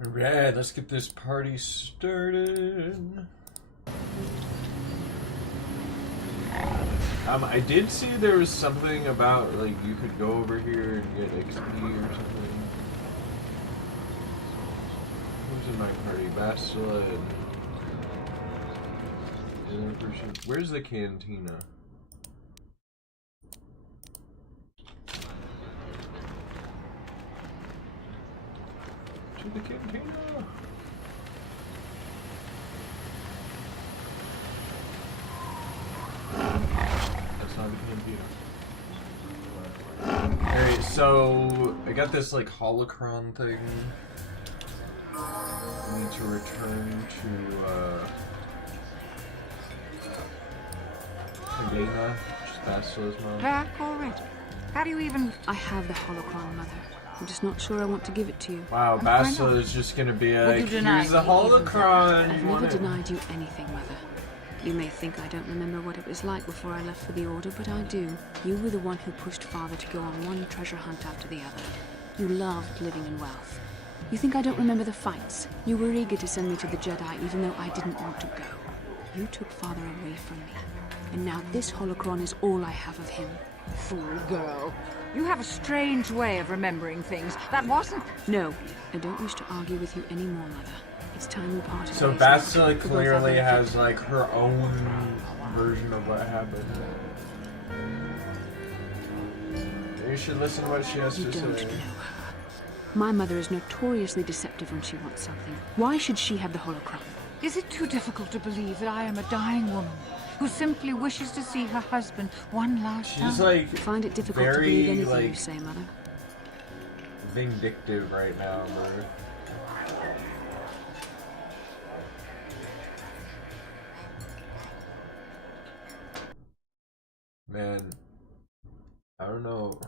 Alright, let's get this party started. I did see there was something about, like, you could go over here and get XP or something. Who's in my party? Bastila and... Where's the cantina? To the cantina! That's not the cantina. Alright, so I got this like holocron thing. I need to return to Helena, which is Bastila's mom. Back already? How do you even... I have the holocron, Mother. I'm just not sure I want to give it to you. Wow, Bastila is just gonna be like, here's the holocron! I've never denied you anything, Mother. You may think I don't remember what it was like before I left for the Order, but I do. You were the one who pushed Father to go on one treasure hunt after the other. You loved living in wealth. You think I don't remember the fights? You were eager to send me to the Jedi even though I didn't want to go. You took Father away from me. And now this holocron is all I have of him. Fool girl. You have a strange way of remembering things. That wasn't... No, I don't wish to argue with you anymore, Mother. It's time we parted. So Bastila clearly has like her own version of what happened. You should listen to what she has to say. You don't know her. My mother is notoriously deceptive when she wants something. Why should she have the holocron? Is it too difficult to believe that I am a dying woman who simply wishes to see her husband one last time? She's like I find it difficult very, to believe anything like, you say, Mother. vindictive right now, bro. Man, I don't know.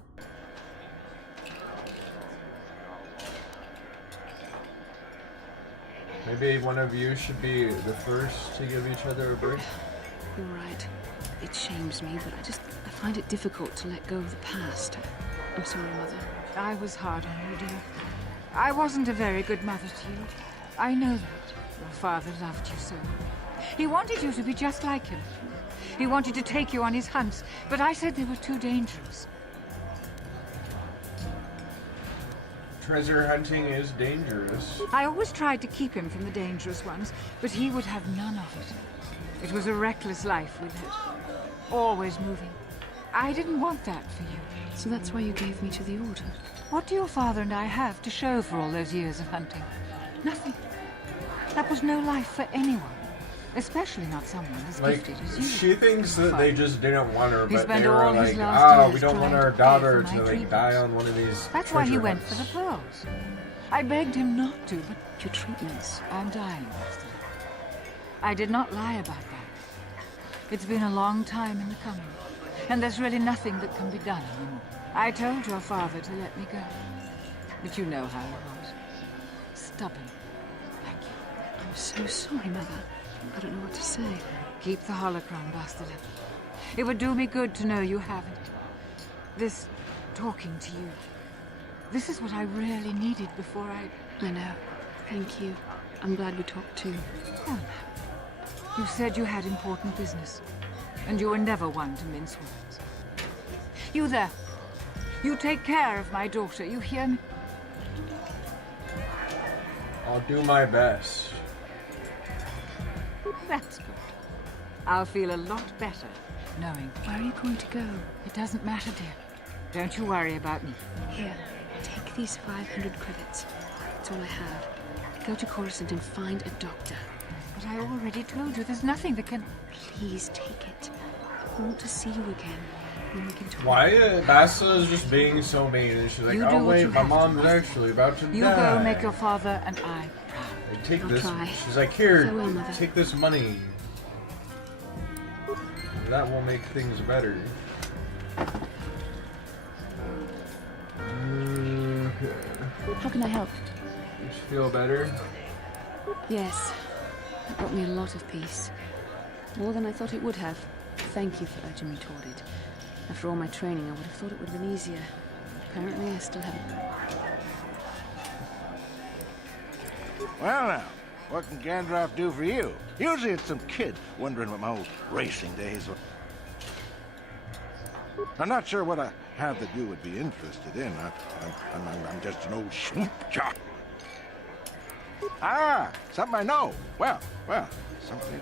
Maybe one of you should be the first to give each other a break. You're right. It shames me, but I find it difficult to let go of the past. I'm sorry, Mother. I was hard on you, dear. I wasn't a very good mother to you. I know that. Your father loved you so. He wanted you to be just like him. He wanted to take you on his hunts, but I said they were too dangerous. Treasure hunting is dangerous. I always tried to keep him from the dangerous ones, but he would have none of it. It was a reckless life we led. Always moving. I didn't want that for you. So that's why you gave me to the Order? What do your father and I have to show for all those years of hunting? Nothing. That was no life for anyone. Especially not someone as gifted as you. She thinks that they just didn't want her, but they were like, oh, we don't want our daughter to like die on one of these. That's why he went for the pearls. I begged him not to, but Your treatments. I'm dying, Master. I did not lie about that. It's been a long time in the coming, and there's really nothing that can be done anymore. I told your father to let me go, but you know how he was. Stubborn, like you. I'm so sorry, Mother. I don't know what to say. Keep the holocron, Bastila. It would do me good to know you have it. This talking to you. This is what I really needed before I know. Thank you. I'm glad we talked too. Oh, no. You said you had important business, and you were never one to mince words. You there. You take care of my daughter, you hear me? I'll do my best. That's good. I'll feel a lot better knowing. Where are you going to go? It doesn't matter, dear. Don't you worry about me. Here, take these 500 credits. That's all I have. Go to Coruscant and find a doctor. But I already told you there's nothing that can... Please take it. I want to see you again. Then we can talk. Why Bastila is just being so mean, and she's like, You do oh what wait, you my have to, mom's Master. actually about to You die. go make your father and I proud. Like, take I'll this. try. She's like, here, I will, Mother. take this money. That will make things better. Okay. How can I help? You feel better? Yes. It brought me a lot of peace. More than I thought it would have. Thank you for urging me toward it. After all my training, I would have thought it would have been easier. Apparently, I still haven't. Well now, what can Gandalf do for you? Usually it's some kid wondering what my old racing days were. I'm not sure what I have that you would be interested in. I'm just an old swoop jock. Ah, something I know. Well, something.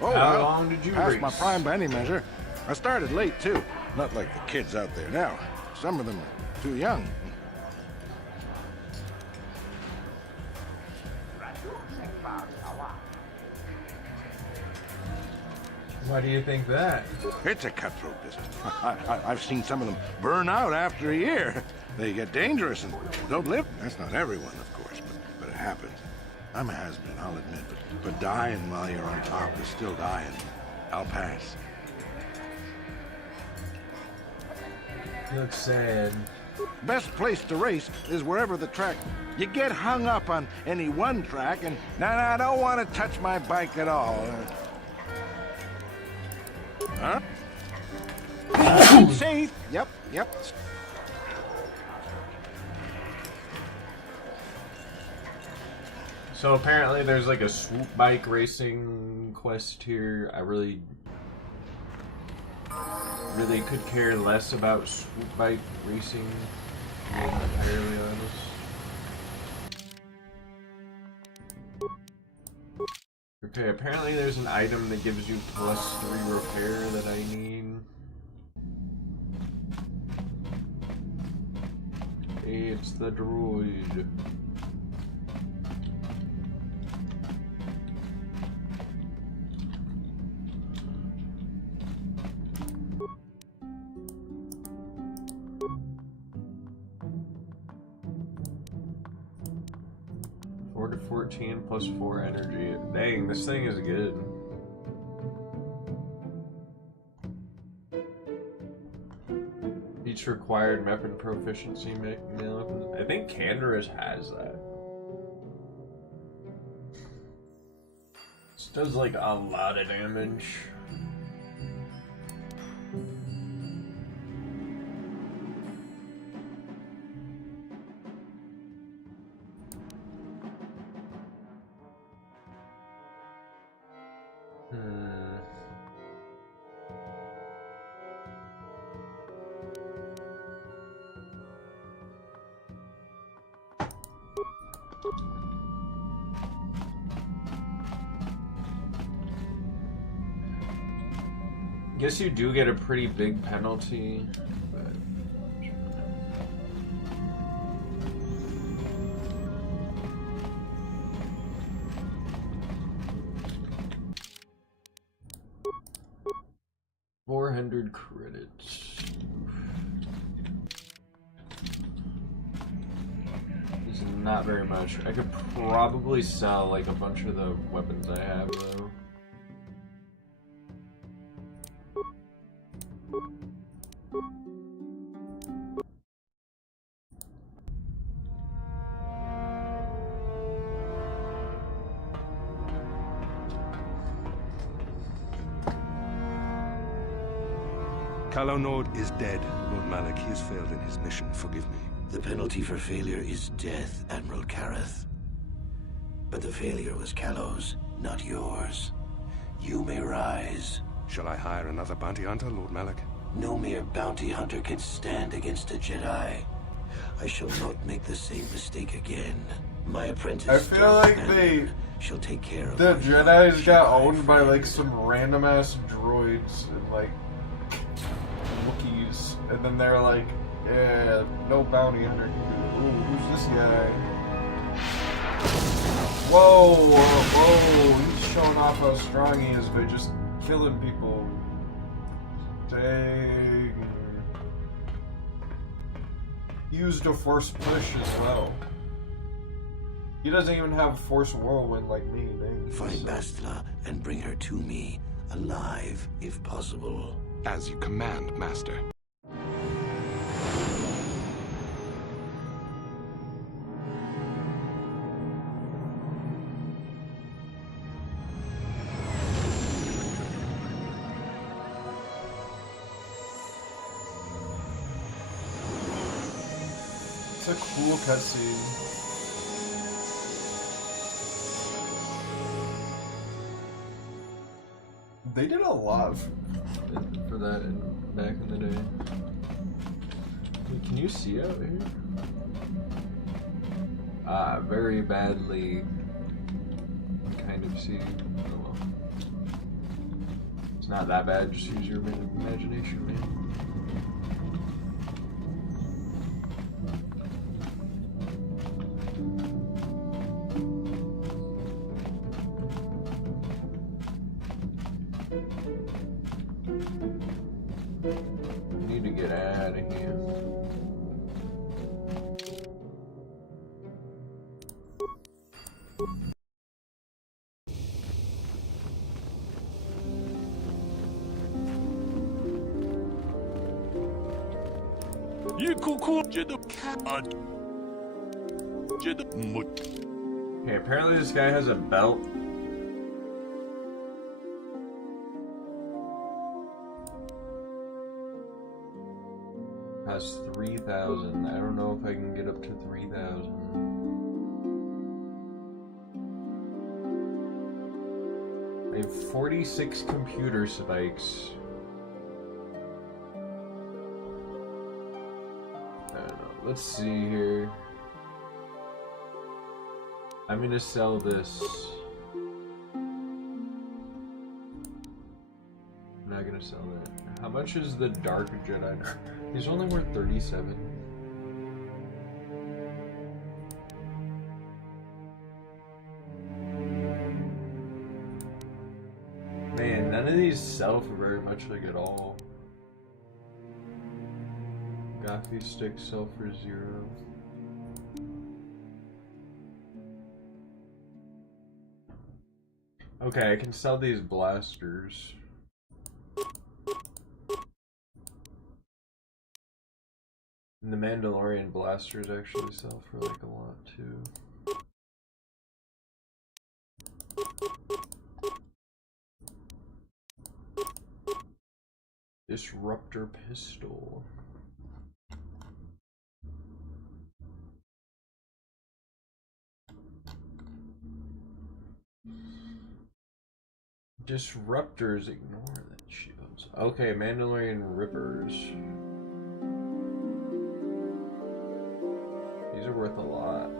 Oh, How long did you past race? my prime by any measure. I started late, too. Not like the kids out there now. Some of them are too young. Why do you think that? It's a cutthroat business. I've seen some of them burn out after a year. They get dangerous and don't live. That's not everyone, of course, but it happens. I'm a has-been, I'll admit, but dying while you're on top is still dying. I'll pass. You look sad. Best place to race is wherever the track. You get hung up on any one track, and I don't want to touch my bike at all. Huh? Safe. Yep. So apparently there's like a swoop bike racing quest here. I really could care less about swoop bike racing, to be entirely honest. Okay, apparently there's an item that gives you +3 repair that I need. It's the droid. To 14 +4 energy. Dang, this thing is good. Each required weapon proficiency melee. I think Canderous has that. This does like a lot of damage. Guess you do get a pretty big penalty, but... $400 credits. This is not very much. I could probably sell like a bunch of the weapons I have though. Calo Nord is dead, Lord Malak. He has failed in his mission. Forgive me. The penalty for failure is death, Admiral Kareth. But the failure was Calo's, not yours. You may rise. Shall I hire another bounty hunter, Lord Malak? No mere bounty hunter can stand against a Jedi. I shall not make the same mistake again. My apprentice, I feel like shall take care of the our Jedi's young got Jedi owned by like friend. some random ass droids and like Wookiees, and then they're like, yeah, no bounty hunter can do it. Ooh, who's this guy? Whoa, he's showing off how strong he is by just killing people. Dang. He used a force push as well. He doesn't even have force whirlwind like me, dang. Find Bastila and bring her to me, alive, if possible. As you command, Master. It's a cool cutscene. They did a lot for that back in the day. Wait, can you see out here? Very badly. Kind of see. Oh well. It's not that bad, just use your imagination, man. Need to get out of here. Okay, apparently this guy has a belt. Has 3,000. I don't know if I can get up to 3,000. I have 46 computer spikes. I don't know. Let's see here. I'm gonna sell this. I'm not gonna sell that. How much is the Dark Jedi? He's only worth 37. Man, none of these sell for very much, like, at all. Gothy sticks sell for 0. Okay, I can sell these blasters. And the Mandalorian blasters actually sell for like a lot too. Disruptor pistol. Disruptors ignore that shields. Okay, Mandalorian rippers. These are worth a lot.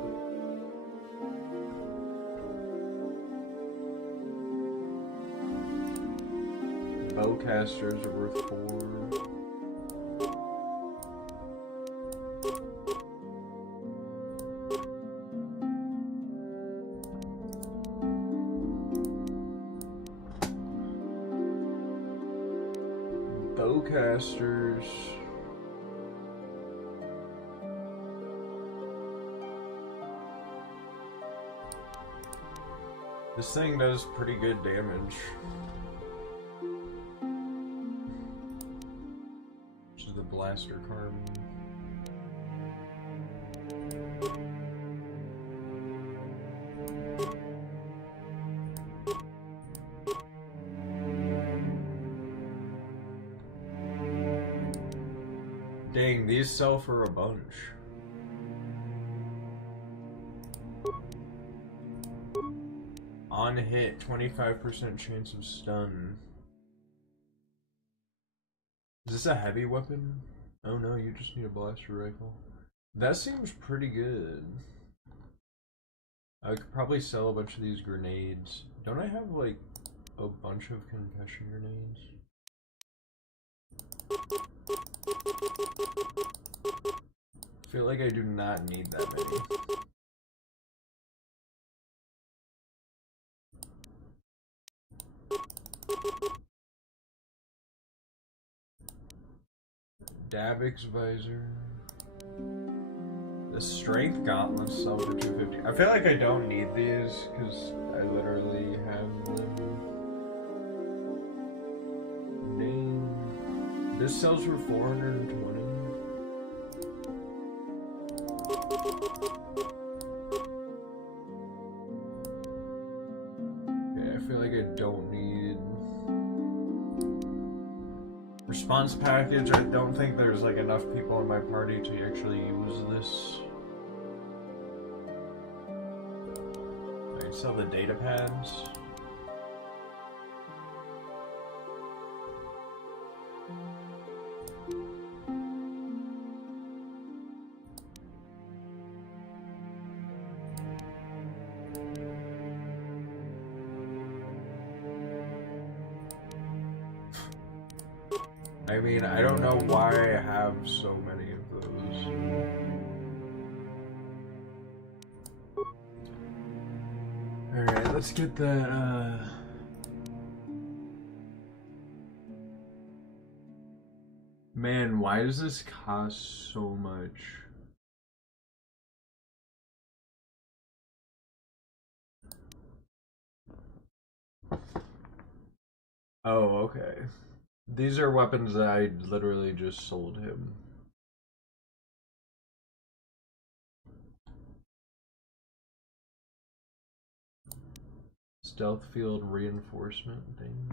Bowcasters are worth 4. Bowcasters. This thing does pretty good damage. Which is the blaster carbine. Dang, these sell for a bunch. On hit, 25% chance of stun. Is this a heavy weapon? Oh no, you just need a blaster rifle. That seems pretty good. I could probably sell a bunch of these grenades. Don't I have like a bunch of concussion grenades? I feel like I do not need that many. Davix visor. The strength gauntlets sell for 250. I feel like I don't need these because I literally have them. Dang. This sells for 420. Okay, I feel like I don't need response package. I don't think there's like enough people in my party to actually use this. Sell the data pads. I mean, I don't know why I have so many of those. Alright, let's get that, Man, why does this cost so much? Oh, okay. These are weapons that I literally just sold him. Stealth field reinforcement thing.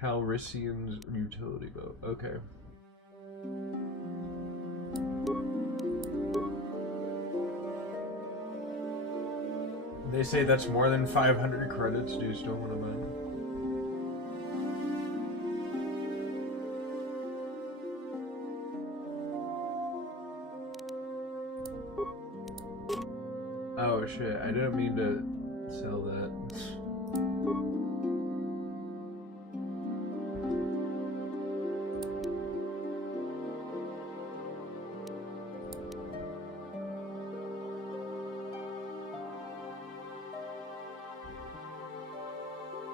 Calrissian's utility boat. Okay. They say that's more than 500 credits. Do you still want to buy? Oh shit, I didn't mean to sell that.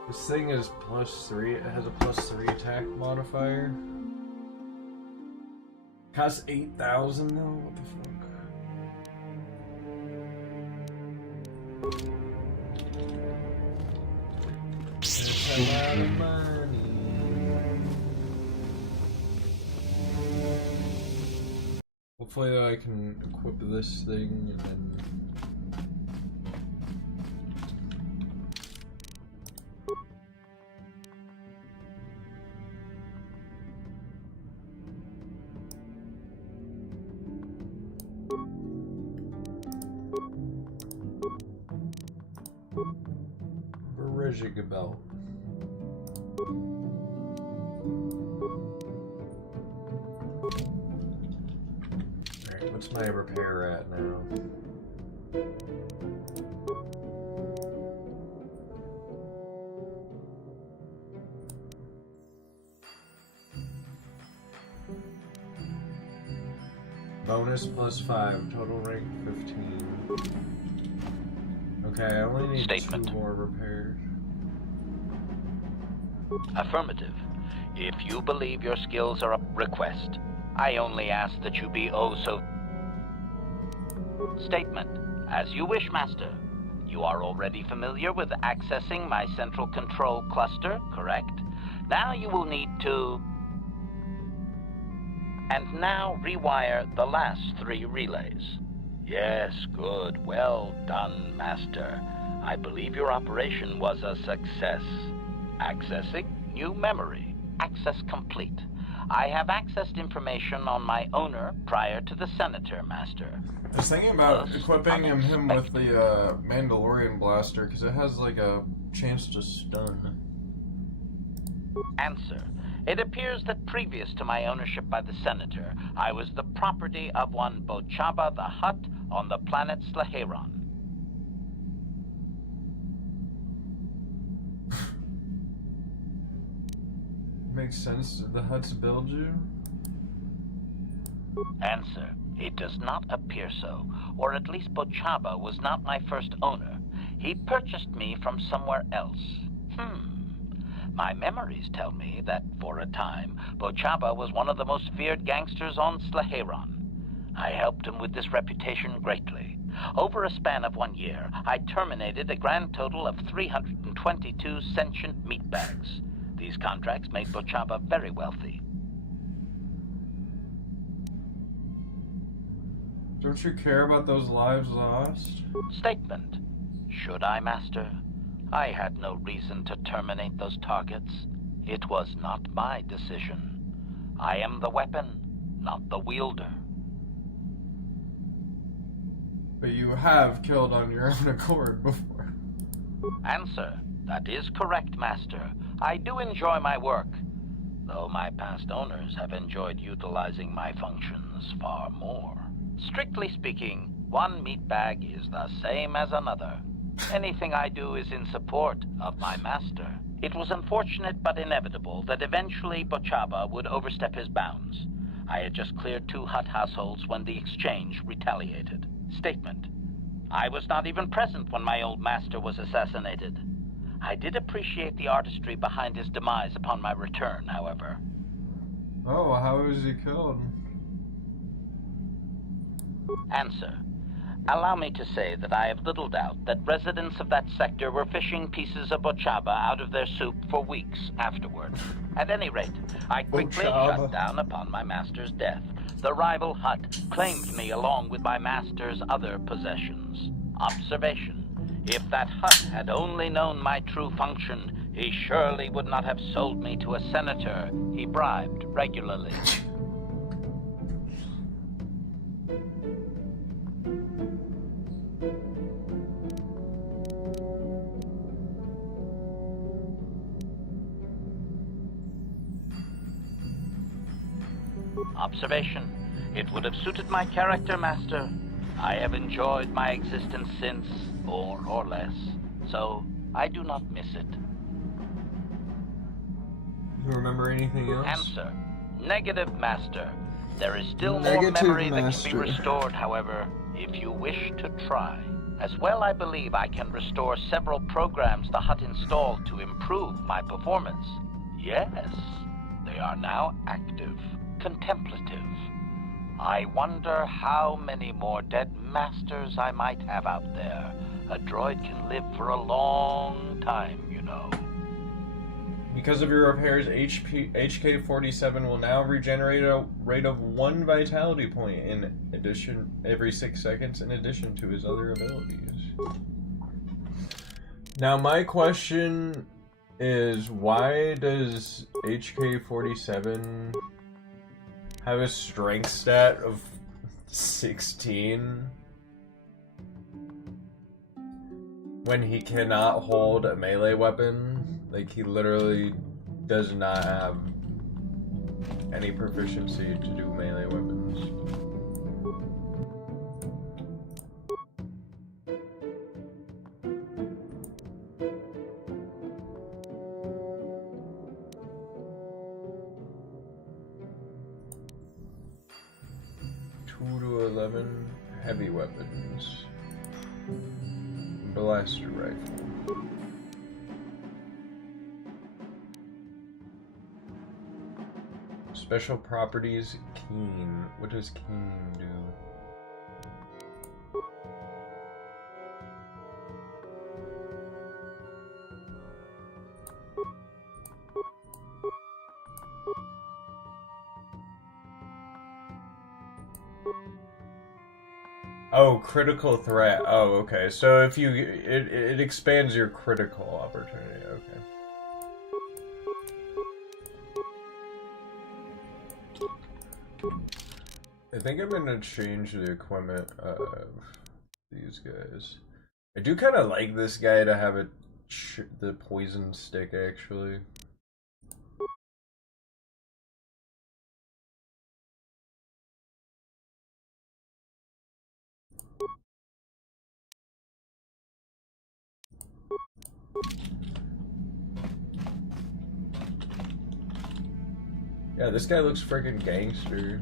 This thing is +3, it has a +3 attack modifier. Costs 8,000 though? What the fuck? That's a lot of money. Hopefully I can equip this thing and then... Belt. Alright, what's my repair at now? Bonus +5, total rank 15. Okay, I only need Statement. 2 more repairs. Affirmative. If you believe your skills are a request, I only ask that you be oh so... Statement. As you wish, Master. You are already familiar with accessing my central control cluster, correct? Now you will need to... And now rewire the last 3 relays. Yes, good. Well done, Master. I believe your operation was a success. Accessing new memory. Access complete. I have accessed information on my owner prior to the Senator, Master. I was thinking about equipping him with the Mandalorian blaster because it has like a chance to stun. Answer. It appears that previous to my ownership by the Senator, I was the property of one Bochaba the Hutt on the planet Slaheron. Makes sense. Did the Hutts build you? Answer. It does not appear so, or at least Bochaba was not my first owner. He purchased me from somewhere else. My memories tell me that, for a time, Bochaba was one of the most feared gangsters on Slaheron. I helped him with this reputation greatly. Over a span of 1 year, I terminated a grand total of 322 sentient meatbags. These contracts made Bochaba very wealthy. Don't you care about those lives lost? Statement. Should I, Master? I had no reason to terminate those targets. It was not my decision. I am the weapon, not the wielder. But you have killed on your own accord before. Answer. That is correct, Master. I do enjoy my work, though my past owners have enjoyed utilizing my functions far more. Strictly speaking, one meat bag is the same as another. Anything I do is in support of my master. It was unfortunate but inevitable that eventually Bochaba would overstep his bounds. I had just cleared 2 Hutt households when the exchange retaliated. Statement. I was not even present when my old master was assassinated. I did appreciate the artistry behind his demise upon my return, however. Oh, how was he killed? Answer. Allow me to say that I have little doubt that residents of that sector were fishing pieces of Bochaba out of their soup for weeks afterward. At any rate, I quickly shut down upon my master's death. The rival Hutt claimed me along with my master's other possessions. Observation. If that Hutt had only known my true function, he surely would not have sold me to a senator he bribed regularly. Observation. It would have suited my character, Master. I have enjoyed my existence since, more or less, so I do not miss it. You remember anything else? Answer. Negative, Master. There is still more Negative, memory that Master. can be restored, however, if you wish to try. As well, I believe I can restore several programs the Hutt installed to improve my performance. Yes, they are now active, contemplative. I wonder how many more dead masters I might have out there. A droid can live for a long time, you know. Because of your repairs, HK-47 will now regenerate a rate of 1 vitality point in addition every 6 seconds in addition to his other abilities. Now my question is, why does HK-47 have a strength stat of 16 when he cannot hold a melee weapon? Like, he literally does not have any proficiency to do melee weapons. Two to 11 heavy weapons. Blaster rifle. Special properties, Keen. What does Keen do? Oh, critical threat. Oh, okay. So if you, it expands your critical opportunity. Okay. I think I'm gonna change the equipment of these guys. I do kind of like this guy to have the poison stick, actually. Yeah, this guy looks freaking gangster.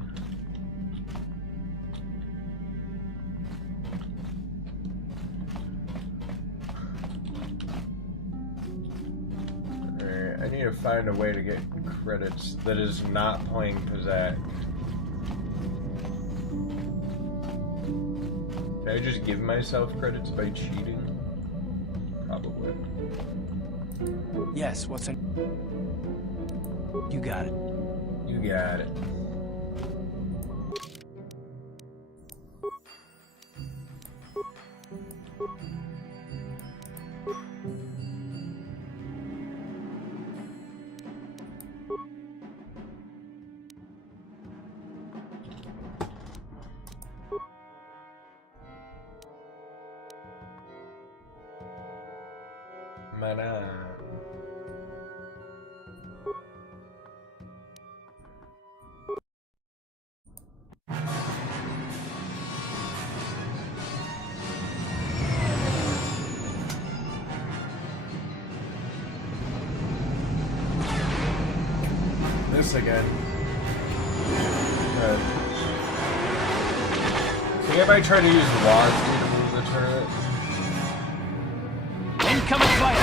Alright, I need to find a way to get credits that is not playing Pizzac. Can I just give myself credits by cheating? Probably. Yes, what's in? You got it. You got it. Mana. This again. Good. See if I try to use WASD to move the turret. Incoming fire!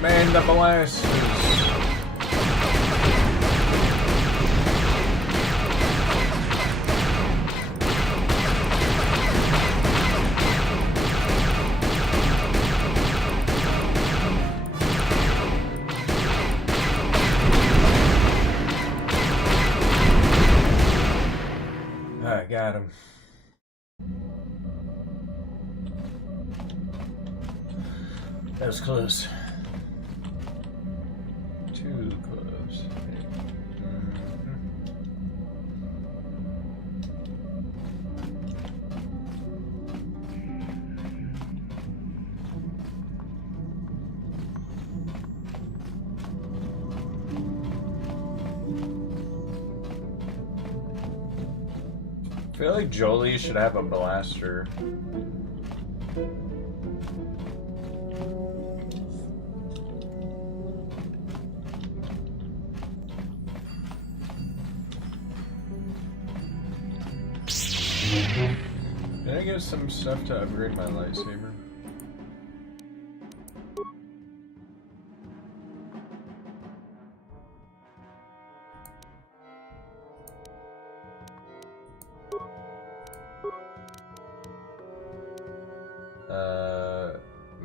Man, the blasters. I got him. That was close. Too close. I feel like Jolie should have a blaster. Can I get some stuff to upgrade my lightsaber?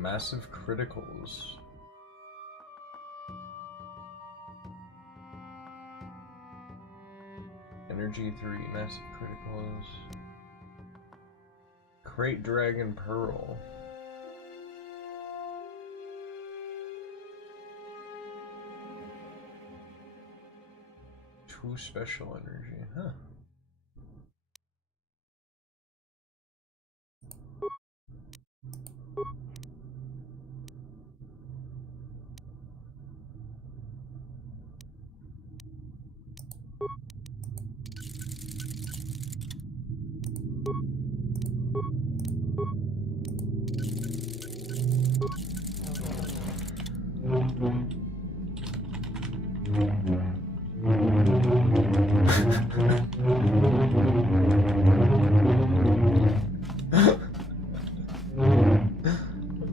Massive criticals. Energy 3, massive criticals. Great Dragon Pearl. Two special energy, huh?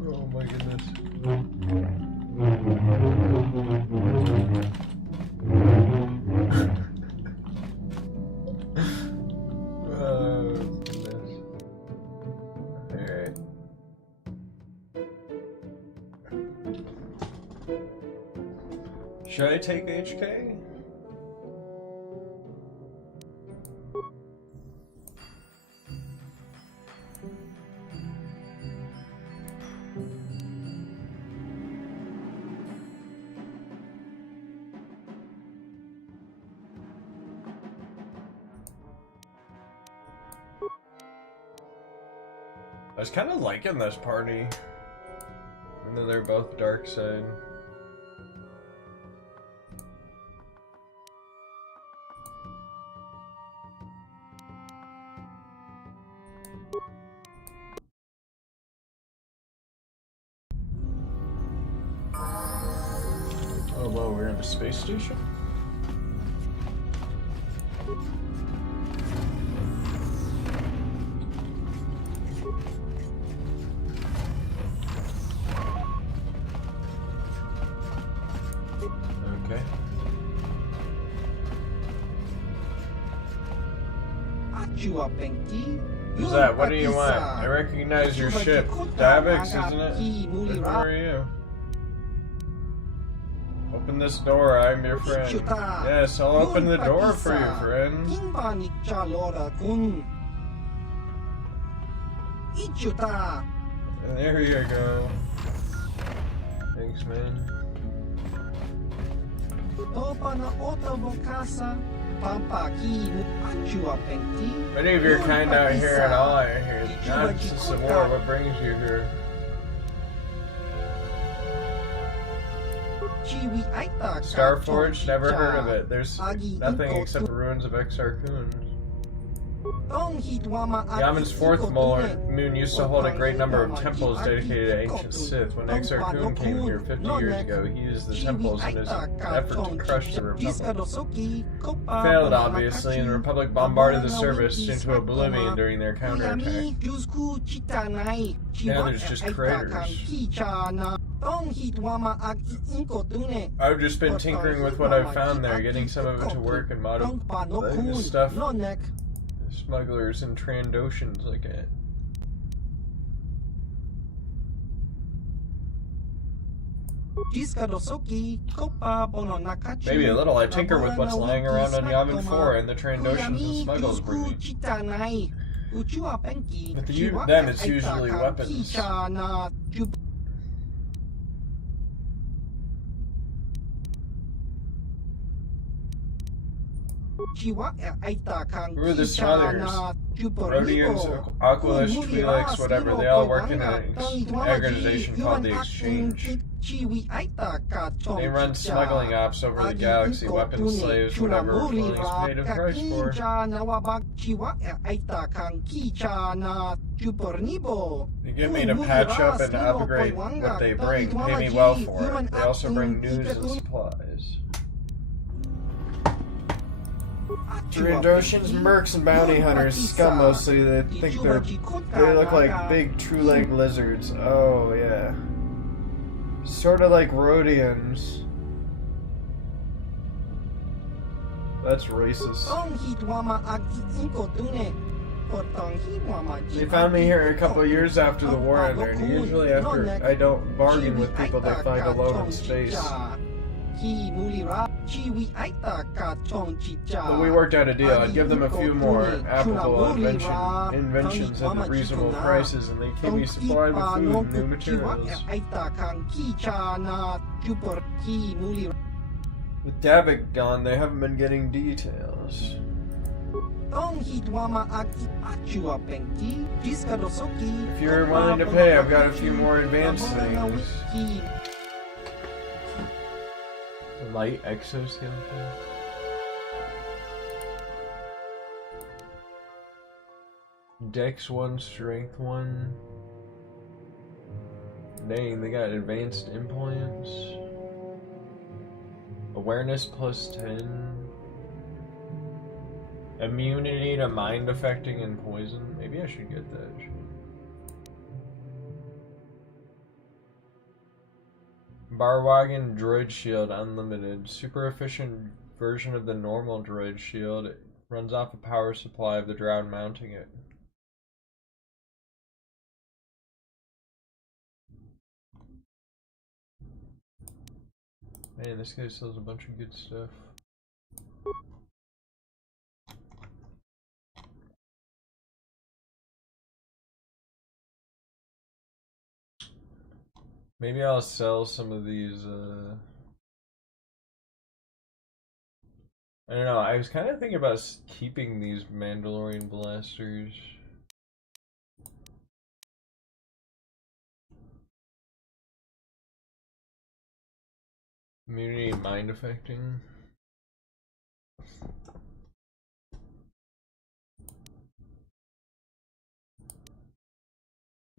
Oh my goodness. Oh goodness. Alright. Should I take HK? I was kind of liking this party, even though they're both dark side. Oh wow, we're in a space station? Okay. Who's that? What do you want? I recognize your ship. Davix, isn't it? Who are you? Open Open this door, I'm your friend. Yes, I'll open the door for you, friend. And there you go. Thanks, man. Many of your kind out here and all I hear. Not just some more. What brings you here? Starforge? Never heard of it. There's nothing except ruins of Exar Kun. Yaman's fourth moon used to hold a great number of temples dedicated to ancient Sith. When Exar Kun came here 50 years ago, he used the temples in his effort to crush the Republic. Failed, obviously, and the Republic bombarded the service into oblivion during their counterattack. Now there's just craters. I've just been tinkering with what I've found there, getting some of it to work and modifying this stuff. Smugglers and Trandoshans like it. Maybe a little. I tinker with what's lying around on Yavin 4 and the Trandoshans and smugglers bring me. With them, it's usually weapons. Who are the smugglers? Rhodians, Aquilish, Felix, whatever. They all work in an organization called the Exchange. They run smuggling ops over the galaxy, weapons, slaves, whatever we're willing to pay a price for. They get me to patch up and upgrade what they bring, pay me well for it. They also bring news and supplies. Trandoshans, mercs, and bounty hunters, scum mostly. They look like big true-leg lizards. Oh yeah, sort of like Rhodians. That's racist. They found me here a couple of years after the war ended, and usually after I don't bargain with people they find alone in space. But we worked out a deal. I'd give them a few more applicable inventions at reasonable prices, and they keep me supplied with food and new materials. With Davik gone, they haven't been getting details. If you're willing to pay, I've got a few more advanced things. Light exoskeleton. Dex 1, Strength 1. Dang, they got advanced implants. Awareness plus 10. Immunity to mind affecting and poison. Maybe I should get that. Barwagon Droid Shield Unlimited. Super efficient version of the normal droid shield. It runs off a power supply of the droid mounting it. Man, this guy sells a bunch of good stuff. Maybe I'll sell some of these, I don't know, I was kind of thinking about keeping these Mandalorian blasters. Immunity and mind affecting.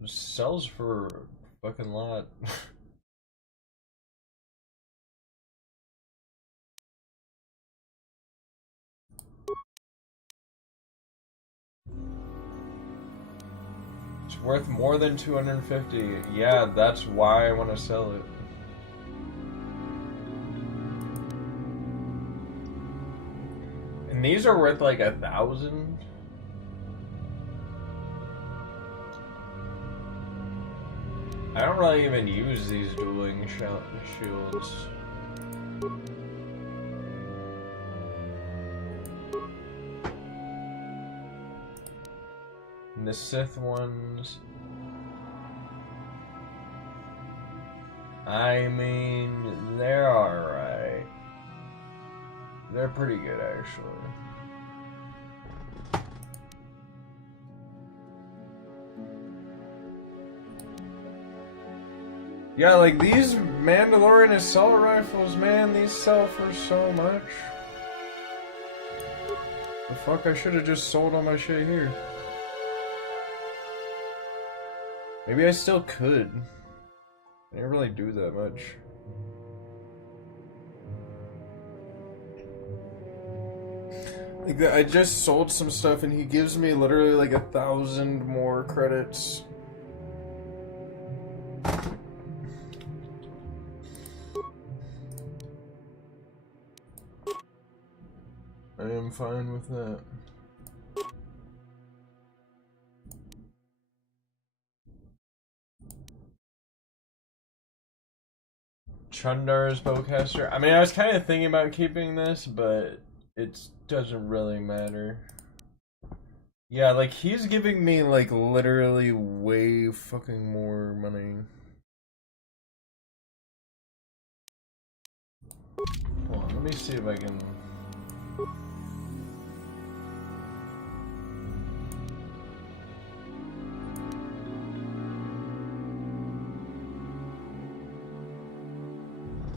It sells for fucking lot. It's worth more than 250. Yeah, that's why I want to sell it. And these are worth like 1,000. I don't really even use these dueling shields. And the Sith ones, I mean, they're alright. They're pretty good, actually. Yeah, like these Mandalorian assault rifles, man, these sell for so much. The fuck, I should have just sold all my shit here. Maybe I still could. I didn't really do that much. Like, I just sold some stuff and he gives me literally like 1,000 more credits. I am fine with that. Chundar's bowcaster. I mean, I was kind of thinking about keeping this, but it doesn't really matter. Yeah, like, he's giving me, like, literally way fucking more money. Hold on, let me see if I can...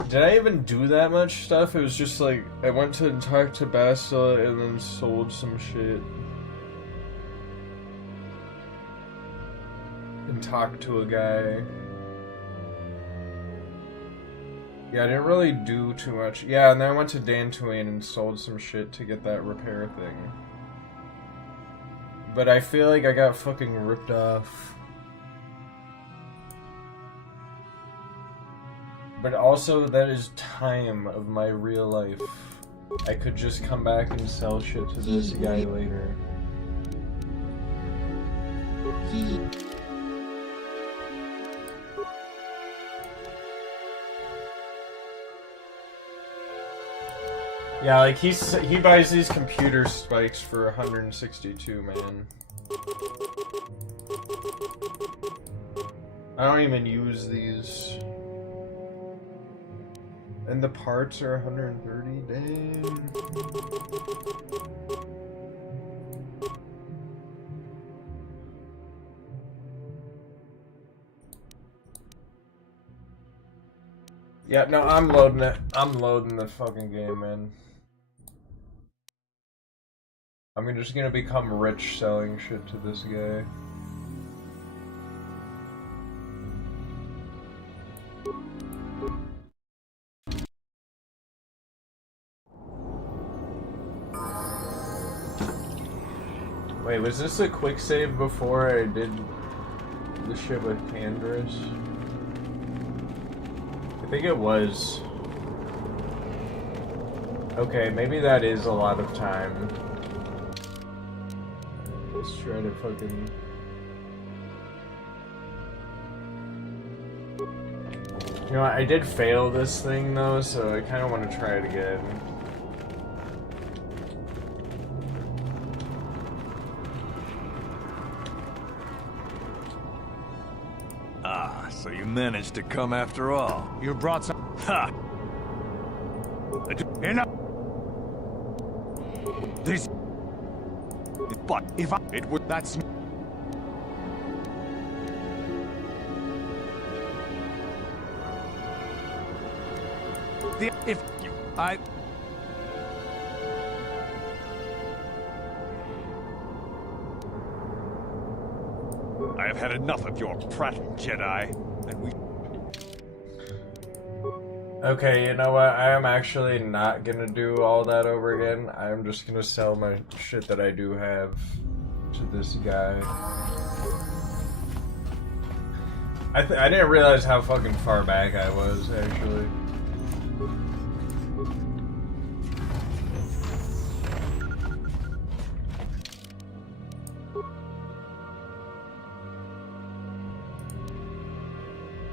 Did I even do that much stuff? It was just like, I went to talk to Bastila and then sold some shit. And talked to a guy. Yeah, I didn't really do too much. Yeah, and then I went to Dantooine and sold some shit to get that repair thing. But I feel like I got fucking ripped off. But also, that is time of my real life. I could just come back and sell shit to this guy later. Yeah, like he buys these computer spikes for 162, man. I don't even use these. And the parts are 130, dang. Yeah, no, I'm loading it. I'm loading the fucking game, man. I'm just gonna become rich selling shit to this guy. Wait, was this a quick save before I did the shit with Candrass? I think it was. Okay, maybe that is a lot of time. Let's try to fucking... You know what, I did fail this thing though, so I kind of want to try it again. So you managed to come after all. You brought some. Ha! Enough! This. But if I. It would. That's. If you. I have had enough of your prattle, Jedi. And we... Okay, you know what? I am actually not gonna do all that over again. I'm just gonna sell my shit that I do have to this guy. I didn't realize how fucking far back I was, actually.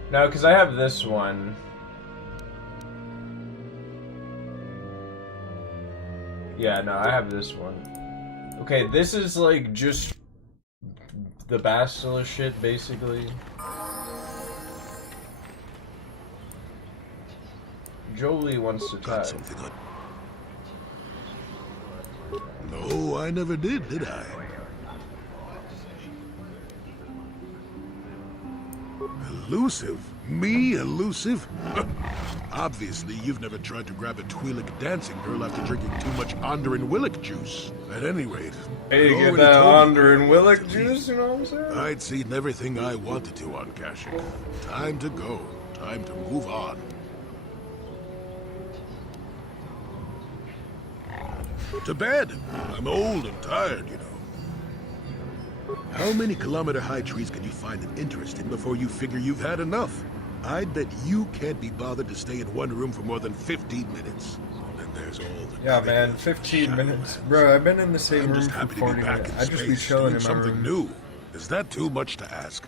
No, because I have this one. Yeah, no, I have this one. Okay, this is like just the basilisk shit, basically. Jolie wants to Got tag. something on. No, I never did I? Elusive? Me, elusive? Obviously, you've never tried to grab a Twi'lek dancing girl after drinking too much Onderin Willick juice. At any rate, Hey, you get already that told me Onderin what Willick to juice, eat. you know what I'm saying? I'd seen everything I wanted to on Kashyyyk. Time to go. Time to move on. To bed. I'm old and tired, you know. How many kilometer-high trees can you find an interest in before you figure you've had enough? I'd bet you can't be bothered to stay in one room for more than 15 minutes. And then there's all the Yeah, crickets man, and 15 minutes. shadow Bro, I've been in the same I'm room just for happy to 40 be back minutes. in I'd just be space, chilling doing in my something room. new. Is that too much to ask?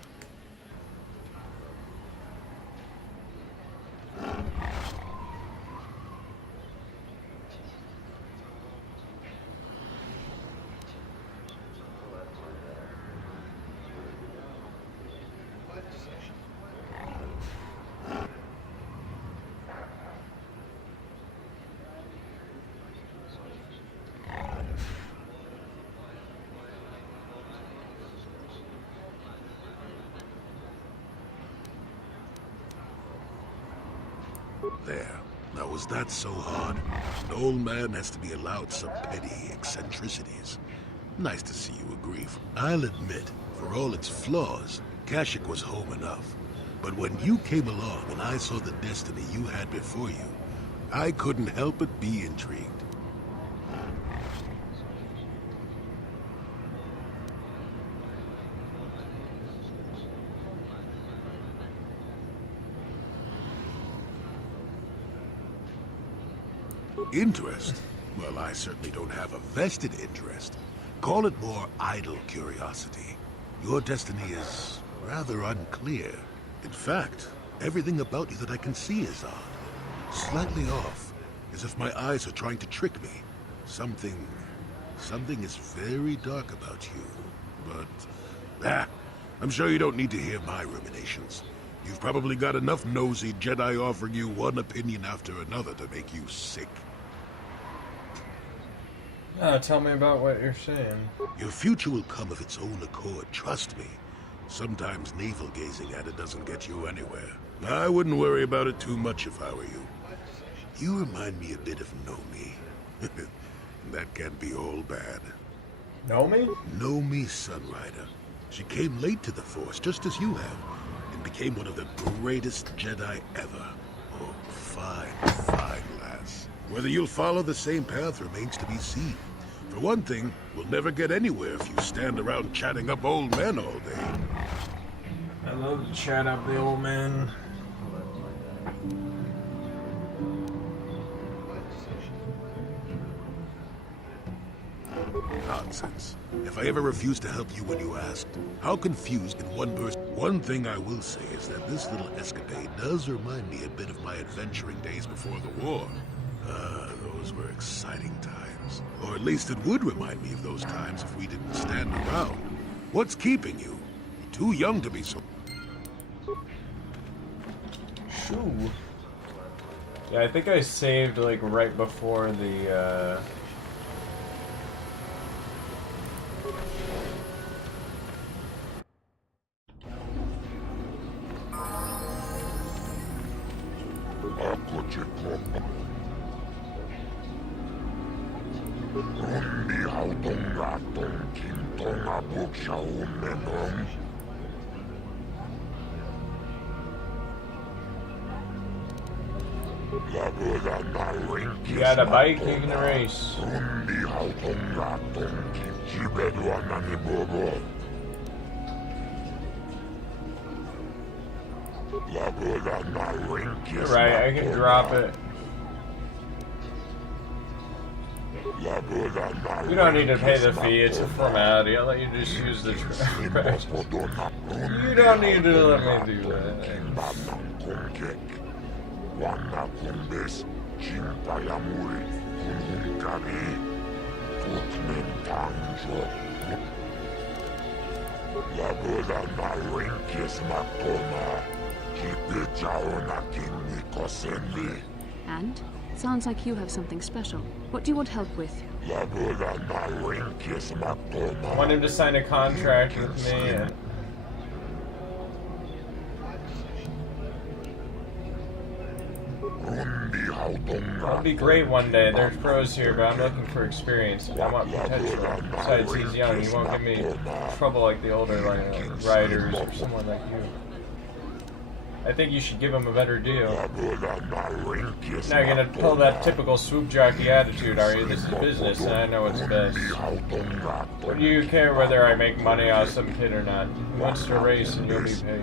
There. Now, was that so hard? An old man has to be allowed some petty eccentricities. Nice to see you agree. I'll admit, for all its flaws, Kashyyyk was home enough. But when you came along and I saw the destiny you had before you, I couldn't help but be intrigued. Interest? Well, I certainly don't have a vested interest. Call it more idle curiosity. Your destiny is rather unclear. In fact, everything about you that I can see is odd. Slightly off, as if my eyes are trying to trick me. Something is very dark about you. But, I'm sure you don't need to hear my ruminations. You've probably got enough nosy Jedi offering you one opinion after another to make you sick. Tell me about what you're saying. Your future will come of its own accord, trust me. Sometimes navel-gazing at it doesn't get you anywhere. I wouldn't worry about it too much if I were you. You remind me a bit of Nomi. That can't be all bad. Nomi? Nomi Sunrider. She came late to the Force, just as you have, and became one of the greatest Jedi ever. Oh, fine lass. Whether you'll follow the same path remains to be seen. For one thing, we'll never get anywhere if you stand around chatting up old men all day. I love to chat up the old man. Nonsense. If I ever refused to help you when you asked, how confused can one person... One thing I will say is that this little escapade does remind me a bit of my adventuring days before the war. Those were exciting times. Or at least it would remind me of those times if we didn't stand around. What's keeping you? You're too young to be so... Shoo. Yeah, I think I saved, like, right before the, You got a bike, you can race. You're right, I can drop it. You don't need to pay the fee, it's a formality. I'll let you just use the trash. You don't need to let me do that. And? Sounds like you have something special. What do you want help with? I want him to sign a contract with me and... That'll be great one day. There's pros here, but I'm looking for experience. I want potential. Besides, he's young. He won't give me trouble like the older riders or someone like you. I think you should give him a better deal. Now you're gonna pull that typical swoop jockey attitude, are you? This is business, and I know what's best. Or do you care whether I make money off some kid or not? He wants to race, and you'll be paid.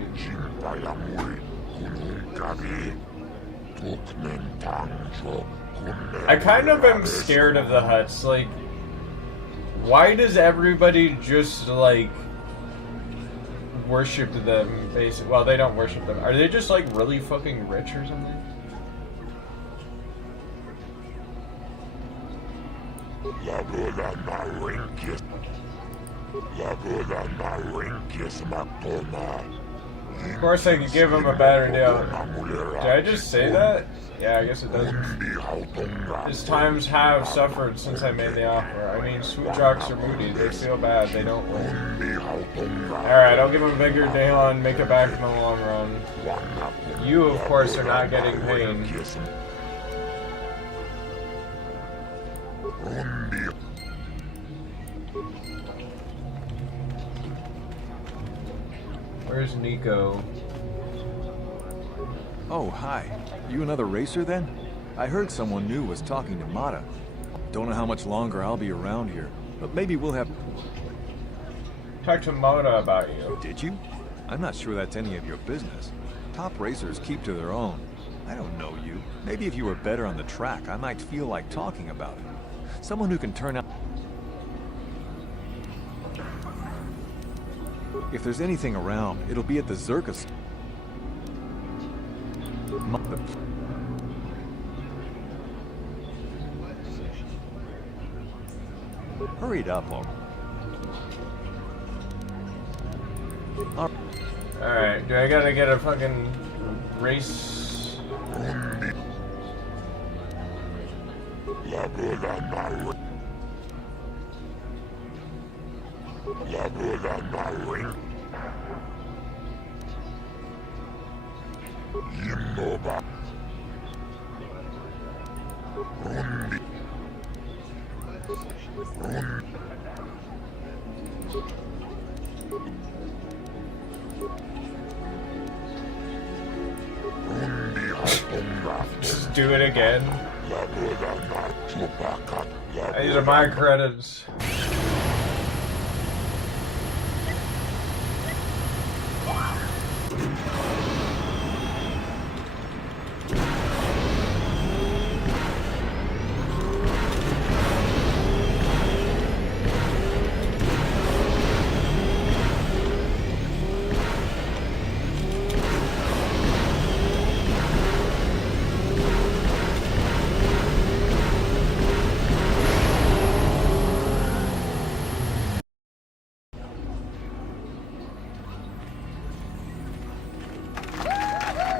I kind of am scared of the huts. Like, why does everybody just, like, worship them, basically? Well, they don't worship them. Are they just, like, really fucking rich or something? Of course I could give him a better deal. Did I just say that? Yeah, I guess it doesn't. His times have suffered since I made the offer. I mean, swoop jocks are moody. They feel bad. They don't win. Alright, I'll give him a bigger deal and make it back in the long run. You, of course, are not getting paid. Where's Nico? Oh, hi. You another racer then? I heard someone new was talking to Mata. Don't know how much longer I'll be around here, but maybe we'll have... Talk to Mota about you. Did you? I'm not sure that's any of your business. Top racers keep to their own. I don't know you. Maybe if you were better on the track, I might feel like talking about it. Someone who can turn out... If there's anything around, it'll be at the Zirkus. Hurried up, Alright, do I gotta get a fucking race? Just do it again. These are my credits.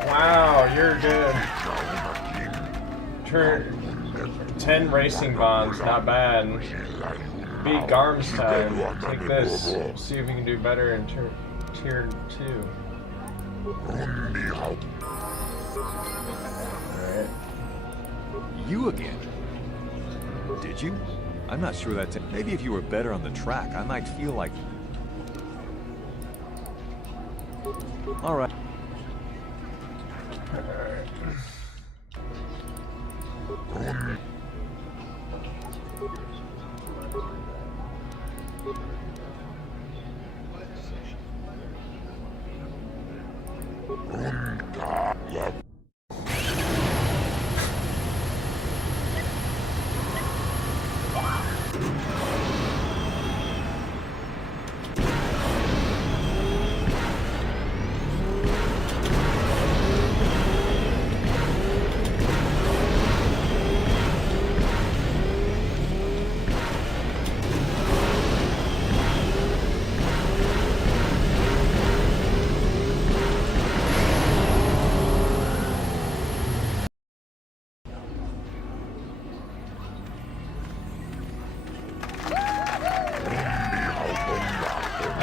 Wow, you're good. 10 racing bonds, not bad. Beat Garm's time. Take this. See if we can do better in tier 2. Alright. You again? Did you? I'm not sure that's... Maybe if you were better on the track, I might feel like... Alright.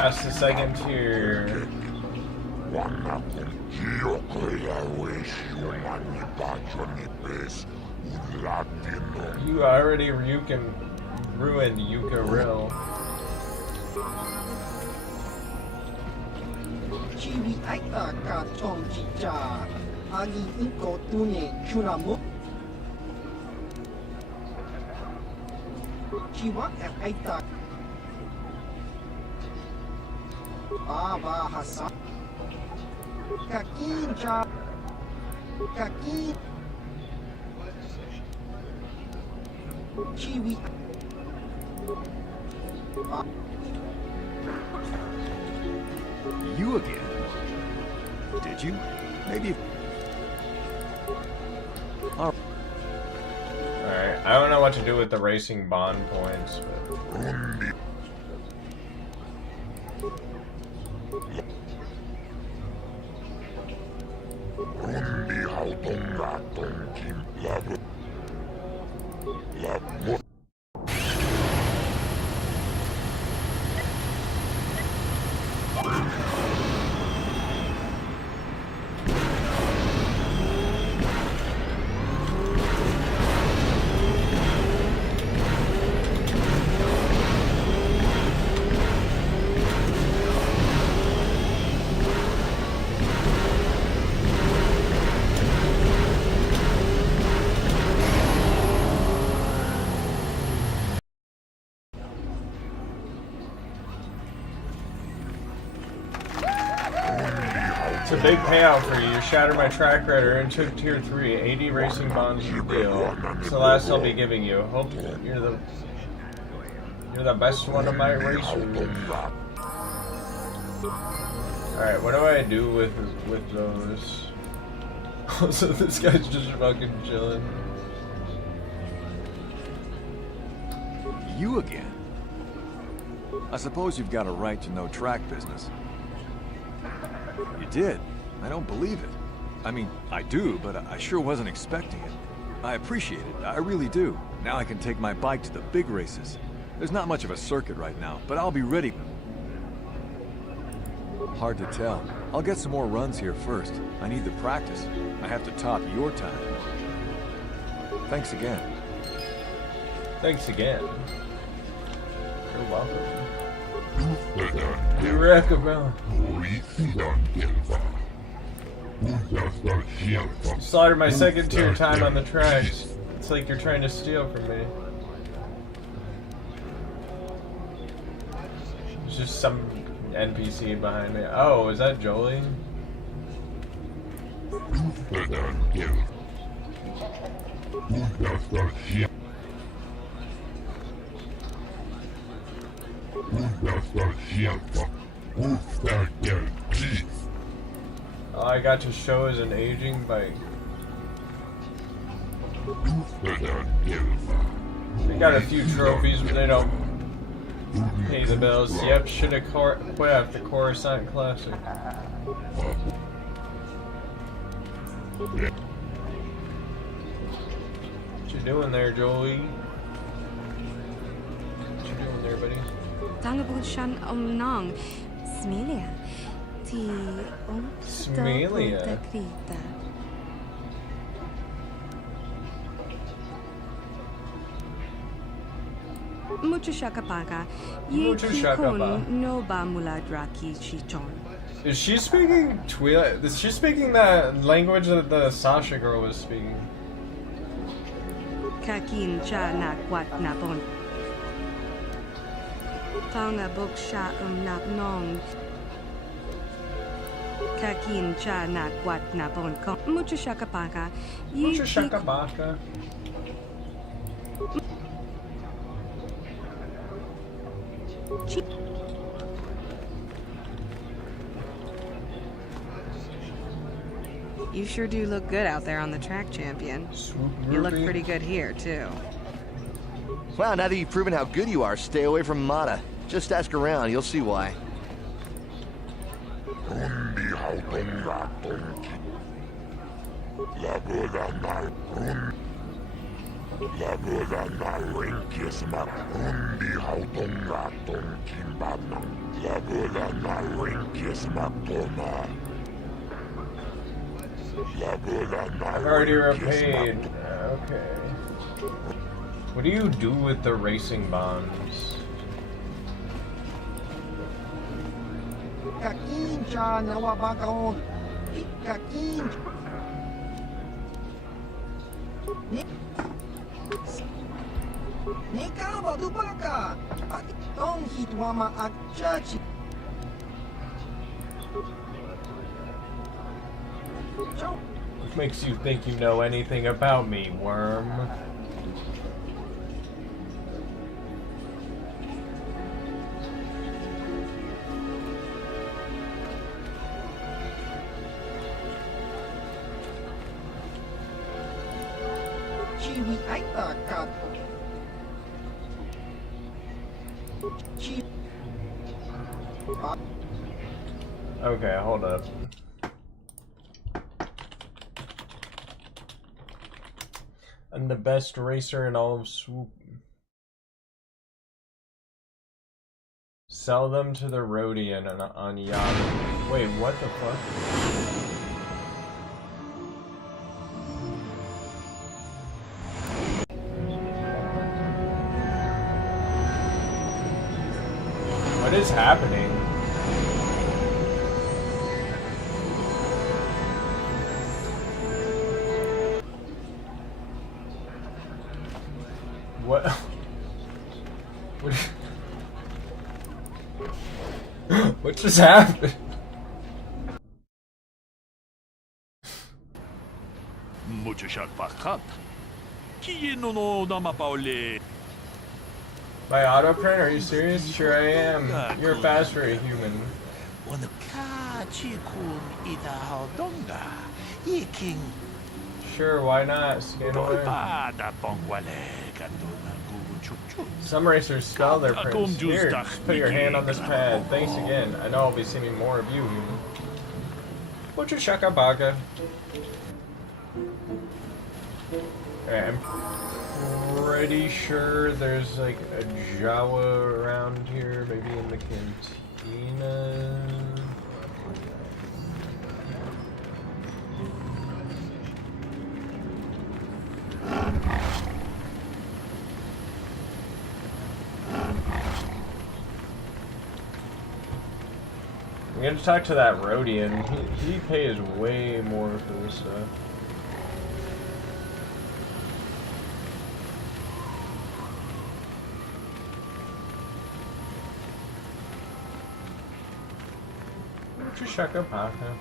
Past the second tier. You already ruined Yuka Rill. ชีวิตไอ้ตากาชองจิจาอาลีอิโกตุเนชุนามุชีวะแอบไอ้ตาบาบาฮัสซันกากินจากากินชีวิต You again? Did you? Maybe. Alright, I don't know what to do with the racing bond points, but... It's a big payout for you. You shattered my track record and took tier 3. 80 racing bonds is the deal. It's the last I'll be giving you. Hope you're the best one of my racers. Alright, what do I do with those? Also, this guy's just fucking chilling. You again? I suppose you've got a right to know track business. You did? I don't believe it. I mean, I do, but I sure wasn't expecting it. I appreciate it, I really do. Now I can take my bike to the big races. There's not much of a circuit right now, but I'll be ready. Hard to tell. I'll get some more runs here first. I need the practice. I have to top your time. Thanks again. Thanks again. You're welcome. You recommend. Slaughtered my second tier time on the tracks. It's like you're trying to steal from me. There's just some NPC behind me. Oh, is that Jolie? All I got to show is an aging bike. They got a few trophies, but they don't pay the bills. Yep, should have quit the Coruscant Classic. What you doing there, Jolie? What you doing there, buddy? Talabushan omnong, Smelia, ti Smelia. Mucho shakapaka, Mucho shakapa. no ba muladraki chichon. Is she speaking Twi'lek? Is she speaking that language that the Sasha girl was speaking? Kakin cha na kwat na bon. Tonga bok sha nap nong. Kakin cha na kwat na bon. Mucho shakapaka. Mucho shakabaka. You sure do look good out there on the track, champion. You look pretty good here, too. Well, now that you've proven how good you are, stay away from Mata. Just ask around, you'll see why. I've already repaid. Okay. What do you do with the racing bonds? Kakincha nawabakaon. Kakin. Nikawa dubaka. Tong hitwama at church. What makes you think you know anything about me, worm? Chiwi aita kat. Chi. Okay, hold up. I'm the best racer in all of Swoop. Sell them to the Rhodian on Yahoo. Wait, what the fuck? What is happening? What? What just happened? Mucho shot pakat. Kino no namapauli. My autoprint? Are you serious? Sure I am. You're fast for a human. Sure, why not? Scan away. Some racers spell their prints. Here, just put your hand on this pad. Thanks again. I know I'll be seeing more of you, human. Mucho shaka baka. Okay, I'm pretty sure there's like a Jawa around here, maybe in the cantina. I'm gonna talk to that Rhodian. He pays way more for this stuff. Shaka Paka.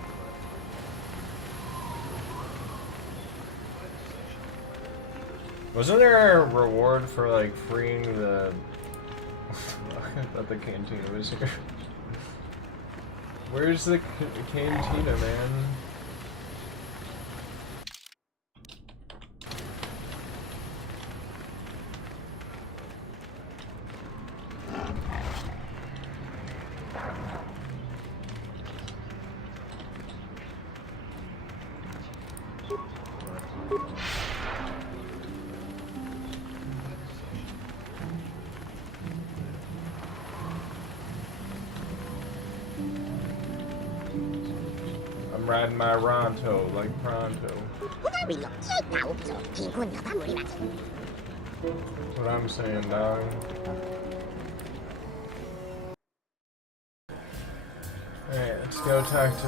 Wasn't there a reward for like freeing the? I thought the cantina was here. Where's the cantina, man? I'm riding my Ronto like pronto. That's what I'm saying, dog. Alright, let's go talk to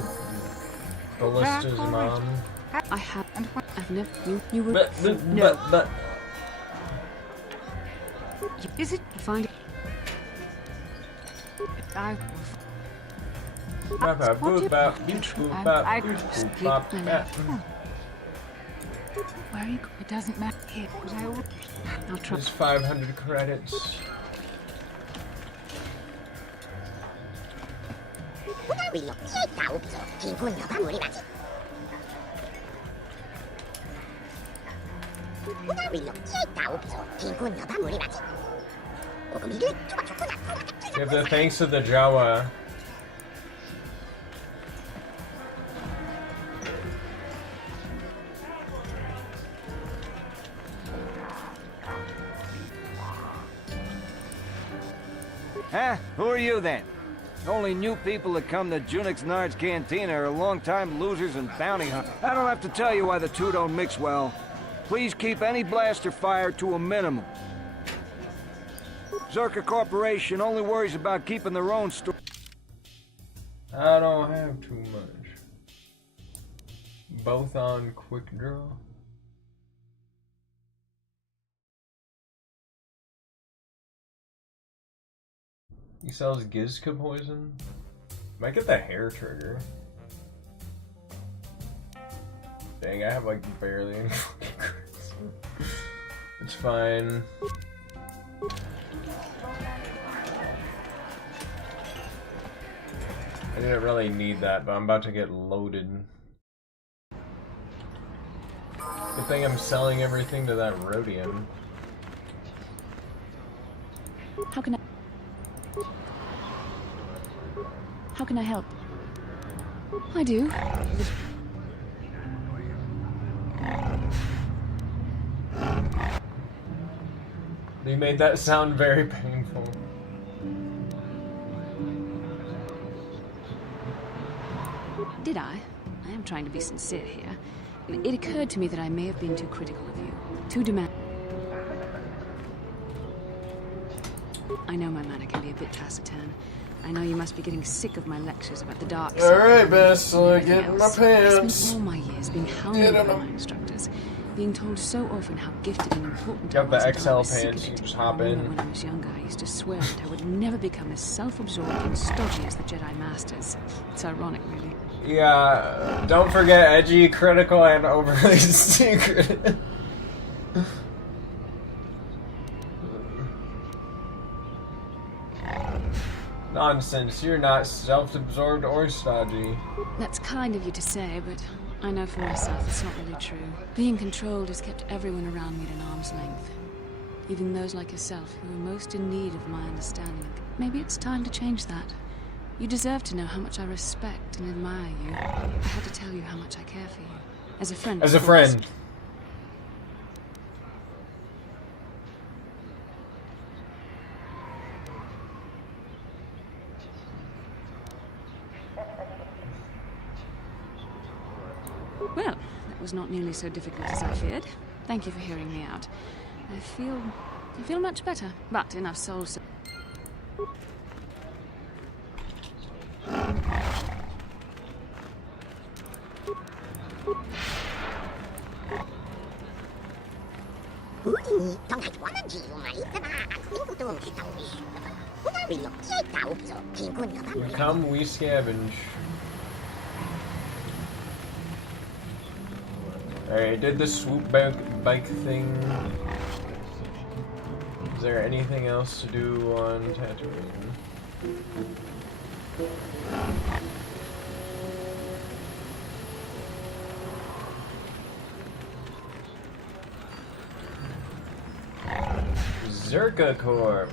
Ballista's mom. I have, and I've never. You were. But. Is it find? I. Where are you? It doesn't matter. Here, I'll try. There's 500 credits. Give the thanks to the Jawa. Huh? Who are you then? Only new people that come to Junix Nard's Cantina are long-time losers and bounty hunters. I don't have to tell you why the two don't mix well. Please keep any blaster fire to a minimum. Zerka Corporation only worries about keeping their own store. I don't have too much. Both on quick draw. He sells Gizka poison. Might get the hair trigger. Dang, I have like barely any fucking crits. It's fine. I didn't really need that, but I'm about to get loaded. Good thing I'm selling everything to that Rhodian. How can I help? I do. They made that sound very painful. Did I? I am trying to be sincere here. It occurred to me that I may have been too critical of you, too demanding. I know my manner can be a bit taciturn. I know you must be getting sick of my lectures about the dark side. Alright, best, so I get in my I pants. spent all my years being hounded by my instructors, being told so often how gifted and important Got the I was. XL Sick of pants, you it. just hop I in. remember when I was younger, I used to swear that I would never become as self-absorbed and stodgy as the Jedi Masters. It's ironic, really. Yeah, don't forget edgy, critical, and overly secret. Nonsense, you're not self-absorbed or stodgy. That's kind of you to say, but I know for myself it's not really true. Being controlled has kept everyone around me at an arm's length. Even those like yourself who are most in need of my understanding. Maybe it's time to change that. You deserve to know how much I respect and admire you. I had to tell you how much I care for you. As a friend. As a of course. friend. Well, that was not nearly so difficult as I feared. Thank you for hearing me out. I feel much better, but enough soul. Come, we scavenge. Alright, did the swoop bike thing. Is there anything else to do on Tatooine? Zerka Corp.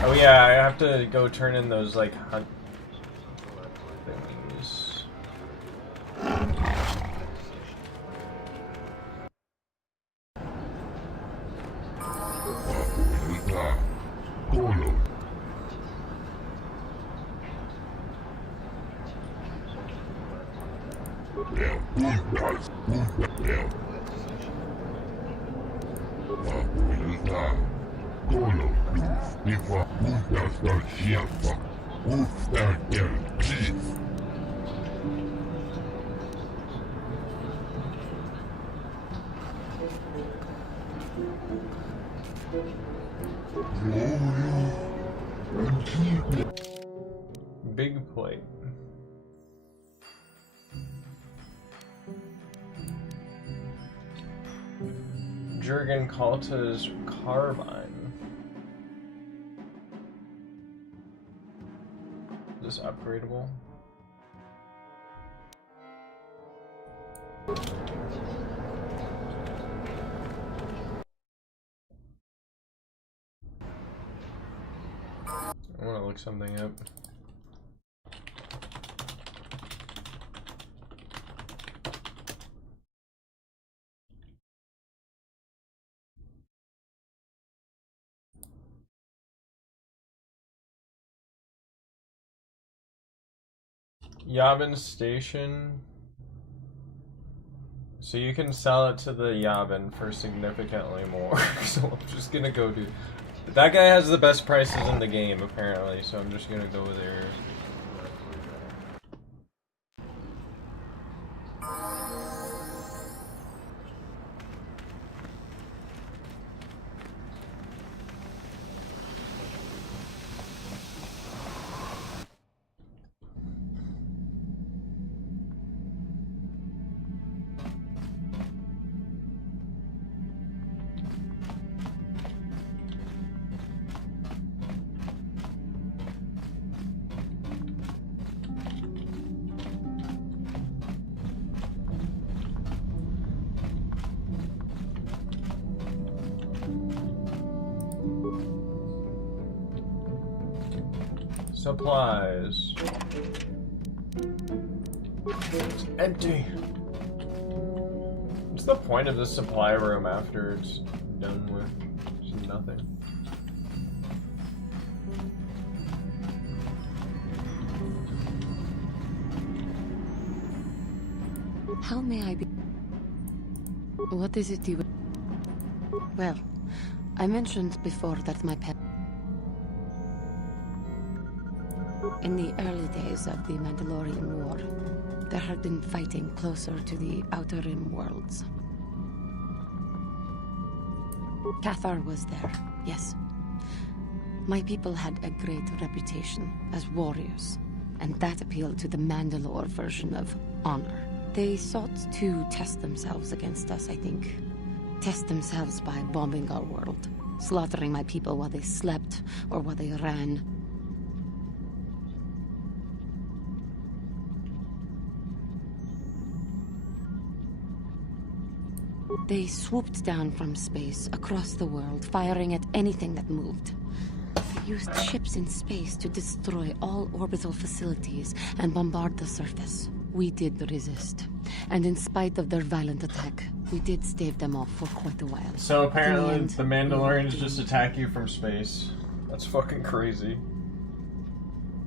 Oh yeah, I have to go turn in those like hunt thingies. Big plate. Jurgen Kalta's carbine. Is this upgradable? I want to look something up. Yavin Station. So you can sell it to the Yavin for significantly more. So I'm just gonna go do... That guy has the best prices in the game, apparently, so I'm just gonna go there. Supplies. It's empty. What's the point of this supply room after it's done with? Just nothing. How may I be? What is it you... Well, I mentioned before that my pet... In the early days of the Mandalorian War, there had been fighting closer to the Outer Rim worlds. Kotor was there, yes. My people had a great reputation as warriors, and that appealed to the Mandalore version of honor. They sought to test themselves against us, I think. Test themselves by bombing our world, slaughtering my people while they slept or while they ran. They swooped down from space, across the world, firing at anything that moved. They used ships in space to destroy all orbital facilities and bombard the surface. We did resist. And in spite of their violent attack, we did stave them off for quite a while. So apparently the Mandalorians just attack you from space. That's fucking crazy.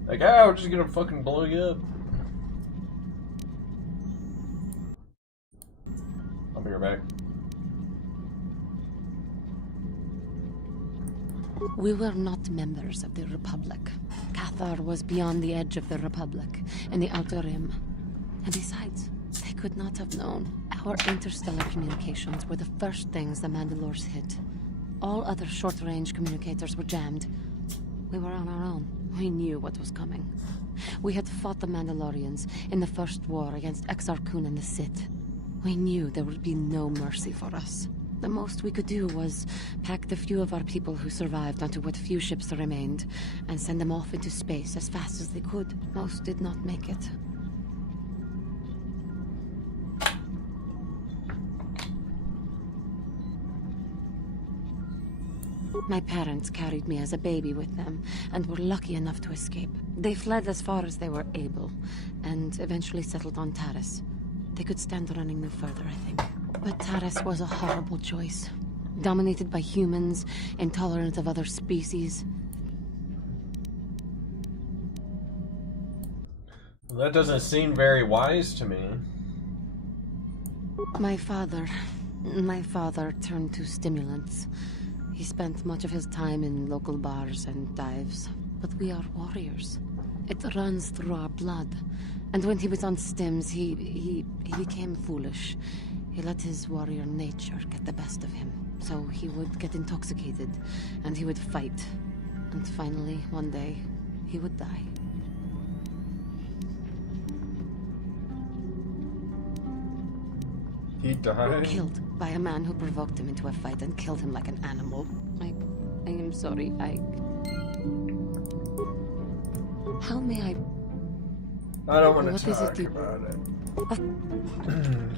Like, ah, we're just gonna fucking blow you up. I'll be right back. We were not members of the Republic. Kotor was beyond the edge of the Republic, in the Outer Rim. And besides, they could not have known. Our interstellar communications were the first things the Mandalores hit. All other short-range communicators were jammed. We were on our own. We knew what was coming. We had fought the Mandalorians in the first war against Exar Kun and the Sith. We knew there would be no mercy for us. The most we could do was pack the few of our people who survived onto what few ships remained and send them off into space as fast as they could. Most did not make it. My parents carried me as a baby with them and were lucky enough to escape. They fled as far as they were able and eventually settled on Taris. They could stand running no further, I think. But Taris was a horrible choice. Dominated by humans, intolerant of other species. Well, that doesn't seem very wise to me. My father turned to stimulants. He spent much of his time in local bars and dives. But we are warriors. It runs through our blood. And when he was on stims, he became foolish. He let his warrior nature get the best of him. So he would get intoxicated, and he would fight. And finally, one day, he would die. He died? Killed by a man who provoked him into a fight and killed him like an animal. I am sorry, How may I... I don't want to What talk is it about it.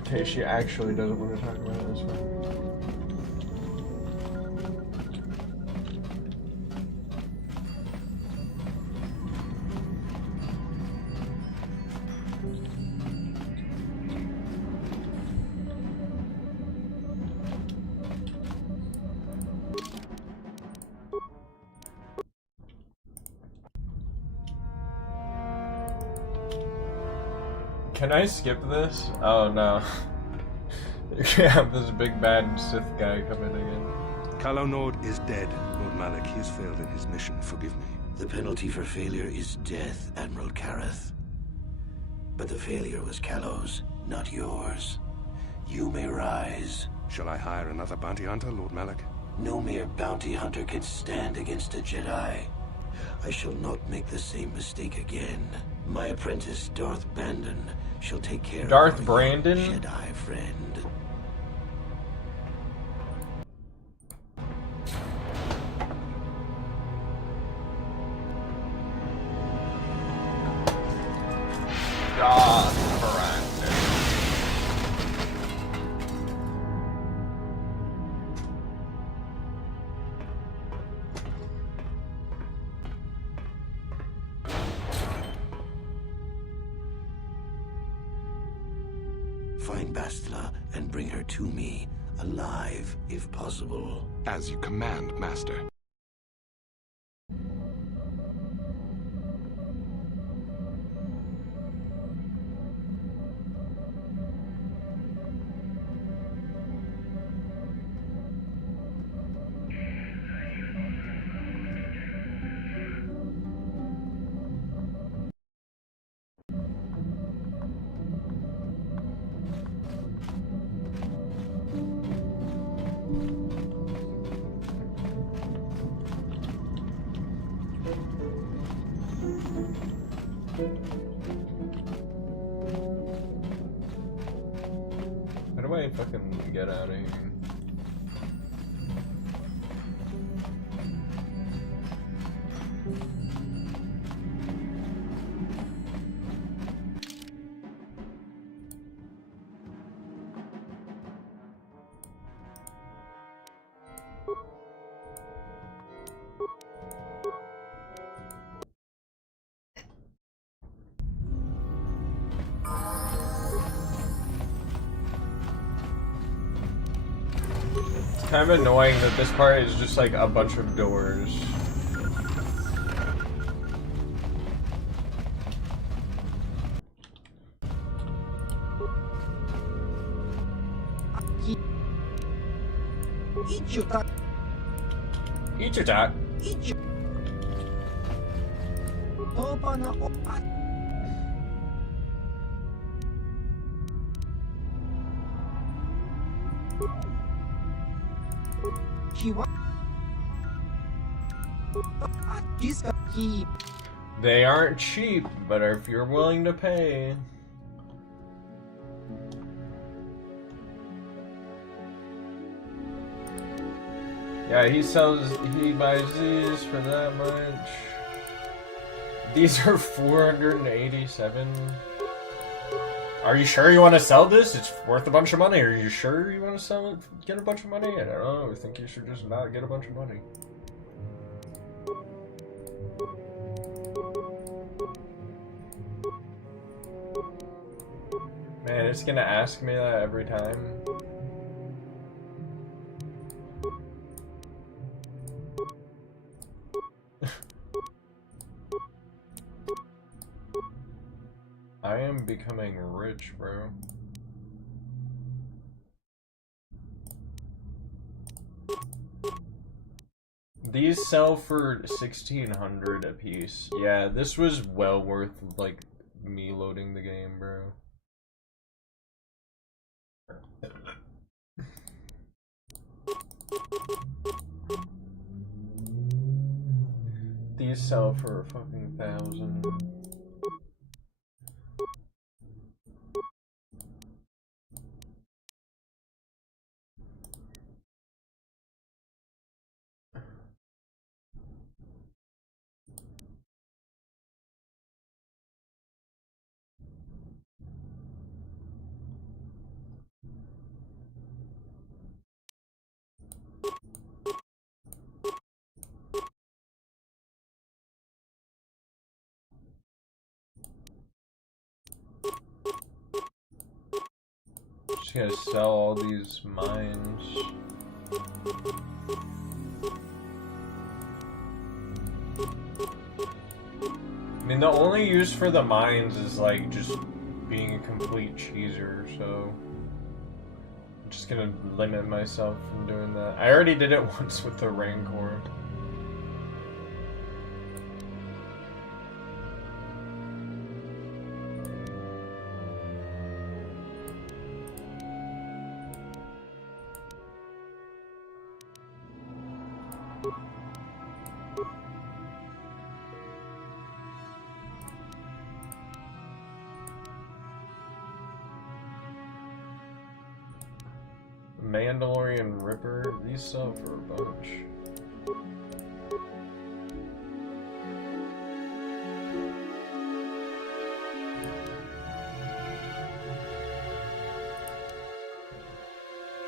Okay, she actually doesn't want to talk about it this way. Can I skip this? Oh no. You have this big bad Sith guy coming again. Calo Nord is dead, Lord Malik. He has failed in his mission. Forgive me. The penalty for failure is death, Admiral Kareth. But the failure was Calo's, not yours. You may rise. Shall I hire another bounty hunter, Lord Malik? No mere bounty hunter can stand against a Jedi. I shall not make the same mistake again. My apprentice, Darth Brandon, shall take care Darth of Brandon? your Jedi friend. Darth Brandon. Find Bastila and bring her to me, alive if possible. As you command, Master. How do I fucking get out of here? It's kind of annoying that this part is just like a bunch of doors. Eat your dot. They aren't cheap, but if you're willing to pay. Yeah, he buys these for that much. These are 487. Are you sure you want to sell this? It's worth a bunch of money. Are you sure you want to sell it? Get a bunch of money? I don't know. I think you should just not get a bunch of money. Man, it's gonna ask me that every time. I am becoming rich, bro. These sell for 1,600 a piece. Yeah, this was well worth, like, me loading the game, bro. These sell for a fucking 1,000. Just gotta sell all these mines. I mean, the only use for the mines is like just being a complete cheeser, so I'm just gonna limit myself from doing that. I already did it once with the Rancor. Mandalorian Ripper, these sell for a bunch.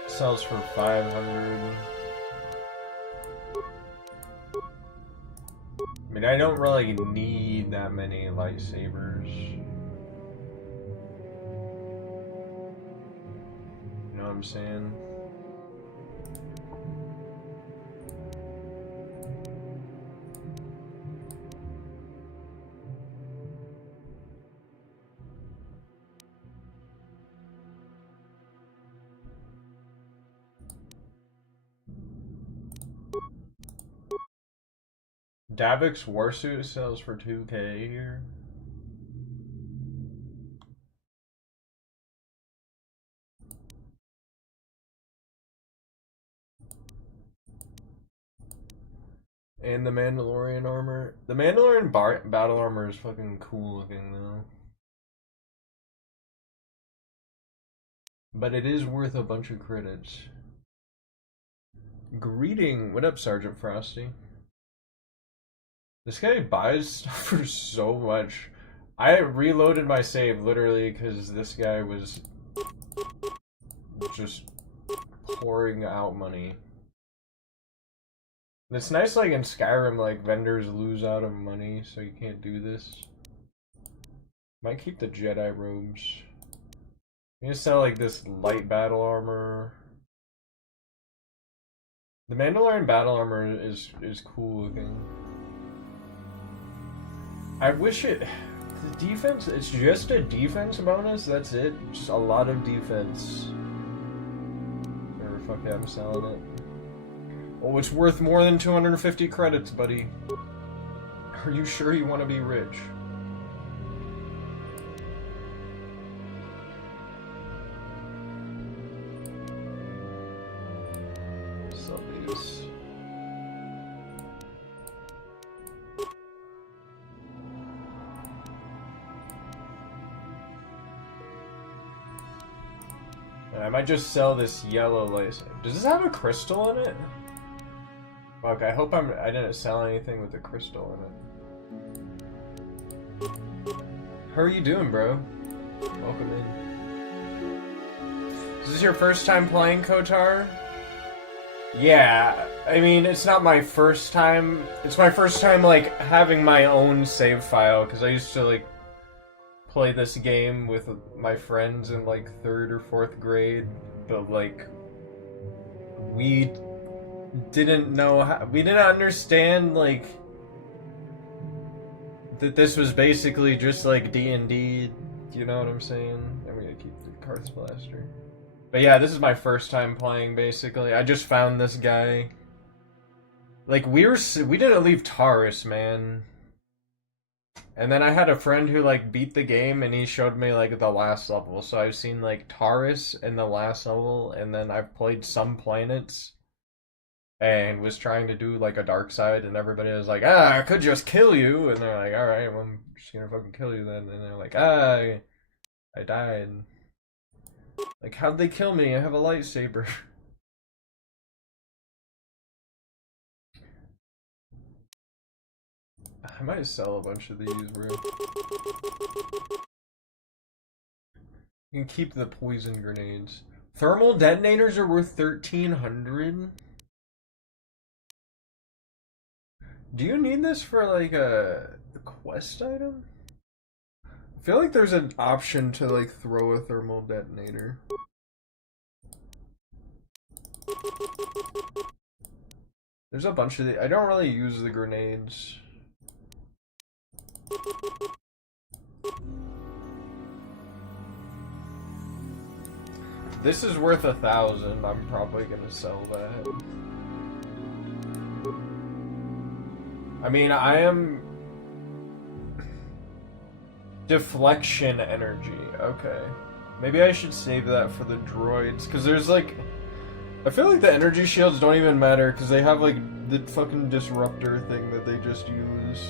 Sells for 500. I mean, I don't really need that many lightsabers. You know what I'm saying? Davix Warsuit sells for 2K here. And the Mandalorian armor. The Mandalorian battle armor is fucking cool looking though. But it is worth a bunch of credits. Greeting. What up, Sergeant Frosty? This guy buys stuff for so much. I reloaded my save literally because this guy was just pouring out money. It's nice, like in Skyrim, like vendors lose out of money, so you can't do this. Might keep the Jedi robes. I'm gonna sell like this light battle armor. The Mandalorian battle armor is cool looking. I wish it. The defense. It's just a defense bonus. That's it. Just a lot of defense. Or fuck yeah, I'm selling it. Oh, it's worth more than 250 credits, buddy. Are you sure you want to be rich? Sell these. I might just sell this yellow lace. Does this have a crystal in it? Fuck, I hope I didn't sell anything with a crystal in it. How are you doing, bro? Welcome in. Is this your first time playing Kotor? Yeah, I mean, it's not my first time. It's my first time, like, having my own save file, because I used to, like, play this game with my friends in, like, 3rd or 4th grade, but, like, we didn't know how, we didn't understand, like, that this was basically just, like, D&D, you know what I'm saying? I'm gonna keep the Karth Blaster. But yeah, this is my first time playing, basically. I just found this guy. Like, we didn't leave Taurus, man. And then I had a friend who, like, beat the game, and he showed me, like, the last level. So I've seen, like, Taurus in the last level, and then I've played some planets, and was trying to do, like, a dark side, and everybody was like, I could just kill you. And they're like, alright, well, I'm just gonna fucking kill you then. And they're like, I died. Like, how'd they kill me? I have a lightsaber. I might sell a bunch of these, bro. You can keep the poison grenades. Thermal detonators are worth 1,300? Do you need this for, like, a quest item? I feel like there's an option to, like, throw a thermal detonator. There's a bunch of the. I don't really use the grenades. this is worth 1,000. I'm probably gonna sell that. I mean, I am... Deflection energy. Okay. Maybe I should save that for the droids, because there's like... I feel like the energy shields don't even matter, because they have like the fucking disruptor thing that they just use.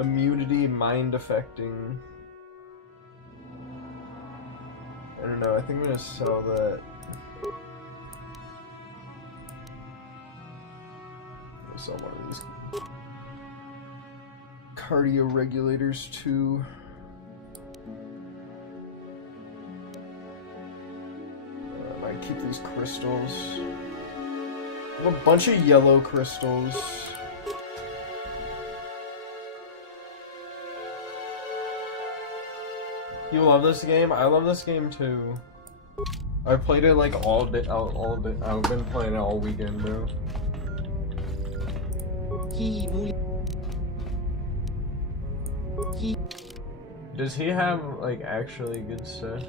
Immunity, mind affecting. I don't know, I think I'm gonna sell that. I'll sell one of these cardio regulators too. I might keep these crystals. I have a bunch of yellow crystals. You love this game? I love this game too. I played it like all day. I've been playing it all weekend, bro. Does he have like actually good stuff?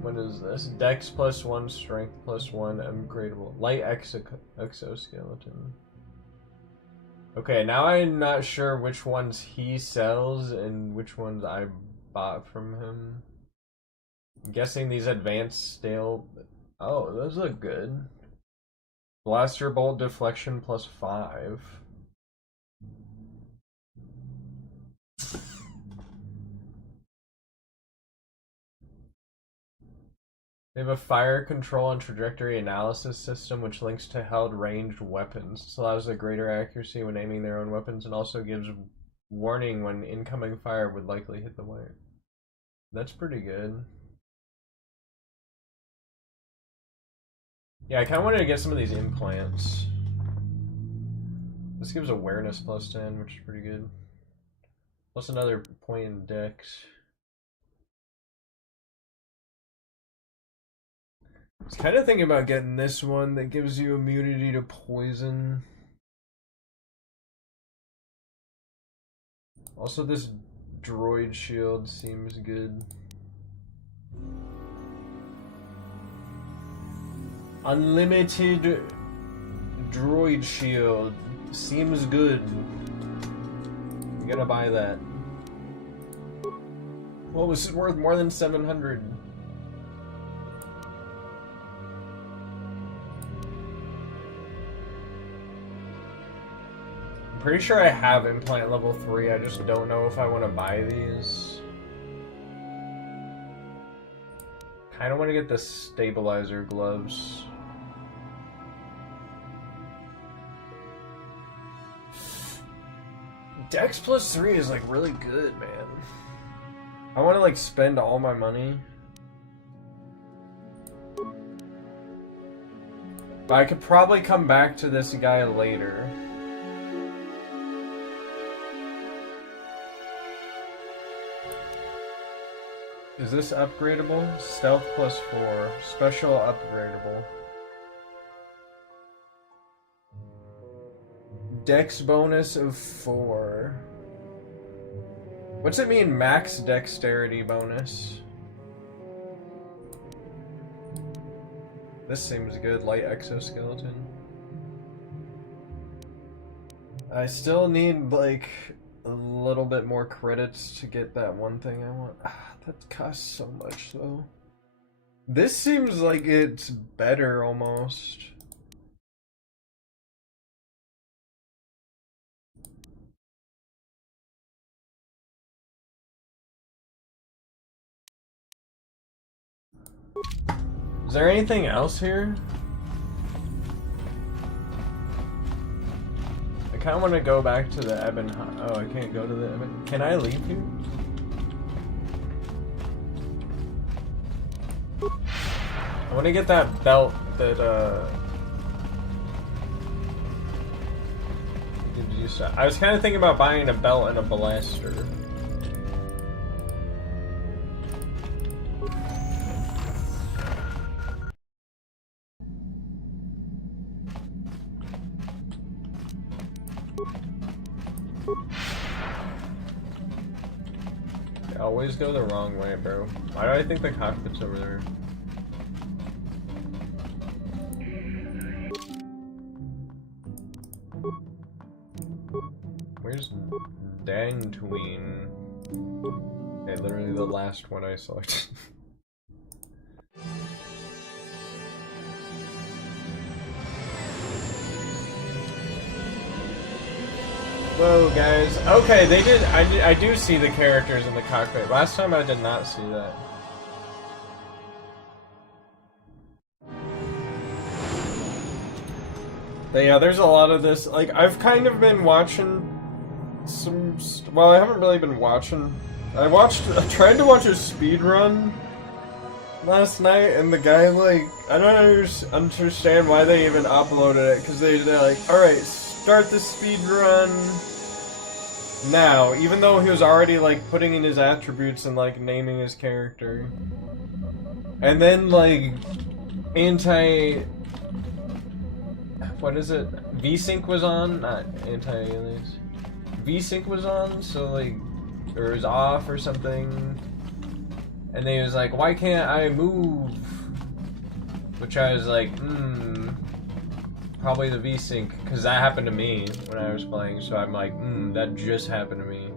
What is this? Dex +1, strength +1, upgradable. Light exoskeleton. Okay, now I'm not sure which ones he sells and which ones I bought from him. I'm guessing these advanced stale... Oh, those look good. Blaster bolt deflection +5. They have a fire control and trajectory analysis system which links to held ranged weapons. This allows a greater accuracy when aiming their own weapons and also gives warning when incoming fire would likely hit the wire. That's pretty good. Yeah, I kind of wanted to get some of these implants. This gives awareness +10, which is pretty good. Plus another point in dex. I was kind of thinking about getting this one that gives you immunity to poison. Also, this droid shield seems good. Unlimited droid shield seems good. You gotta buy that. Well, this is worth more than 700. Pretty sure I have implant level 3, I just don't know if I want to buy these. Kinda want to get the stabilizer gloves. Dex +3 is like really good, man. I want to like spend all my money. But I could probably come back to this guy later. Is this upgradable? Stealth +4. Special upgradable. Dex bonus of 4. What's it mean, max dexterity bonus? This seems good, light exoskeleton. I still need, like, a little bit more credits to get that one thing I want. That costs so much, though. This seems like it's better, almost. Is there anything else here? I kind of want to go back to the Ebon. Oh, I can't go to the Ebon. Can I leave here? I want to get that belt that gives you stuff. I was kind of thinking about buying a belt and a blaster. always go the wrong way, bro. Why do I think the cockpit's over there? Where's Dantooine? Okay, literally the last one I selected. Whoa, guys. Okay, they did. I do see the characters in the cockpit. Last time I did not see that. But yeah, there's a lot of this. Like, I've kind of been watching some. Well, I haven't really been watching. I tried to watch a speed run last night, and the guy, like, I don't understand why they even uploaded it, because they're like, alright, start the speed run now, even though he was already, like, putting in his attributes and, like, naming his character. And then, like, what is it? VSync was on? Not anti-alias. VSync was on, so, like, or it was off or something. And then he was like, why can't I move? Which I was like, probably the VSync, because that happened to me when I was playing, so I'm like, that just happened to me.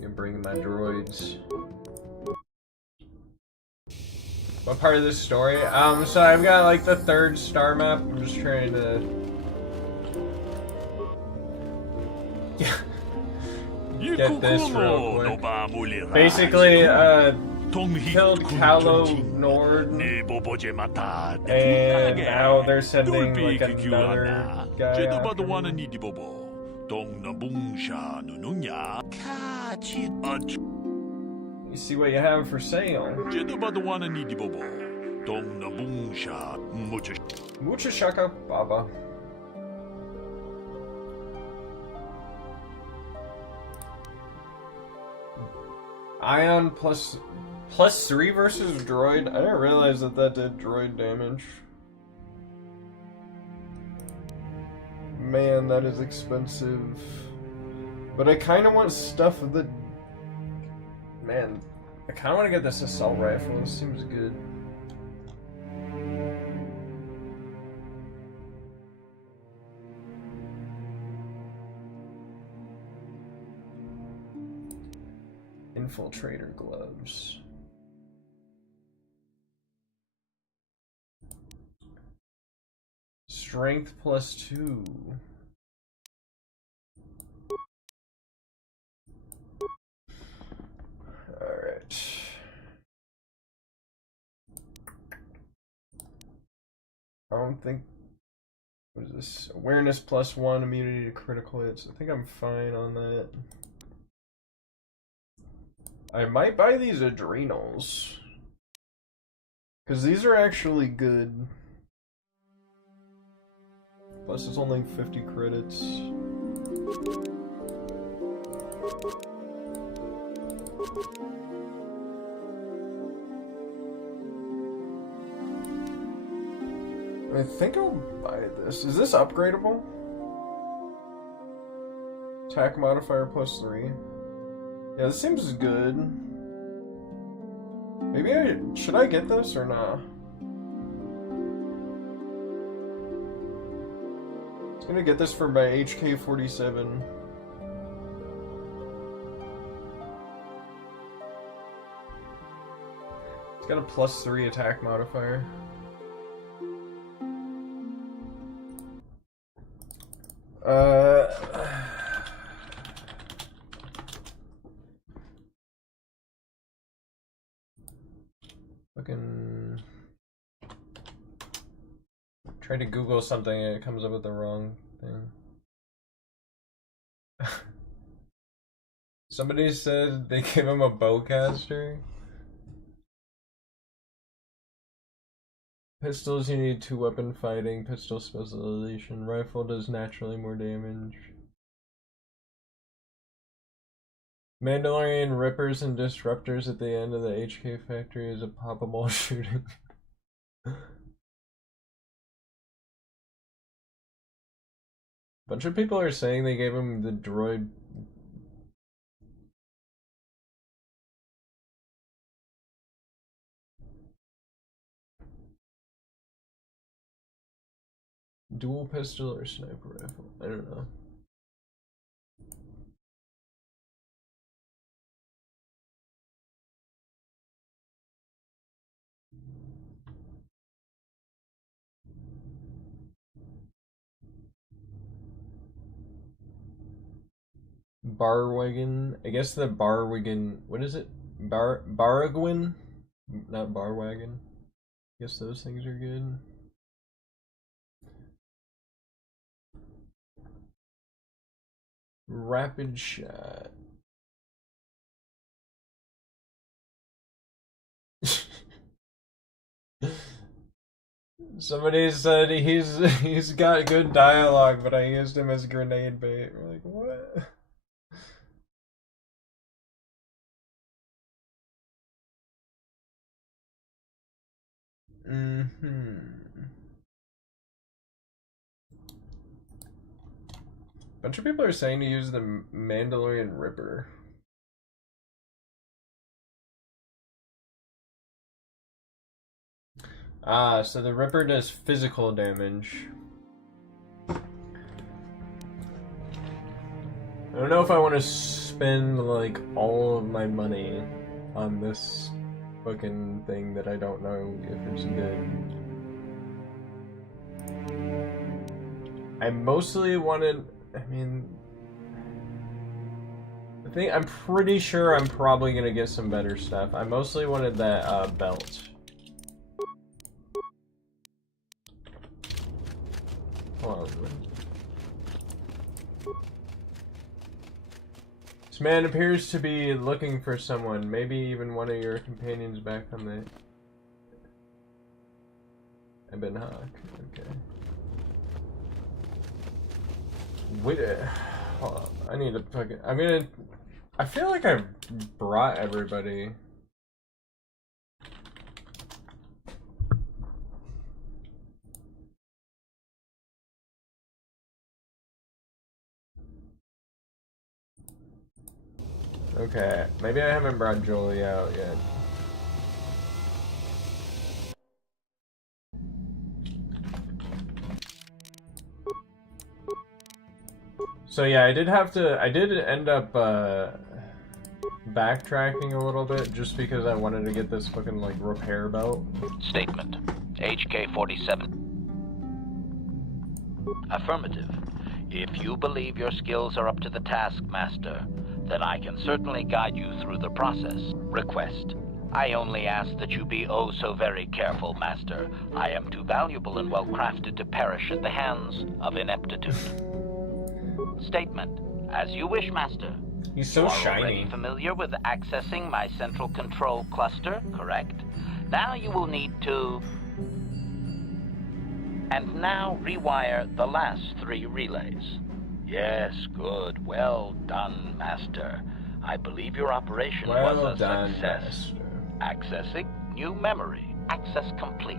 You're bringing my droids. What part of this story? So I've got like the 3rd star map. I'm just trying to... get this real quick. Basically, killed Kalo Nord, and now they're sending like another guy after me. You see what you have for sale. Mucha shaka baba. Ion plus 3 versus droid? I didn't realize that did droid damage. Man, that is expensive. But I kind of want stuff that... Man, I kind of want to get this assault rifle. This seems good. Infiltrator gloves. Strength plus 2. Alright. I don't think... What is this? Awareness plus 1, immunity to critical hits. I think I'm fine on that. I might buy these adrenals. Because these are actually good. Plus it's only 50 credits. I think I'll buy this. Is this upgradable? Attack modifier plus 3. Yeah, this seems good. Maybe should I get this or not? I'm gonna get this for my HK-47. It's got a plus 3 attack modifier. Fucking try to Google something and it comes up with the wrong thing. Somebody said they gave him a bowcaster. Pistols, you need 2 weapon fighting, pistol specialization. Rifle does naturally more damage. Mandalorian rippers and disruptors at the end of the HK factory is a pop-a-mall shooting. Bunch of people are saying they gave him the droid. Dual pistol or sniper rifle? I don't know. Barwagon. I guess the Barwagon. What is it? Baragwin? Not Barwagon. I guess those things are good. Rapid shot. Somebody said he's got good dialogue, but I used him as grenade bait. We're like, what? Bunch of people are saying to use the Mandalorian Ripper. Ah, so the Ripper does physical damage. I don't know if I want to spend, like, all of my money on this fucking thing that I don't know if it's good. I mostly wanted... I mean... I'm pretty sure I'm probably gonna get some better stuff. I mostly wanted that, belt. Hold on. This man appears to be looking for someone, maybe even one of your companions back on the... Ebon Hawk, okay. Wait, hold on. I need to fucking... I feel like I brought everybody. Okay, maybe I haven't brought Jolie out yet. So yeah, I did end up backtracking a little bit just because I wanted to get this fucking like repair belt. Statement. HK-47. Affirmative. If you believe your skills are up to the task, Master, then I can certainly guide you through the process. Request. I only ask that you be oh so very careful, Master. I am too valuable and well crafted to perish at the hands of ineptitude. Statement. As you wish, Master. He's so you are shiny. already familiar with accessing my central control cluster, correct? Now you will need to... And now rewire the last 3 relays. Yes, good. Well done, Master. I believe your operation was a success. Master. Accessing new memory. Access complete.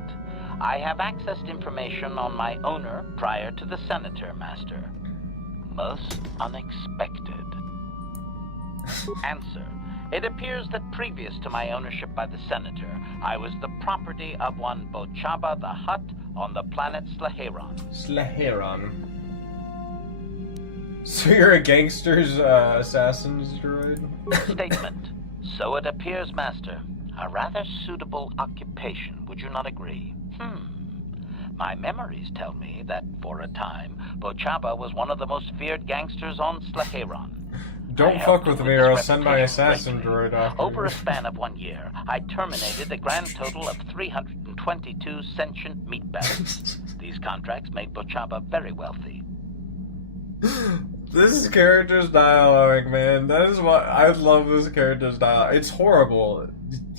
I have accessed information on my owner prior to the Senator, Master. Most unexpected. Answer. It appears that previous to my ownership by the Senator, I was the property of one Bochaba the Hutt on the planet Slaheron. Slaheron. So you're a gangster's assassin's droid? Statement. So it appears, Master. A rather suitable occupation, would you not agree? My memories tell me that, for a time, Bochaba was one of the most feared gangsters on Slaheron. Don't fuck with me or I'll send my assassin droid off. Over a span of 1 year, I terminated a grand total of 322 sentient meat bags. These contracts made Bochaba very wealthy. This character's dialogue, man. That is what I love. This character's dialogue. It's horrible.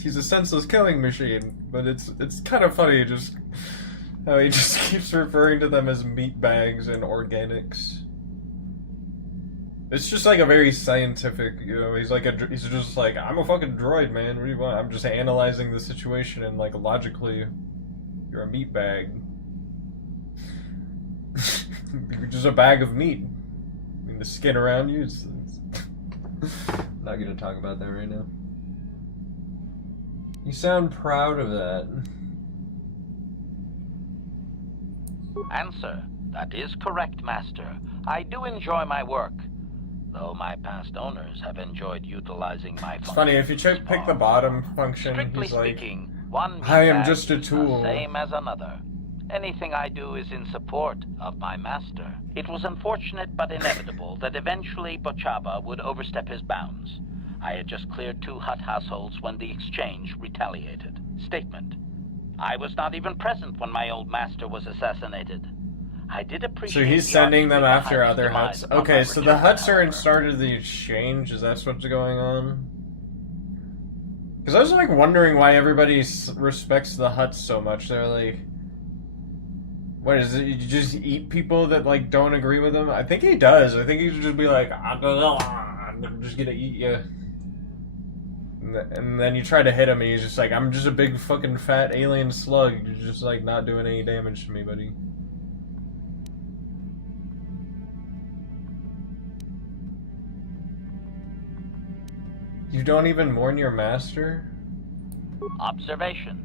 He's a senseless killing machine, but it's kind of funny just how he just keeps referring to them as meat bags and organics. It's just like a very scientific, you know. He's just like, I'm a fucking droid, man. What do you want? I'm just analyzing the situation and like logically, you're a meat bag. Just a bag of meat. I mean, the skin around you is... Not gonna talk about that right now. You sound proud of that. Answer. That is correct, Master. I do enjoy my work, though my past owners have enjoyed utilizing my It's funny, if you pick the bottom function, Strictly he's like, speaking, one I am meat just a bag is tool. the same as another. Anything I do is in support of my master. It was unfortunate but inevitable that eventually Bochaba would overstep his bounds. I had just cleared 2 Hutt households when the exchange retaliated. Statement. I was not even present when my old master was assassinated. I did appreciate So he's the sending them argument after behind other his Hutts. demise upon Okay, my so the return, Hutts are in however. start of the exchange. Is that what's going on? Because I was like wondering why everybody respects the Hutts so much. They're like, what is it? You just eat people that like don't agree with him? I think he does. I think he should just be like, I'm just gonna eat you. And then you try to hit him, and he's just like, I'm just a big fucking fat alien slug. You're just like not doing any damage to me, buddy. You don't even mourn your master? Observation.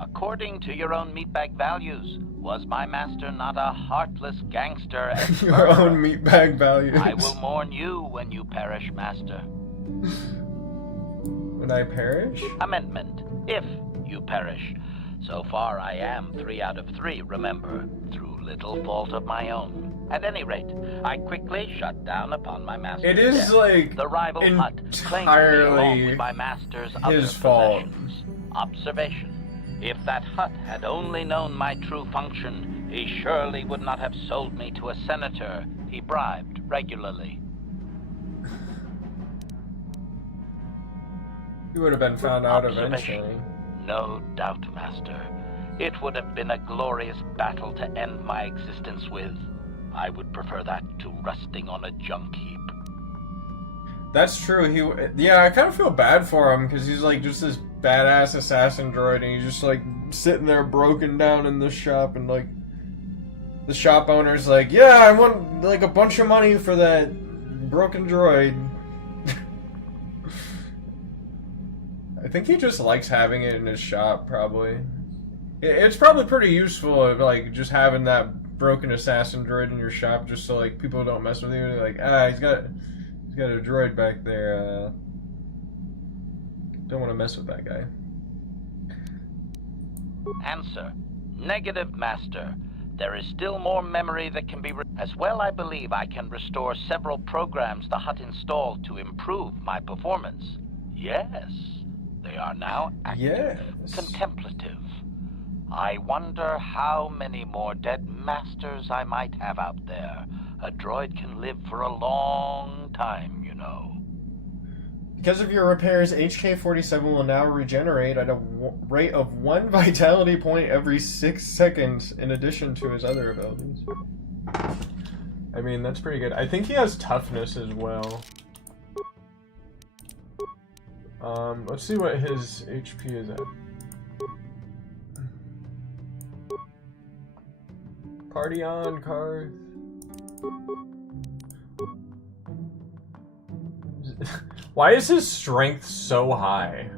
According to your own meatbag values, was my master not a heartless gangster and Your murderer? own meatbag values. I will mourn you when you perish, master. When I perish? Amendment. If you perish. So far I am 3 out of 3, remember, through little fault of my own. At any rate, I quickly shut down upon my master's It is, death. like, the rival Hutt claimed me entirely along with my master's other his fault. possessions. Observation. If that Hutt had only known my true function, he surely would not have sold me to a senator he bribed regularly. You would have been found out Observation. eventually. No doubt, Master. It would have been a glorious battle to end my existence with. I would prefer that to rusting on a junk heap. That's true. Yeah, I kind of feel bad for him because he's like just this badass assassin droid, and he's just like sitting there broken down in the shop, and like the shop owner's like, "Yeah, I want like a bunch of money for that broken droid." I think he just likes having it in his shop, probably. It's probably pretty useful, like, just having that broken assassin droid in your shop, just so, like, people don't mess with you. They're like, he's got a droid back there, don't want to mess with that guy. Answer. Negative, Master. There is still more memory that can be... As well, I believe I can restore several programs the Hutt installed to improve my performance. Yes. They are now active, contemplative. I wonder how many more dead masters I might have out there. A droid can live for a long time, you know. Because of your repairs, HK-47 will now regenerate at a rate of 1 vitality point every 6 seconds, in addition to his other abilities. I mean, that's pretty good. I think he has toughness as well. Let's see what his HP is at. Party on, Karth. Why is his strength so high?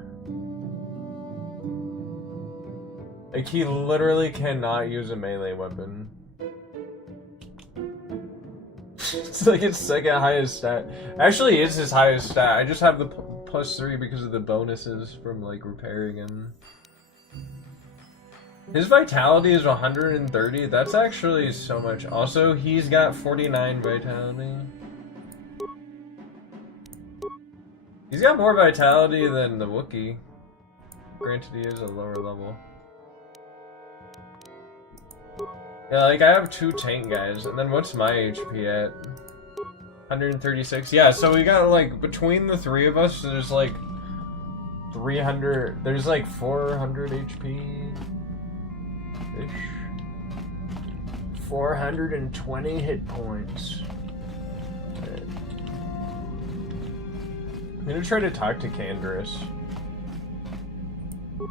Like, he literally cannot use a melee weapon. It's like his second highest stat. Actually, it's his highest stat. I just have the +3 because of the bonuses from, like, repairing him. His vitality is 130. That's actually so much. Also, he's got 49 vitality. He's got more vitality than the Wookiee. Granted, he is a lower level. Yeah, like, I have 2 tank guys, and then what's my HP at? 136? Yeah, so we got, like, between the 3 of us, there's, like, 300... There's, like, 400 HP-ish. 420 hit points. I'm gonna try to talk to Canderous.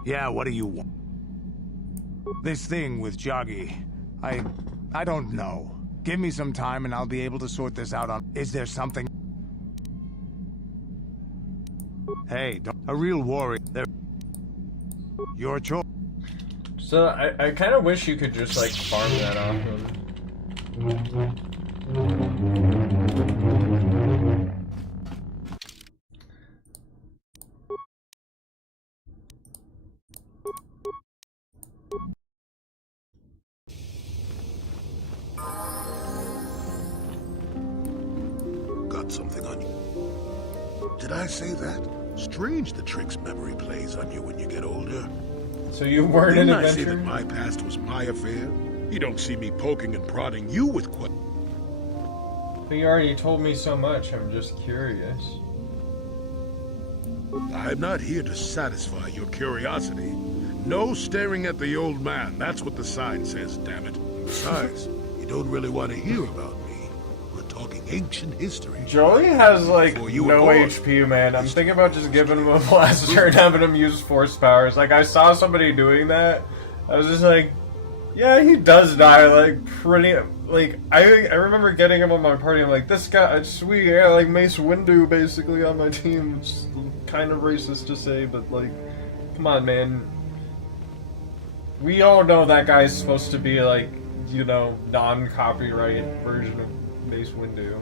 Yeah, what do you want? This thing with Joggy, I don't know. Give me some time and I'll be able to sort this out on... Is there something... Hey, a real warrior. Your choice. So I kind of wish you could just like farm that off him. Got something on you. Did I say that? Strange the tricks memory plays on you when you get older. So you weren't an Didn't I say adventurer? that my past was my affair? You don't see me poking and prodding you with But you already told me so much, I'm just curious. I'm not here to satisfy your curiosity. No staring at the old man. That's what the sign says, damn it. Besides, you don't really want to hear about me. We're talking ancient history. Joey has like Before you were no born. HP, man. I'm thinking about just giving him a blaster and having him use force powers. Like I saw somebody doing that. I was just like, yeah, he does die like pretty. Like I remember getting him on my party. I'm like, this guy, it's sweet. Yeah, like Mace Windu basically on my team. It's kind of racist to say, but like, come on, man. We all know that guy's supposed to be like, you know, non-copyright version of Mace Windu.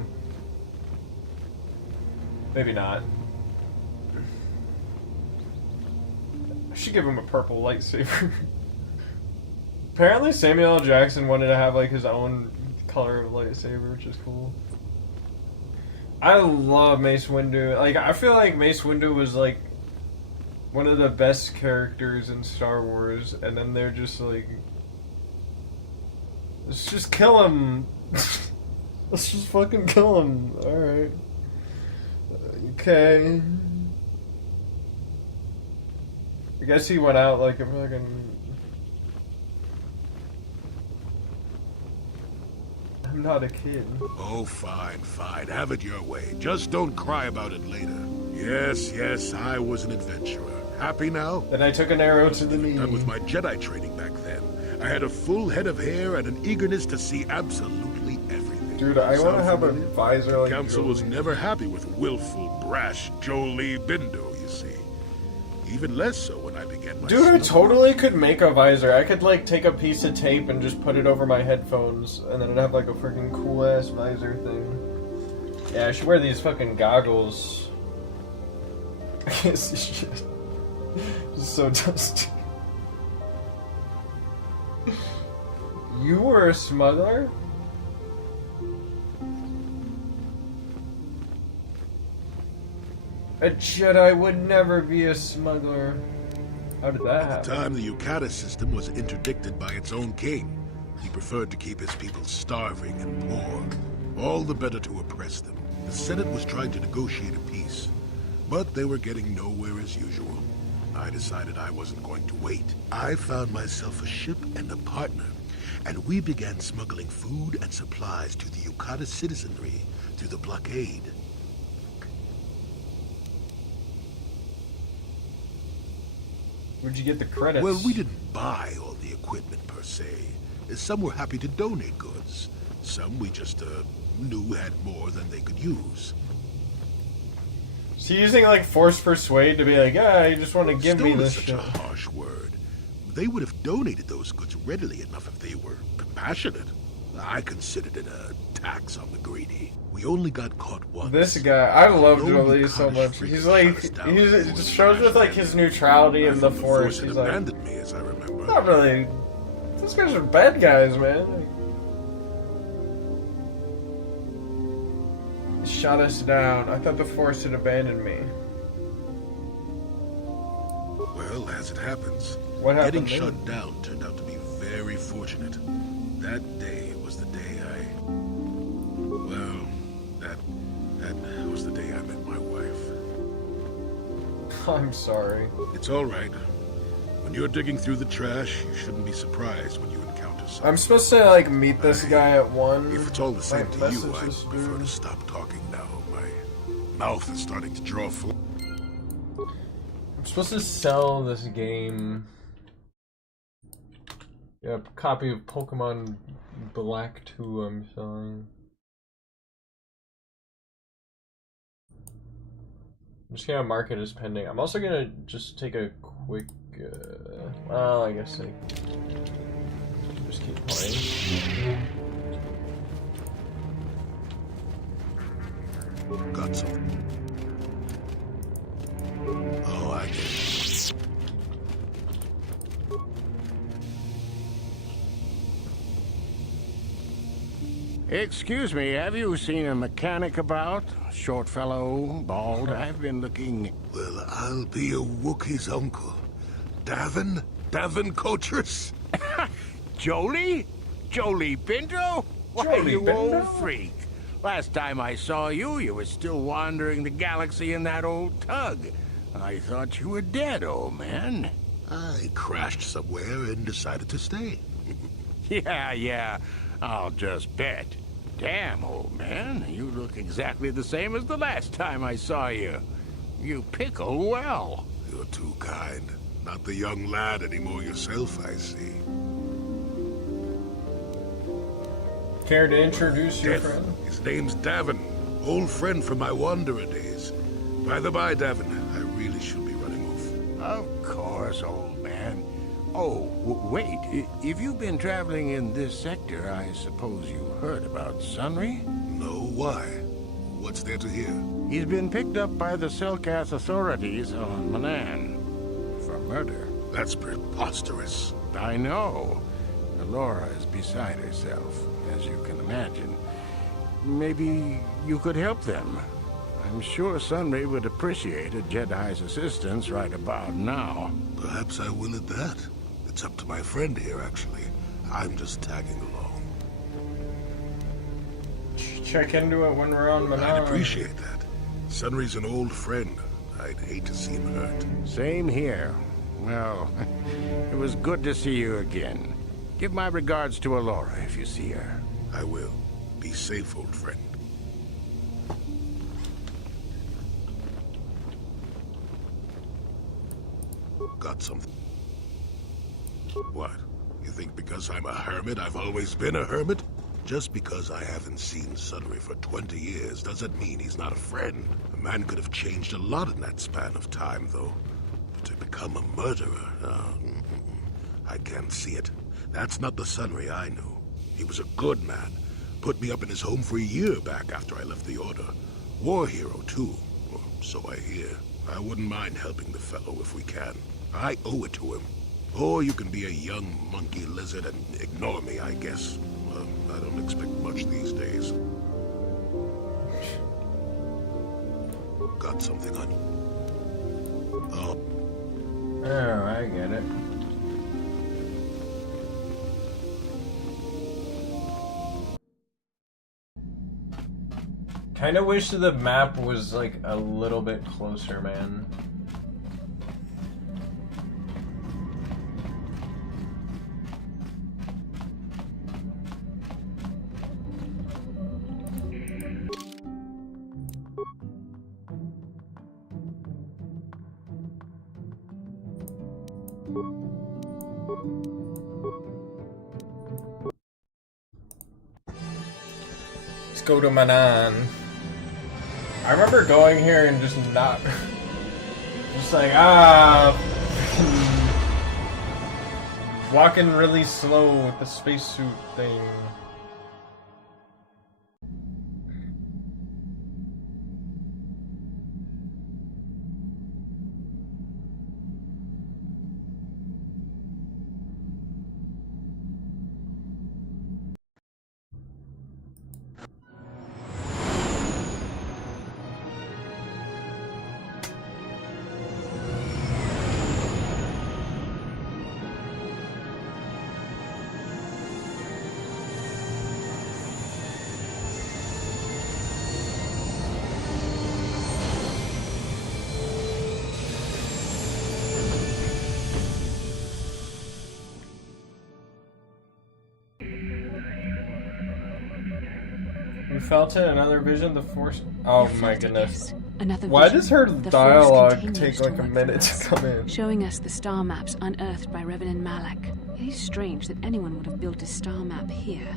Maybe not. I should give him a purple lightsaber. Apparently Samuel L. Jackson wanted to have like his own color of lightsaber, which is cool. I love Mace Windu. Like, I feel like Mace Windu was like one of the best characters in Star Wars, and then they're just like, let's just kill him. Let's just fucking kill him. Alright. Okay. I guess he went out like a fucking... I'm not a kid. Oh, fine, fine. Have it your way. Just don't cry about it later. Yes, yes, I was an adventurer. Happy now? Then I took an arrow to the knee. Done with my Jedi training back then. I had a full head of hair and an eagerness to see absolutely everything. Dude, I want to have a visor like Council was Jolie. never happy with willful, brash Jolie Bindo, you see. Even less so when I began my Dude, I smuggling. totally could make a visor. I could like take a piece of tape and just put it over my headphones, and then it'd have like a freaking cool ass visor thing. Yeah, I should wear these fucking goggles. I can't see shit. It's so dusty. You were a smuggler? A Jedi would never be a smuggler. How did that At happen? the time, the Yukata system was interdicted by its own king. He preferred to keep his people starving and poor, all the better to oppress them. The Senate was trying to negotiate a peace, but they were getting nowhere as usual. I decided I wasn't going to wait. I found myself a ship and a partner, and we began smuggling food and supplies to the Yukata citizenry through the blockade. Where'd you get the credits? Well, we didn't buy all the equipment per se. Some were happy to donate goods. Some we just knew had more than they could use. So you're using like force persuade to be like, yeah, you just want to give me Stole is this such shit. a harsh word. They would have donated those goods readily enough if they were compassionate. I considered it a tax on the greedy. We only got caught once. This guy, I love No Jolie so Yukata much. freaking He's shut like, us down he's, before it we shows with like his neutrality in the force. had He's like, abandoned me, as I remember. not really. Those guys are bad guys, man. Like, shot us down. I thought the force had abandoned me. Well, as it happens, What getting happened then? shut down turned out to be very fortunate. That day was the day that was the day I met my wife. I'm sorry. It's all right. When you're digging through the trash, you shouldn't be surprised when you encounter something. I'm supposed to like meet this guy at 1. If it's all the same to you, I this prefer dude. to stop talking now. My mouth is starting to draw full. I'm supposed to sell this game. A copy of Pokemon Black 2 I'm selling. I'm just gonna mark it as pending. I'm also gonna just take a quick, well, I guess I just keep playing. Got some. Oh, I get it. Excuse me, have you seen a mechanic about? Short fellow, bald. I've been looking. Well, I'll be a Wookiee's uncle. Davin? Davin Kotor? Jolie? Jolie Pinto? Why, Jolie you Pinto? old freak. Last time I saw you, you were still wandering the galaxy in that old tug. I thought you were dead, old man. I crashed somewhere and decided to stay. Yeah. I'll just bet. Damn, old man, you look exactly the same as the last time I saw you. You pickle well. You're too kind. Not the young lad anymore yourself, I see. Care to introduce your Death. friend? His name's Davin. Old friend from my wanderer days. By the by, Davin, I really should be running off. Of course, old man. Oh, wait. If you've been traveling in this sector, I suppose you heard about Sunry? No, why? What's there to hear? He's been picked up by the Selkath authorities on Manan for murder. That's preposterous. I know. Laura is beside herself, as you can imagine. Maybe you could help them. I'm sure Sunray would appreciate a Jedi's assistance right about now. Perhaps I will at that. It's up to my friend here, actually. I'm just tagging along. Check into it when we're on Manan. I'd appreciate that. Sunry's an old friend. I'd hate to see him hurt. Same here. Well, it was good to see you again. Give my regards to Alora if you see her. I will. Be safe, old friend. Got something. What? You think because I'm a hermit, I've always been a hermit? Just because I haven't seen Sunry for 20 years doesn't mean he's not a friend. A man could have changed a lot in that span of time, though. But to become a murderer, I can't see it. That's not the Sunry I knew. He was a good man. Put me up in his home for a year back after I left the Order. War hero, too. Or so I hear. I wouldn't mind helping the fellow if we can. I owe it to him. Or you can be a young monkey lizard and ignore me, I guess. Well, I don't expect much these days. Got something on you? Oh, I get it. Kinda wish the map was like a little bit closer, man. Let's go to Manan. I remember going here and just not... just like, walking really slow with the spacesuit thing. You felt it? Another vision? The Force? Oh my goodness. Another Why vision. does her The dialogue Force continues take like a work for minute us, to come in? showing us the star maps unearthed by Reverend Malak. It is strange that anyone would have built a star map here.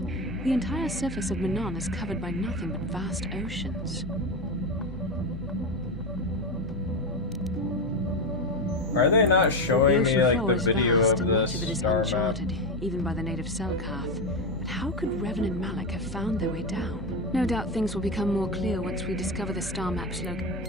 The entire surface of Manon is covered by nothing but vast oceans. Are they not showing me ocean like floor the is video vast of and the much of it is star map? uncharted, even by the native Selkath. But how could Revan and Malak have found their way down? No doubt things will become more clear once we discover the star map's location.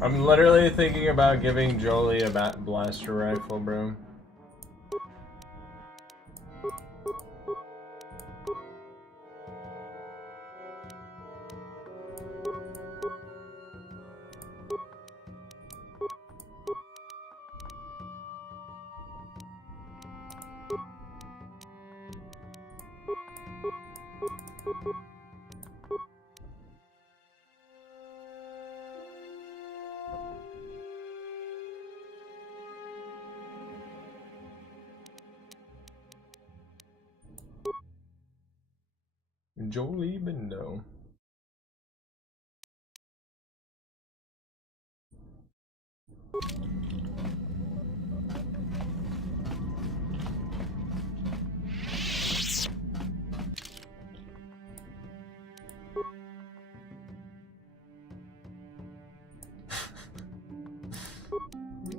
I'm literally thinking about giving Jolie a blaster rifle, bro. Jolie Bindo.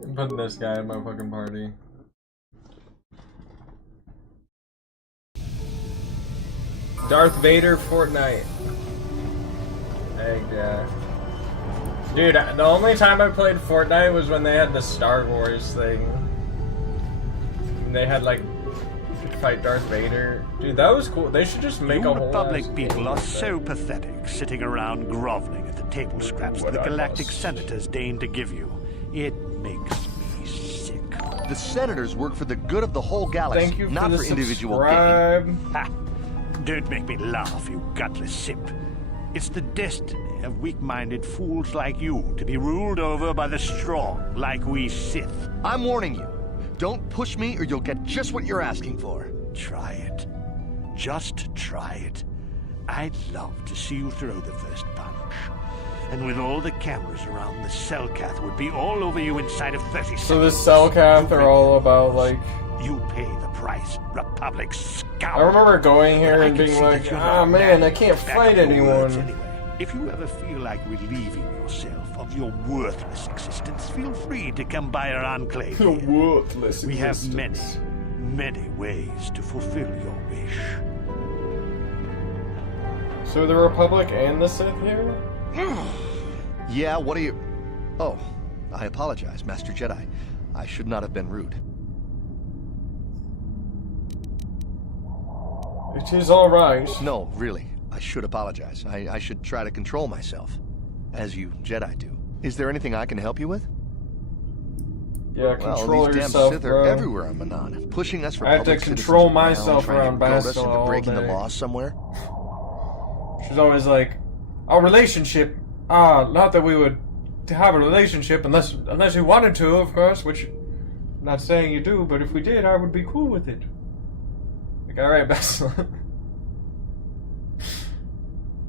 I'm putting this guy at my fucking party. Darth Vader Fortnite. Heck yeah. Dude, the only time I played Fortnite was when they had the Star Wars thing. And they had like fight Darth Vader. Dude, that was cool. They should just make a whole Republic people are so pathetic, sitting around groveling at the table scraps that the galactic senators deign to give you. It makes me sick. The senators work for the good of the whole galaxy, Thank you for not the for individual subscribe. gain. Ha! Don't make me laugh, you gutless simp. It's the destiny of weak-minded fools like you to be ruled over by the strong, like we Sith. I'm warning you. Don't push me or you'll get just what you're asking for. Try it. Just try it. I'd love to see you throw the first punch. And with all the cameras around, the Selkath would be all over you inside of 30 seconds. So the Selkath are all about like... You pay the price, Republic scoundrel. I remember going here and being like, ah man, I can't fight anyone. If you ever feel like relieving yourself of your worthless existence, feel free to come by our enclave. Your worthless We have existence. many ways to fulfill your wish. So the Republic and the Sith here? Yeah, what are you... Oh, I apologize, Master Jedi. I should not have been rude. It is alright. No, really. I should apologize. I should try to control myself. As you Jedi do. Is there anything I can help you with? Yeah, Well, control these yourself, damn Sith bro. are everywhere on Manon, pushing us I have to Republic citizens control around, myself trying to around goad us Bastila into all breaking the day. law somewhere. She's always like, our relationship, not that we would have a relationship unless we wanted to, of course, which I'm not saying you do, but if we did, I would be cool with it. Like, alright, Bastila.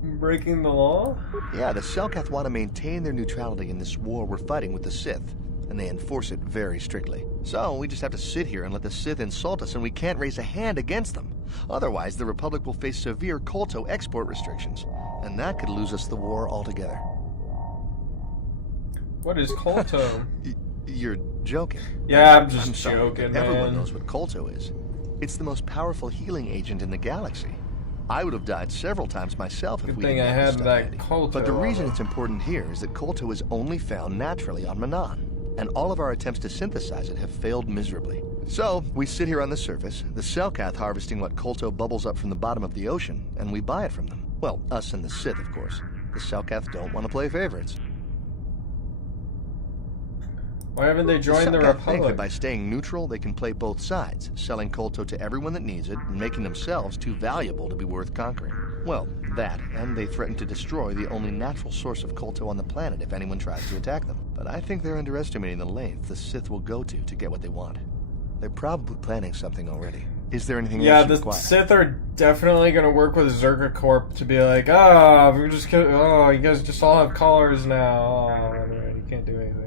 Breaking the law? Yeah, the Selkath want to maintain their neutrality in this war we're fighting with the Sith, and they enforce it very strictly. So we just have to sit here and let the Sith insult us, and we can't raise a hand against them. Otherwise, the Republic will face severe Kolto export restrictions, and that could lose us the war altogether. What is Kolto? You're joking. Yeah, I'm just sorry, joking, but everyone man. knows what Kolto is. It's the most powerful healing agent in the galaxy. I would have died several times myself if Good we thing didn't I have this had stuff that handy. Kolto But the reason on it. it's important here is that Kolto is only found naturally on Manon, and all of our attempts to synthesize it have failed miserably. So, we sit here on the surface, the Selkath harvesting what Kolto bubbles up from the bottom of the ocean, and we buy it from them. Well, us and the Sith, of course. The Selkath don't want to play favorites. Why haven't they joined the Selkath think that Republic? by staying neutral, they can play both sides, selling Kolto to everyone that needs it, and making themselves too valuable to be worth conquering. Well, that, and they threaten to destroy the only natural source of Kolto on the planet if anyone tries to attack them. But I think they're underestimating the length the Sith will go to get what they want. They're probably planning something already. Is there anything else you require? The Sith are definitely going to work with Zerga Corp to be like, we just you guys just all have collars now. You can't do anything.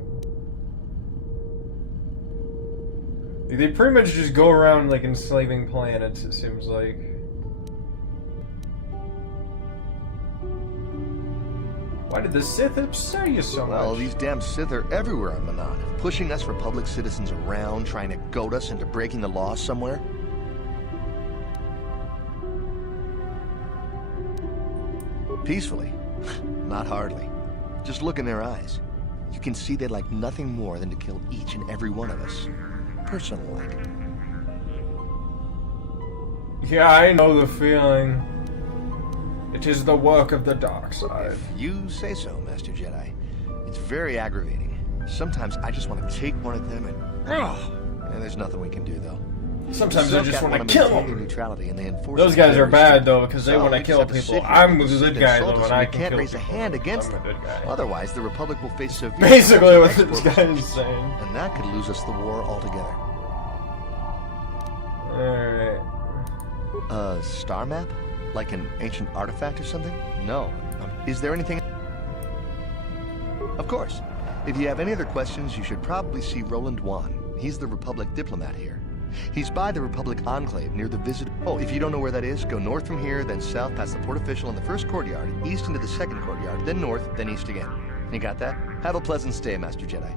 They pretty much just go around like enslaving planets, it seems like. Why did the Sith upset you so much? Well, these damn Sith are everywhere on Manan, pushing us Republic citizens around, trying to goad us into breaking the law somewhere. Peacefully? Not hardly. Just look in their eyes. You can see they'd like nothing more than to kill each and every one of us. Personal-like. Yeah, I know the feeling. It is the work of the dark side. If you say so, Master Jedi. It's very aggravating. Sometimes I just want to take one of them and there's nothing we can do, though. Sometimes I just want to kill them. Neutrality and they enforce Those guys are bad, though, because they want to kill just people. I'm a good guy, though, and I can't can raise a hand against them. Otherwise, the Republic will face severe basically what this guy is saying. And that could lose us the war altogether. Alright. Star map? Like an ancient artifact or something? No. Is there anything? Of course. If you have any other questions, you should probably see Roland Wan. He's the Republic diplomat here. He's by the Republic Enclave near the visit. Oh, if you don't know where that is, go north from here, then south past the port official in the first courtyard, east into the second courtyard, then north, then east again. You got that? Have a pleasant stay, Master Jedi.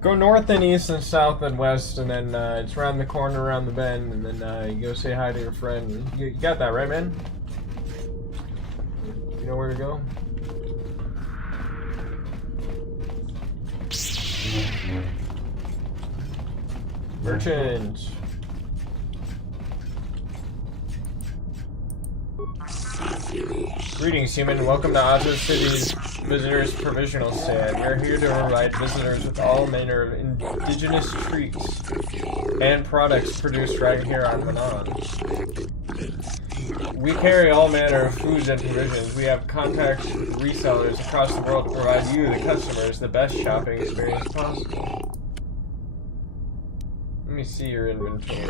Go north and east and south and west, and then it's around the corner, around the bend, and then you go say hi to your friend. You got that, right, man? You know where to go? Merchant. Greetings, human. Welcome to Otto City's Visitors Provisional Stand. We are here to provide visitors with all manner of indigenous treats and products produced right here on Manan. We carry all manner of foods and provisions. We have contacts with resellers across the world to provide you, the customers, the best shopping experience possible. Let me see your inventory.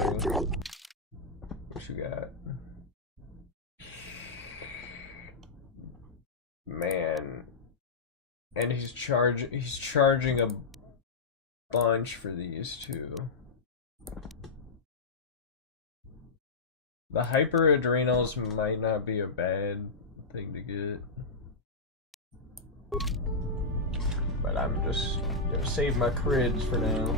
What you got? Man. And he's charging a bunch for these too. The hyper adrenals might not be a bad thing to get. But I'm just gonna save my crids for now.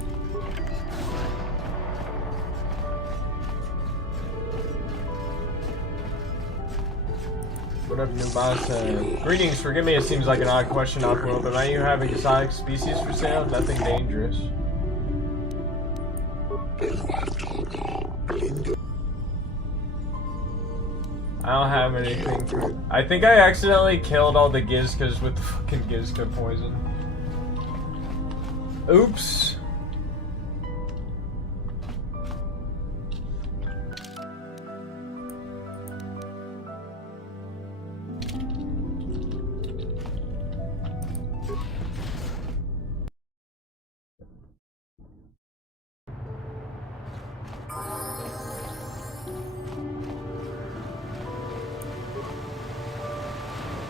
What up, Nubasa? Greetings, forgive me, it seems like an odd question off world, but might you have exotic species for sale? Nothing dangerous. I don't have anything for... I think I accidentally killed all the Gizkas with the fucking Gizka poison. Oops.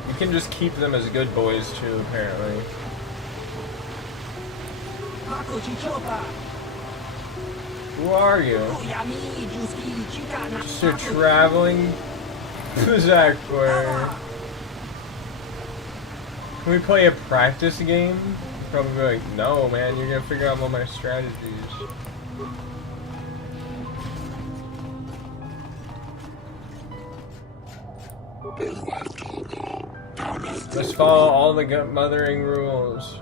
You can just keep them as good boys too, apparently. Who are you? Just a traveling Puzakwer. Can we play a practice game? Probably be like, no man, you're gonna figure out all my strategies. Must follow all the governing rules.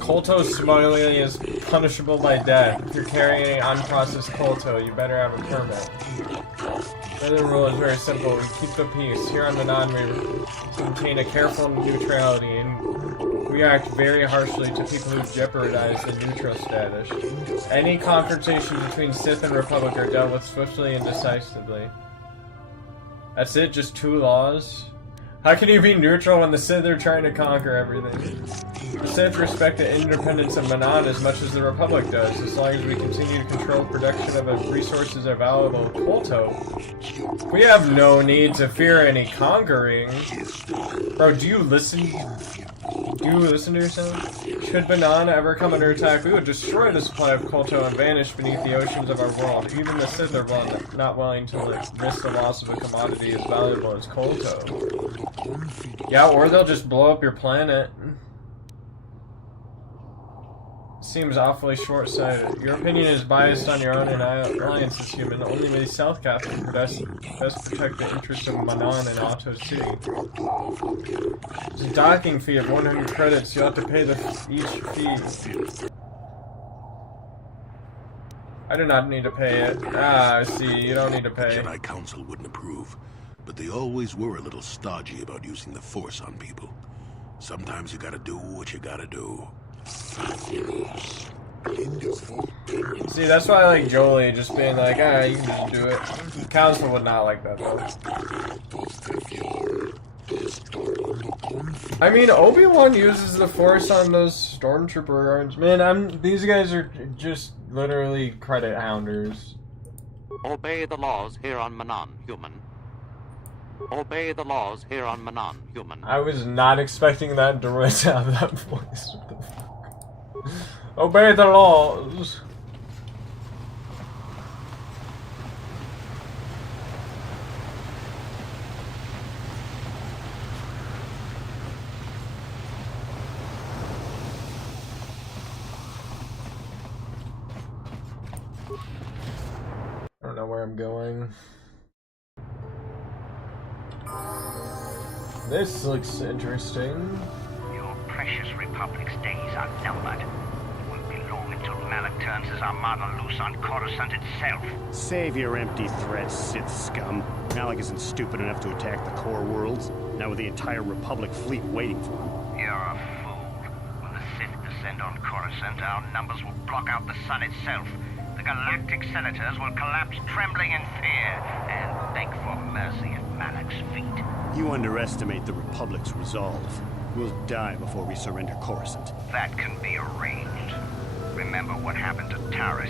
Kolto smuggling is punishable by death. If you're carrying unprocessed Kolto, you better have a permit. Another rule is very simple. We keep the peace. Here on Manan, we maintain a careful neutrality, and we act very harshly to people who jeopardize the neutral status. Any confrontation between Sith and Republic are dealt with swiftly and decisively. That's it? Just 2 laws? How can you be neutral when the Sith are trying to conquer everything? The Sith respect the independence of Manan as much as the Republic does, as long as we continue to control production of resources available in Kolto. We have no need to fear any conquering. Bro, do you listen? Do you listen to yourself? Should Manan ever come under attack, we would destroy the supply of Kolto and vanish beneath the oceans of our world. Even the Sith are not willing to risk the loss of a commodity as valuable as Kolto. Yeah, or they'll just blow up your planet. Seems awfully short-sighted. Your opinion is biased on your own alliance as human. Only the Southcath can best protect the interests of Manan and Otto City. It's a docking fee of 100 credits. You'll have to pay each fee. I do not need to pay it. Ah, I see. You don't need to pay. The Jedi Council wouldn't approve, but they always were a little stodgy about using the Force on people. Sometimes you gotta do what you gotta do. See, that's why I like Jolie just being like, ah, you can just do it. The Council would not like that, though. I mean, Obi-Wan uses the Force on those Stormtrooper guards. Man, these guys are just literally credit hounders. Obey the laws here on Manan, human. Obey the laws here on Manan, human. I was not expecting that droid to have that voice. What the fuck? Obey the laws. I don't know where I'm going. This looks interesting. Your precious Republic's days are numbered. It won't be long until Malak turns his armada loose on Coruscant itself. Save your empty threats, Sith scum. Malak isn't stupid enough to attack the core worlds, now with the entire Republic fleet waiting for him. You're a fool. When the Sith descend on Coruscant, our numbers will block out the sun itself. The galactic senators will collapse trembling in fear and beg for mercy at Malak's feet. You underestimate the Republic's resolve. We'll die before we surrender Coruscant. That can be arranged. Remember what happened to Taris.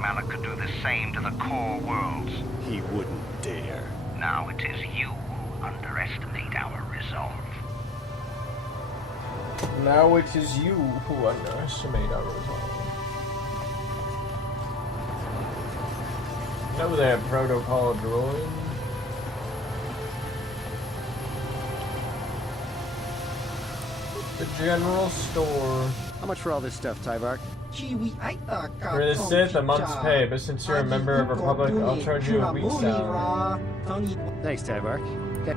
Malak could do the same to the core worlds. He wouldn't dare. Now it is you who underestimate our resolve. Now it is you who underestimate our resolve. Know that protocol droid. The general store. How much for all this stuff, Tyvark? For the Sith, a month's pay, but since you're a member of Republic, I'll charge you a week's salary. Thanks, Tyvark. Okay.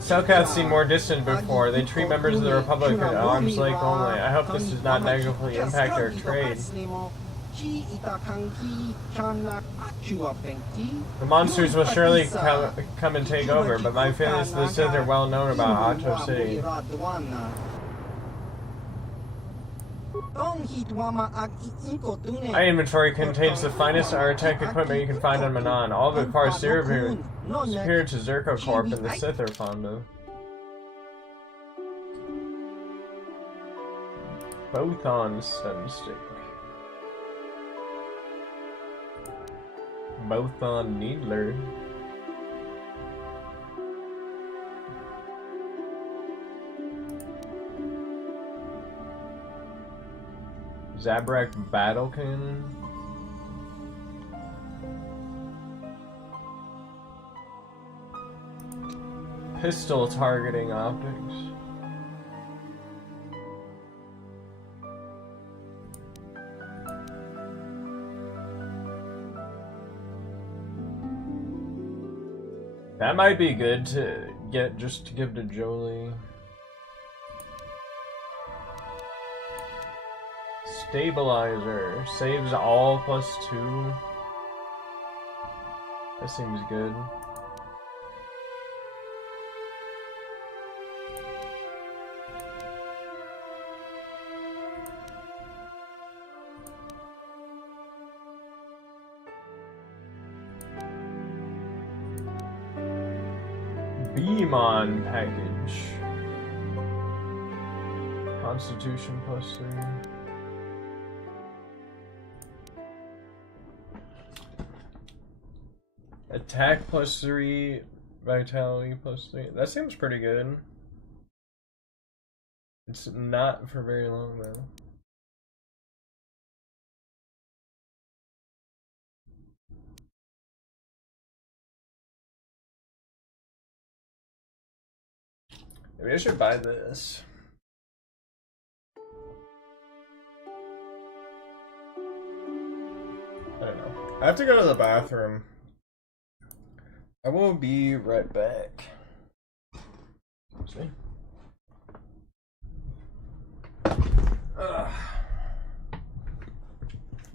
Cellcats seem more distant before. They treat members of the Republic at arm's length only. I hope this does not negatively impact our trade. The monsters will surely come and take over, but my feelings for the Sith are well known about Otto City. My inventory contains the finest Artec equipment you can find on Manan. All of it far superior to Zerko Corp and the Sith are fond of. Both on stun stick. Both on Needler. Zabrak Battle Cannon. Pistol targeting optics. That might be good to get just to give to Jolie. Stabilizer saves all +2. That seems good. Beamon package. Constitution +3. Attack +3. Vitality +3. That seems pretty good. It's not for very long though. Maybe I should buy this. I don't know. I have to go to the bathroom. I will be right back. See?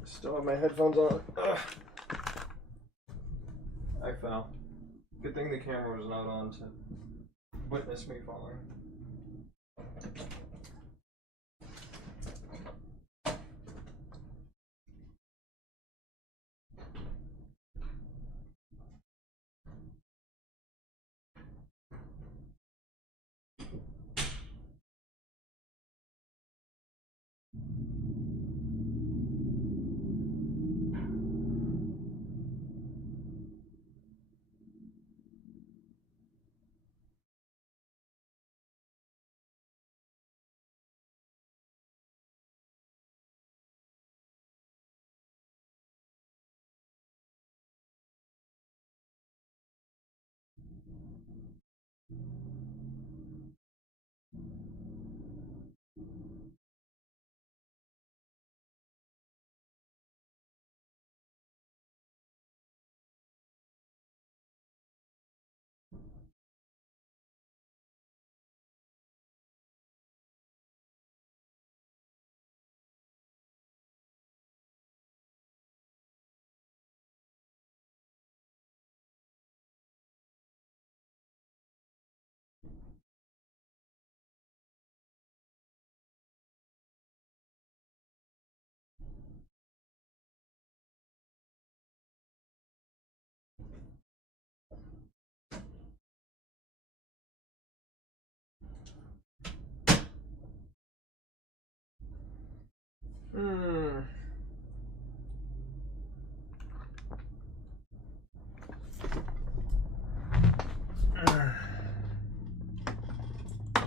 Still have my headphones on. Ugh. I fell. Good thing the camera was not on to witness me falling.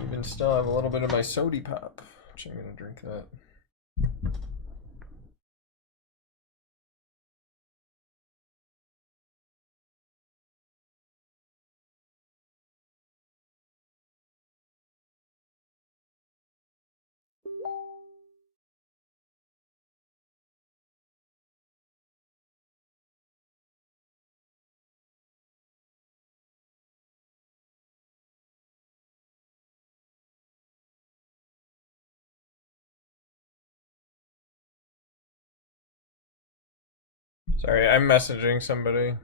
Even still have a little bit of my sody pop, which I'm gonna drink that. Sorry, I'm messaging somebody.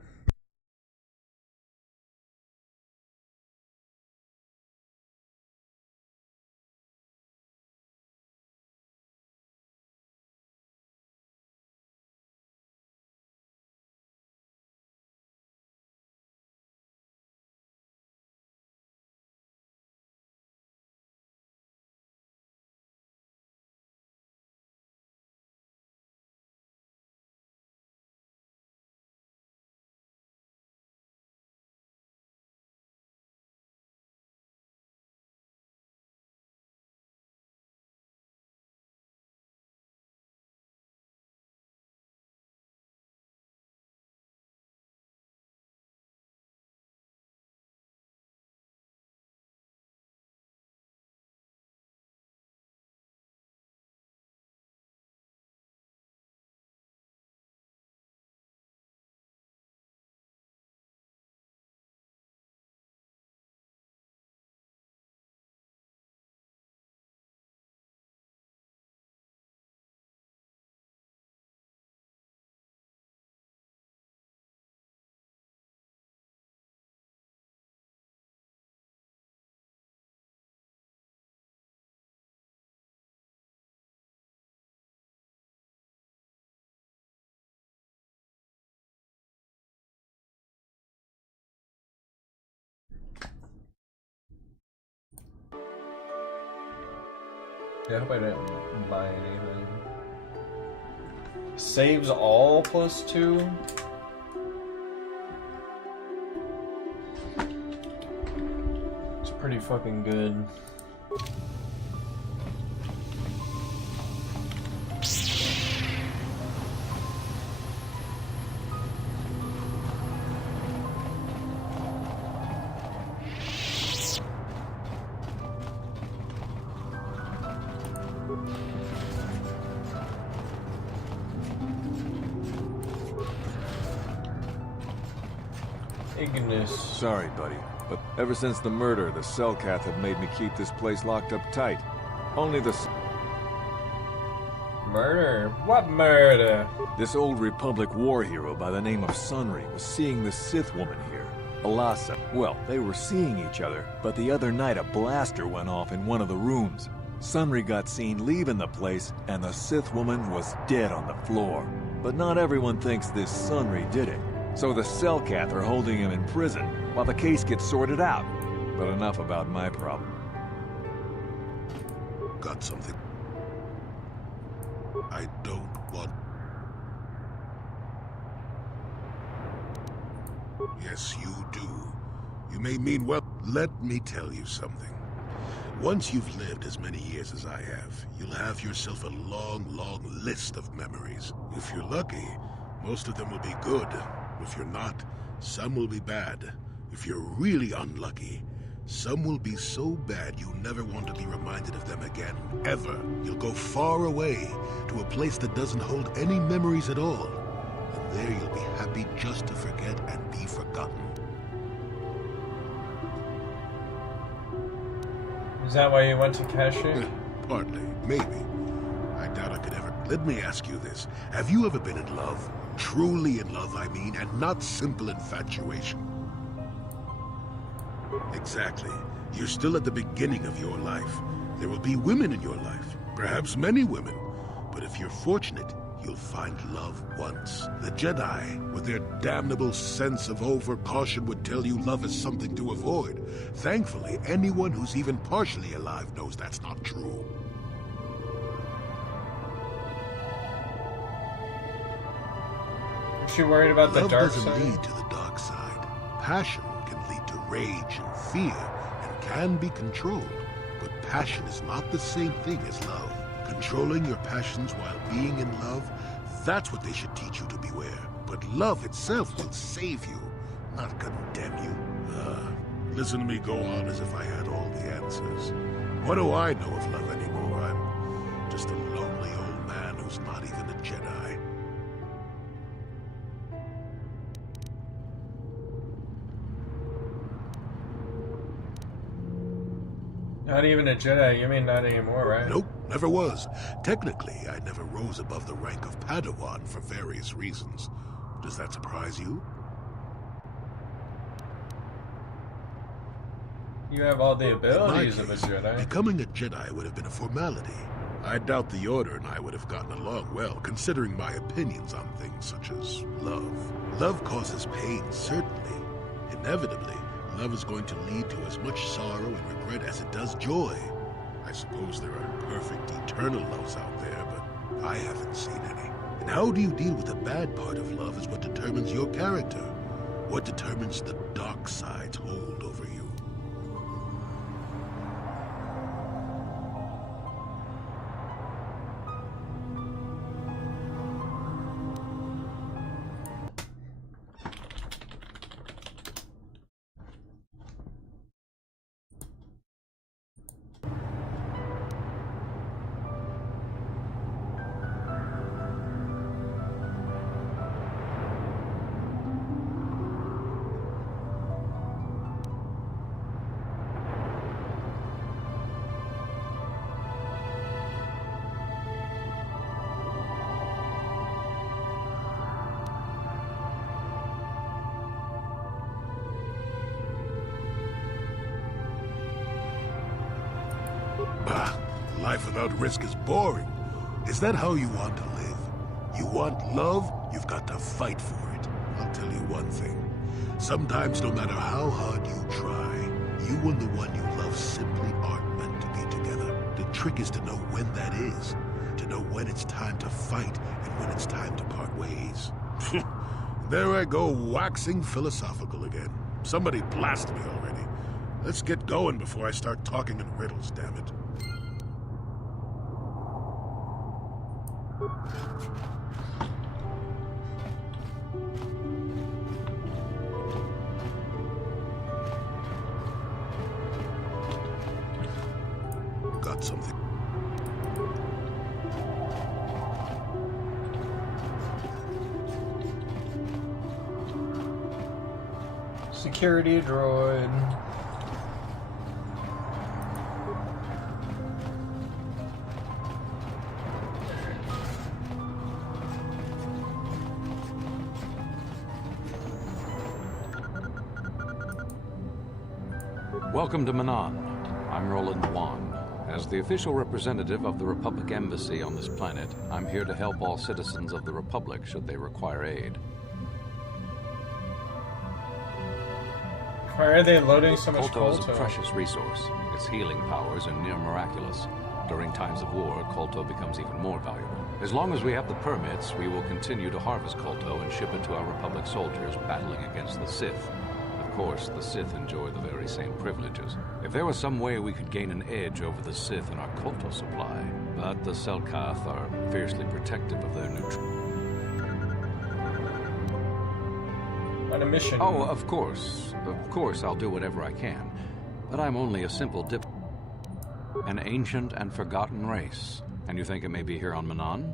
Yeah, I hope I didn't buy anything. Saves all +2? It's pretty fucking good. Ignis. Sorry, buddy, but ever since the murder, the Selkath have made me keep this place locked up tight. Only the... Murder? What murder? This old Republic war hero by the name of Sunry was seeing the Sith woman here, Alasa. Well, they were seeing each other, but the other night a blaster went off in one of the rooms. Sunry got seen leaving the place, and the Sith woman was dead on the floor. But not everyone thinks this Sunry did it. So the Selkath are holding him in prison, while the case gets sorted out. But enough about my problem. Got something? I don't want... Yes, you do. You may mean well. Let me tell you something. Once you've lived as many years as I have, you'll have yourself a long, long list of memories. If you're lucky, most of them will be good. If you're not, some will be bad. If you're really unlucky, some will be so bad you never want to be reminded of them again, ever. You'll go far away, to a place that doesn't hold any memories at all. And there you'll be happy just to forget and be forgotten. Is that why you went to Kashyyyk? Partly, maybe. I doubt I could ever... Let me ask you this. Have you ever been in love? Truly in love, I mean, and not simple infatuation. Exactly. You're still at the beginning of your life. There will be women in your life, perhaps many women. But if you're fortunate, you'll find love once. The Jedi, with their damnable sense of over-caution, would tell you love is something to avoid. Thankfully, anyone who's even partially alive knows that's not true. Is she worried about the dark Love side? doesn't lead to the dark side. Passion can lead to rage and fear, and can be controlled. But passion is not the same thing as love. Controlling your passions while being in love, that's what they should teach you to beware. But love itself will save you, not condemn you. Listen to me go on as if I had all the answers. What do I know of love anymore? I'm just a lonely old man who's not even a Jedi. Not even a Jedi, you mean not anymore, right? Nope, never was. Technically, I never rose above the rank of Padawan for various reasons. Does that surprise you? You have all the abilities In my of a case, Jedi. becoming a Jedi would have been a formality. I doubt the Order and I would have gotten along well, considering my opinions on things such as love. Love causes pain, certainly. Inevitably, love is going to lead to as much sorrow and regret as it does joy. I suppose there are perfect, eternal loves out there, but I haven't seen any. And how do you deal with the bad part of love is what determines your character. What determines the dark side's hold over you. Life without risk is boring. Is that how you want to live? You want love? You've got to fight for it. I'll tell you one thing. Sometimes, no matter how hard you try, you and the one you love simply aren't meant to be together. To trick is to know when that is. To know when it's time to fight and when it's time to part ways. There I go, waxing philosophical again. Somebody blast me already. Let's get going before I start talking in riddles, damn it. Got something. Security droid. Welcome to Manan. I'm Roland Wan. As the official representative of the Republic Embassy on this planet, I'm here to help all citizens of the Republic should they require aid. Why are they loading so much Kolto is a Kolto? precious resource. Its healing powers are near miraculous. During times of war, Kolto becomes even more valuable. As long as we have the permits, we will continue to harvest Kolto and ship it to our Republic soldiers battling against the Sith. Of course, the Sith enjoy the very same privileges. If there was some way we could gain an edge over the Sith in our Kolto supply, but the Selkath are fiercely protective of their neutral. On a mission. Oh, of course. Of course, I'll do whatever I can. But I'm only a simple an ancient and forgotten race. And you think it may be here on Manan?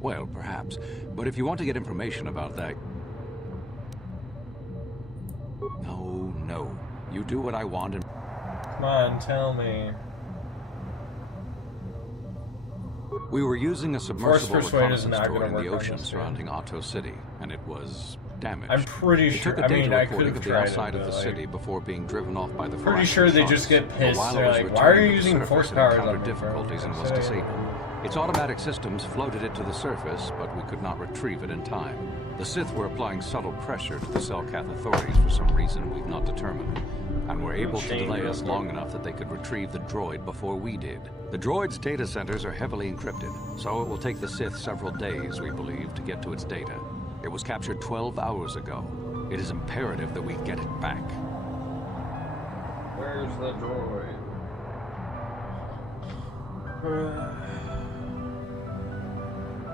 Well, perhaps. But if you want to get information about that... No. You do what I want and... Come on, tell me. We were using a submersible Force Persuade is reconnaissance not gonna droid in work the on ocean this, surrounding Otto City, and it was damaged. I'm pretty It sure. took a I data mean, I recording could of have the tried outside it, of the but, city before being driven off by the pretty Pharasma sure they sharks. just get But pissed. while They're it was like, "Why are you returning to the using surface, force it powers on encountered me, bro?" difficulties and was Say- disabled. Its automatic systems floated it to the surface, but we could not retrieve it in time. The Sith were applying subtle pressure to the Selkath authorities for some reason we've not determined, and were able to delay us long enough that they could retrieve the droid before we did. The droid's data centers are heavily encrypted, so it will take the Sith several days, we believe, to get to its data. It was captured 12 hours ago. It is imperative that we get it back. Where's the droid?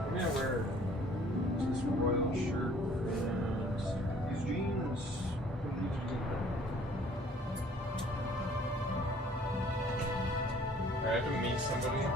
I'm gonna wear this royal shirt and these jeans. I have to meet somebody.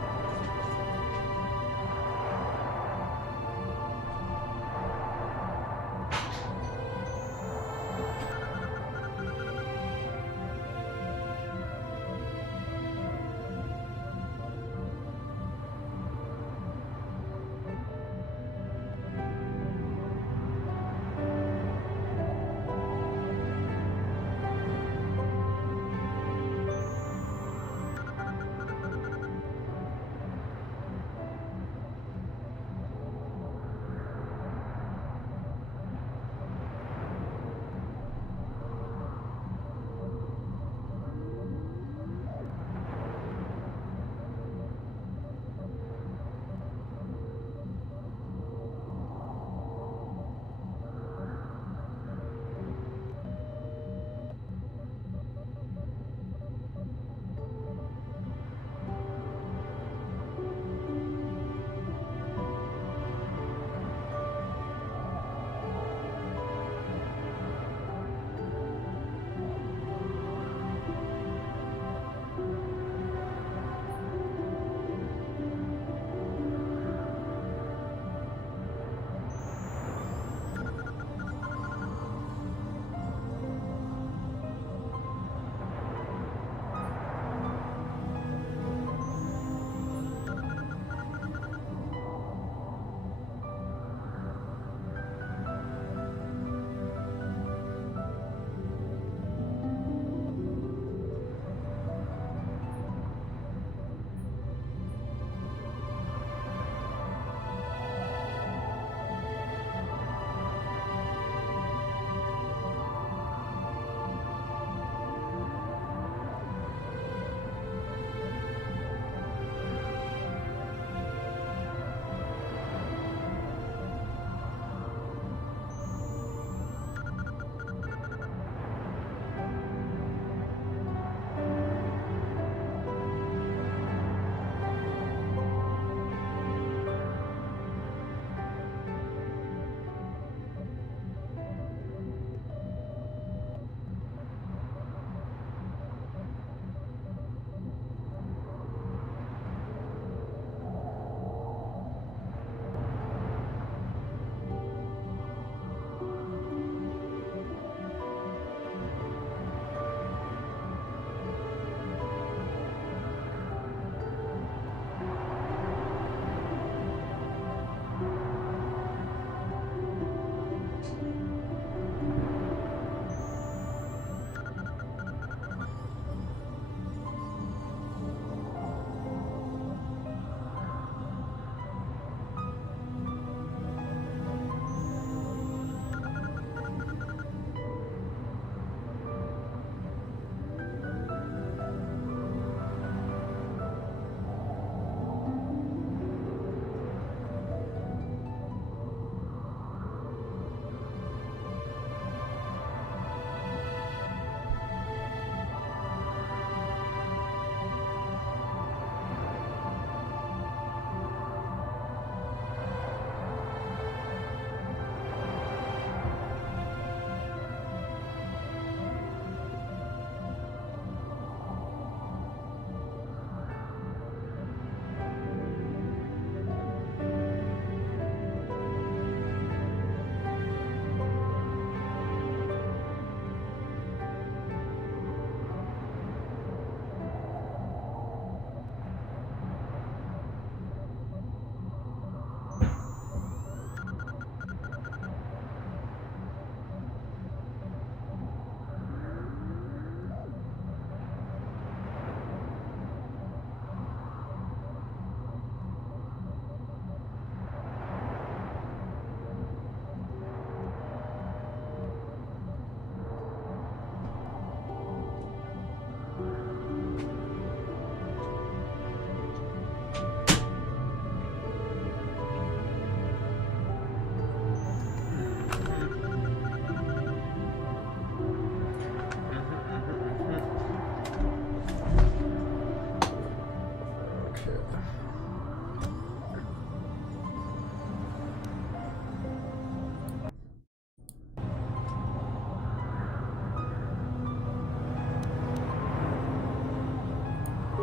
shit.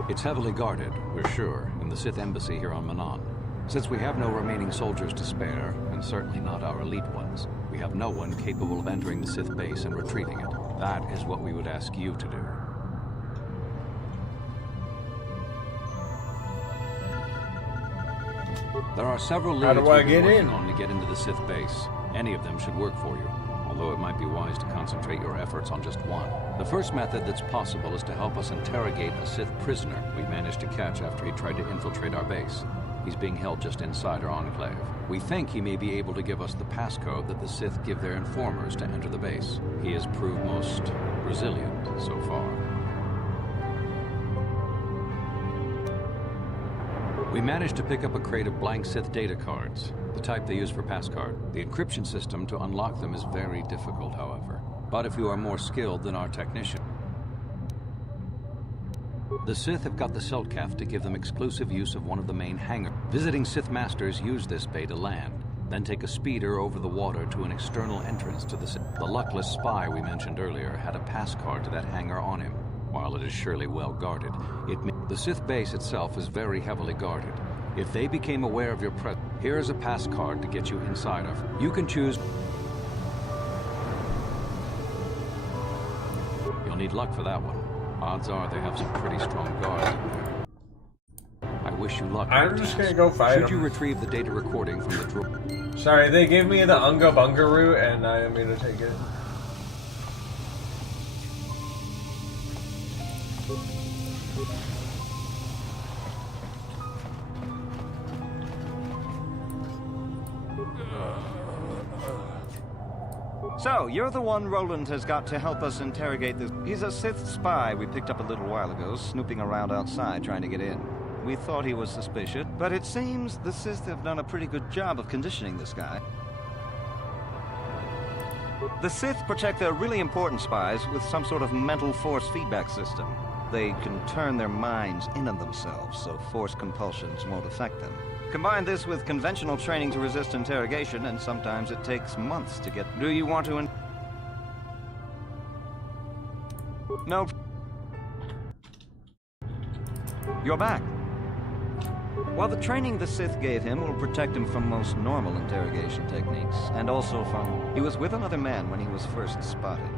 It's heavily guarded, we're sure, in the Sith embassy here on Manon. Since we have no remaining soldiers to spare, and certainly not our elite ones, we have no one capable of entering the Sith base and retrieving it. That is what we would ask you to do. There are several leads we've been working on to get into the Sith base. Any of them should work for you, although it might be wise to concentrate your efforts on just one. The first method that's possible is to help us interrogate a Sith prisoner we managed to catch after he tried to infiltrate our base. He's being held just inside our enclave. We think he may be able to give us the passcode that the Sith give their informers to enter the base. He has proved most resilient so far. We managed to pick up a crate of blank Sith data cards, the type they use for passcard. The encryption system to unlock them is very difficult, however. But if you are more skilled than our technician... The Sith have got the Selkath to give them exclusive use of one of the main hangars. Visiting Sith Masters use this bay to land, then take a speeder over the water to an external entrance to the Sith. The luckless spy we mentioned earlier had a passcard to that hangar on him. While it is surely well guarded, the Sith base itself is very heavily guarded. If they became aware of your presence, here is a passcard to get you inside of. You can choose... You'll need luck for that one. Odds are they have some pretty strong guards in there. I wish you luck. I'm just gonna go fight Should you them. retrieve the data recording from the droid? Sorry, they gave me the Unga Bunga route, and I am gonna take it. So, you're the one Roland has got to help us interrogate this. He's a Sith spy we picked up a little while ago, snooping around outside trying to get in. We thought he was suspicious, but it seems the Sith have done a pretty good job of conditioning this guy. The Sith protect their really important spies with some sort of mental force feedback system. They can turn their minds in on themselves, so force compulsions won't affect them. Combine this with conventional training to resist interrogation, and sometimes it takes months to get... Do you want to... No. You're back. While the training the Sith gave him will protect him from most normal interrogation techniques, and also from... He was with another man when he was first spotted.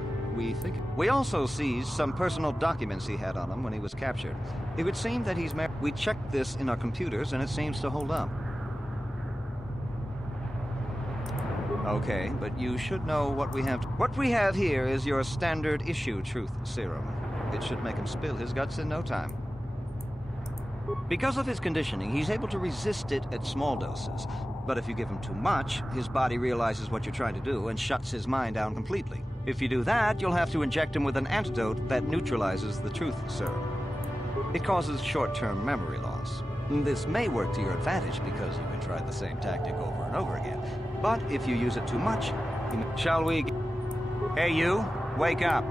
We also seized some personal documents he had on him when he was captured. It would seem that he's married. We checked this in our computers, and it seems to hold up. Okay, but you should know what we have. What we have here is your standard issue truth serum. It should make him spill his guts in no time. Because of his conditioning, he's able to resist it at small doses. But if you give him too much, his body realizes what you're trying to do and shuts his mind down completely. If you do that, you'll have to inject him with an antidote that neutralizes the truth serum. It causes short-term memory loss. This may work to your advantage because you can try the same tactic over and over again. But if you use it too much, shall we... Hey, you! Wake up!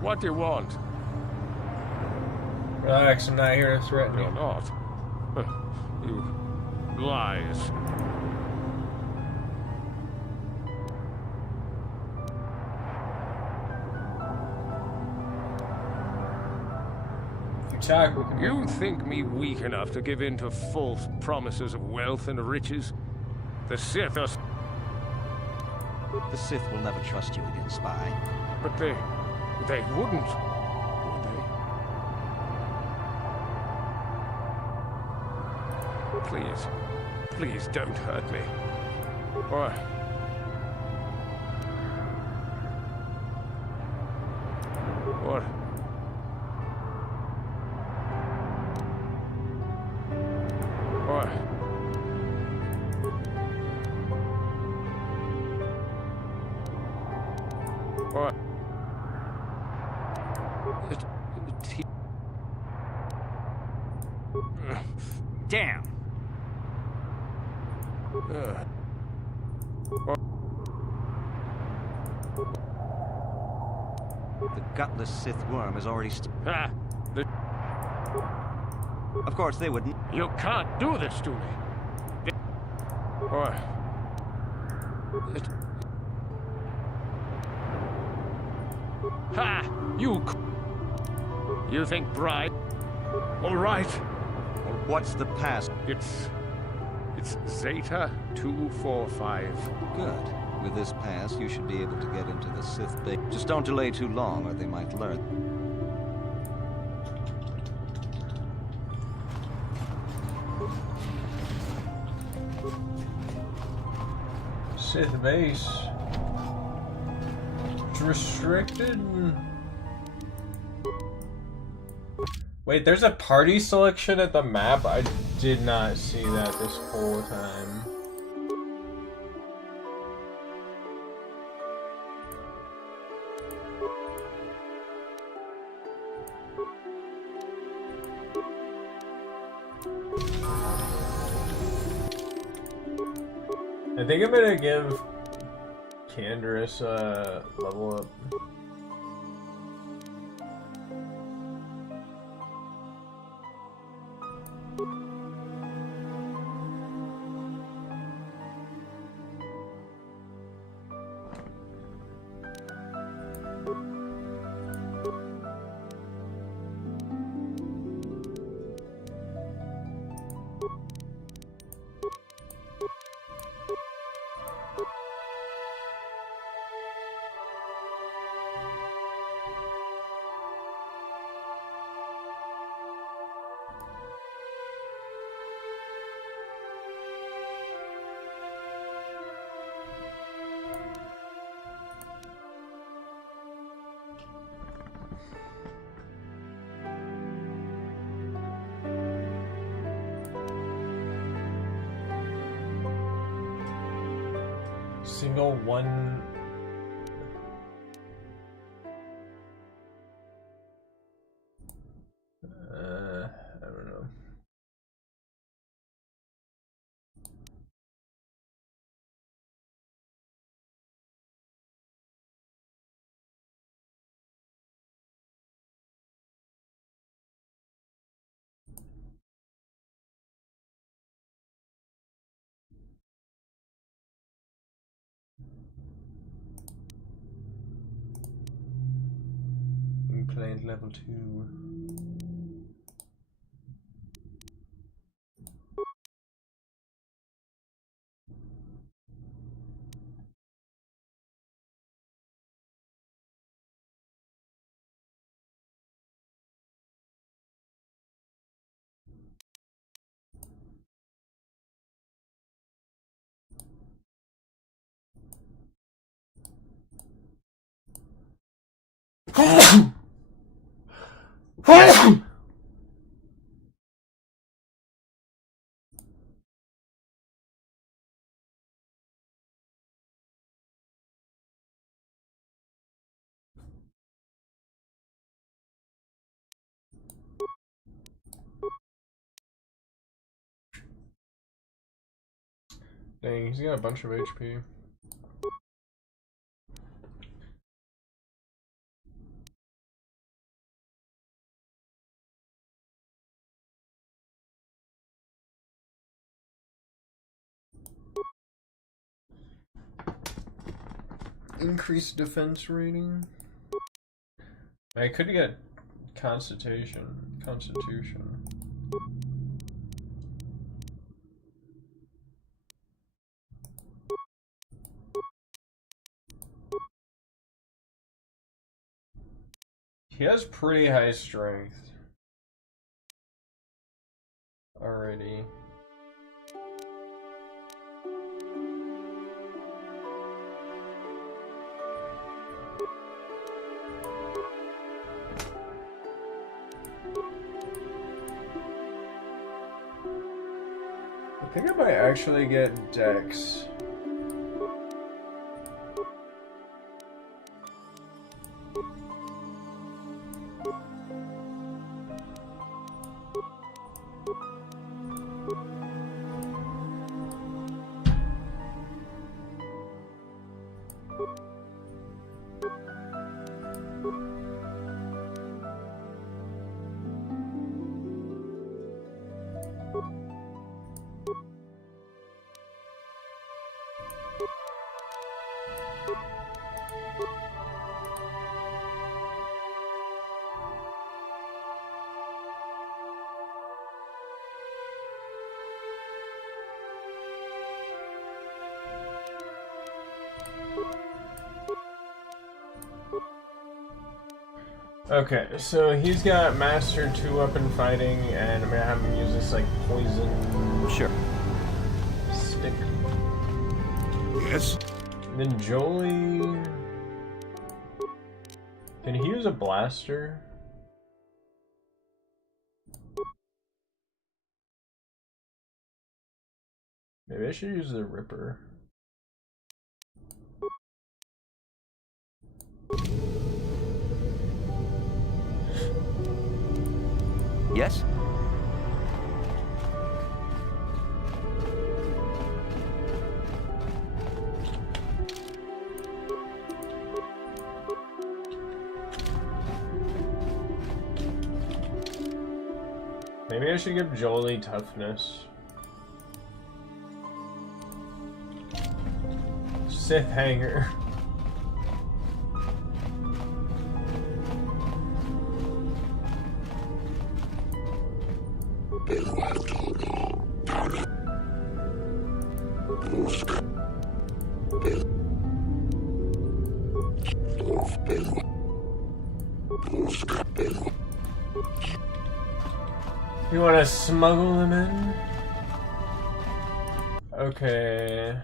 What do you want? Relax, I'm not here to threaten you. You're not. You lies. You think me weak enough to give in to false promises of wealth and riches? The Sith are... The Sith will never trust you again, spy. But they wouldn't, would they? Please don't hurt me. Or... What? Damn! The gutless Sith worm is already Of course, they wouldn't. You can't do this to me. Or... Ha! You think bribe? All right. Well, what's the pass? It's Zeta 245. Good. With this pass, you should be able to get into the Sith base. Just don't delay too long, or they might learn. Sith base. It's restricted. Wait, there's a party selection at the map? I did not see that this whole time. I think I'm gonna give Canderous a level up. Single one. I don't know. Inclined level 2. Dang, he's got a bunch of HP. Increased defense rating. I could get Constitution. He has pretty high strength already. I think I might actually get Dex. Okay, so he's got Master 2-weapon fighting, and I'm gonna have him use this, like, poison... Sure. Stick. Yes? Then Jolie... Can he use a blaster? Maybe I should use the Ripper. Yes? Maybe I should give Jolie toughness. Sith hanger. You want to smuggle them in? Okay.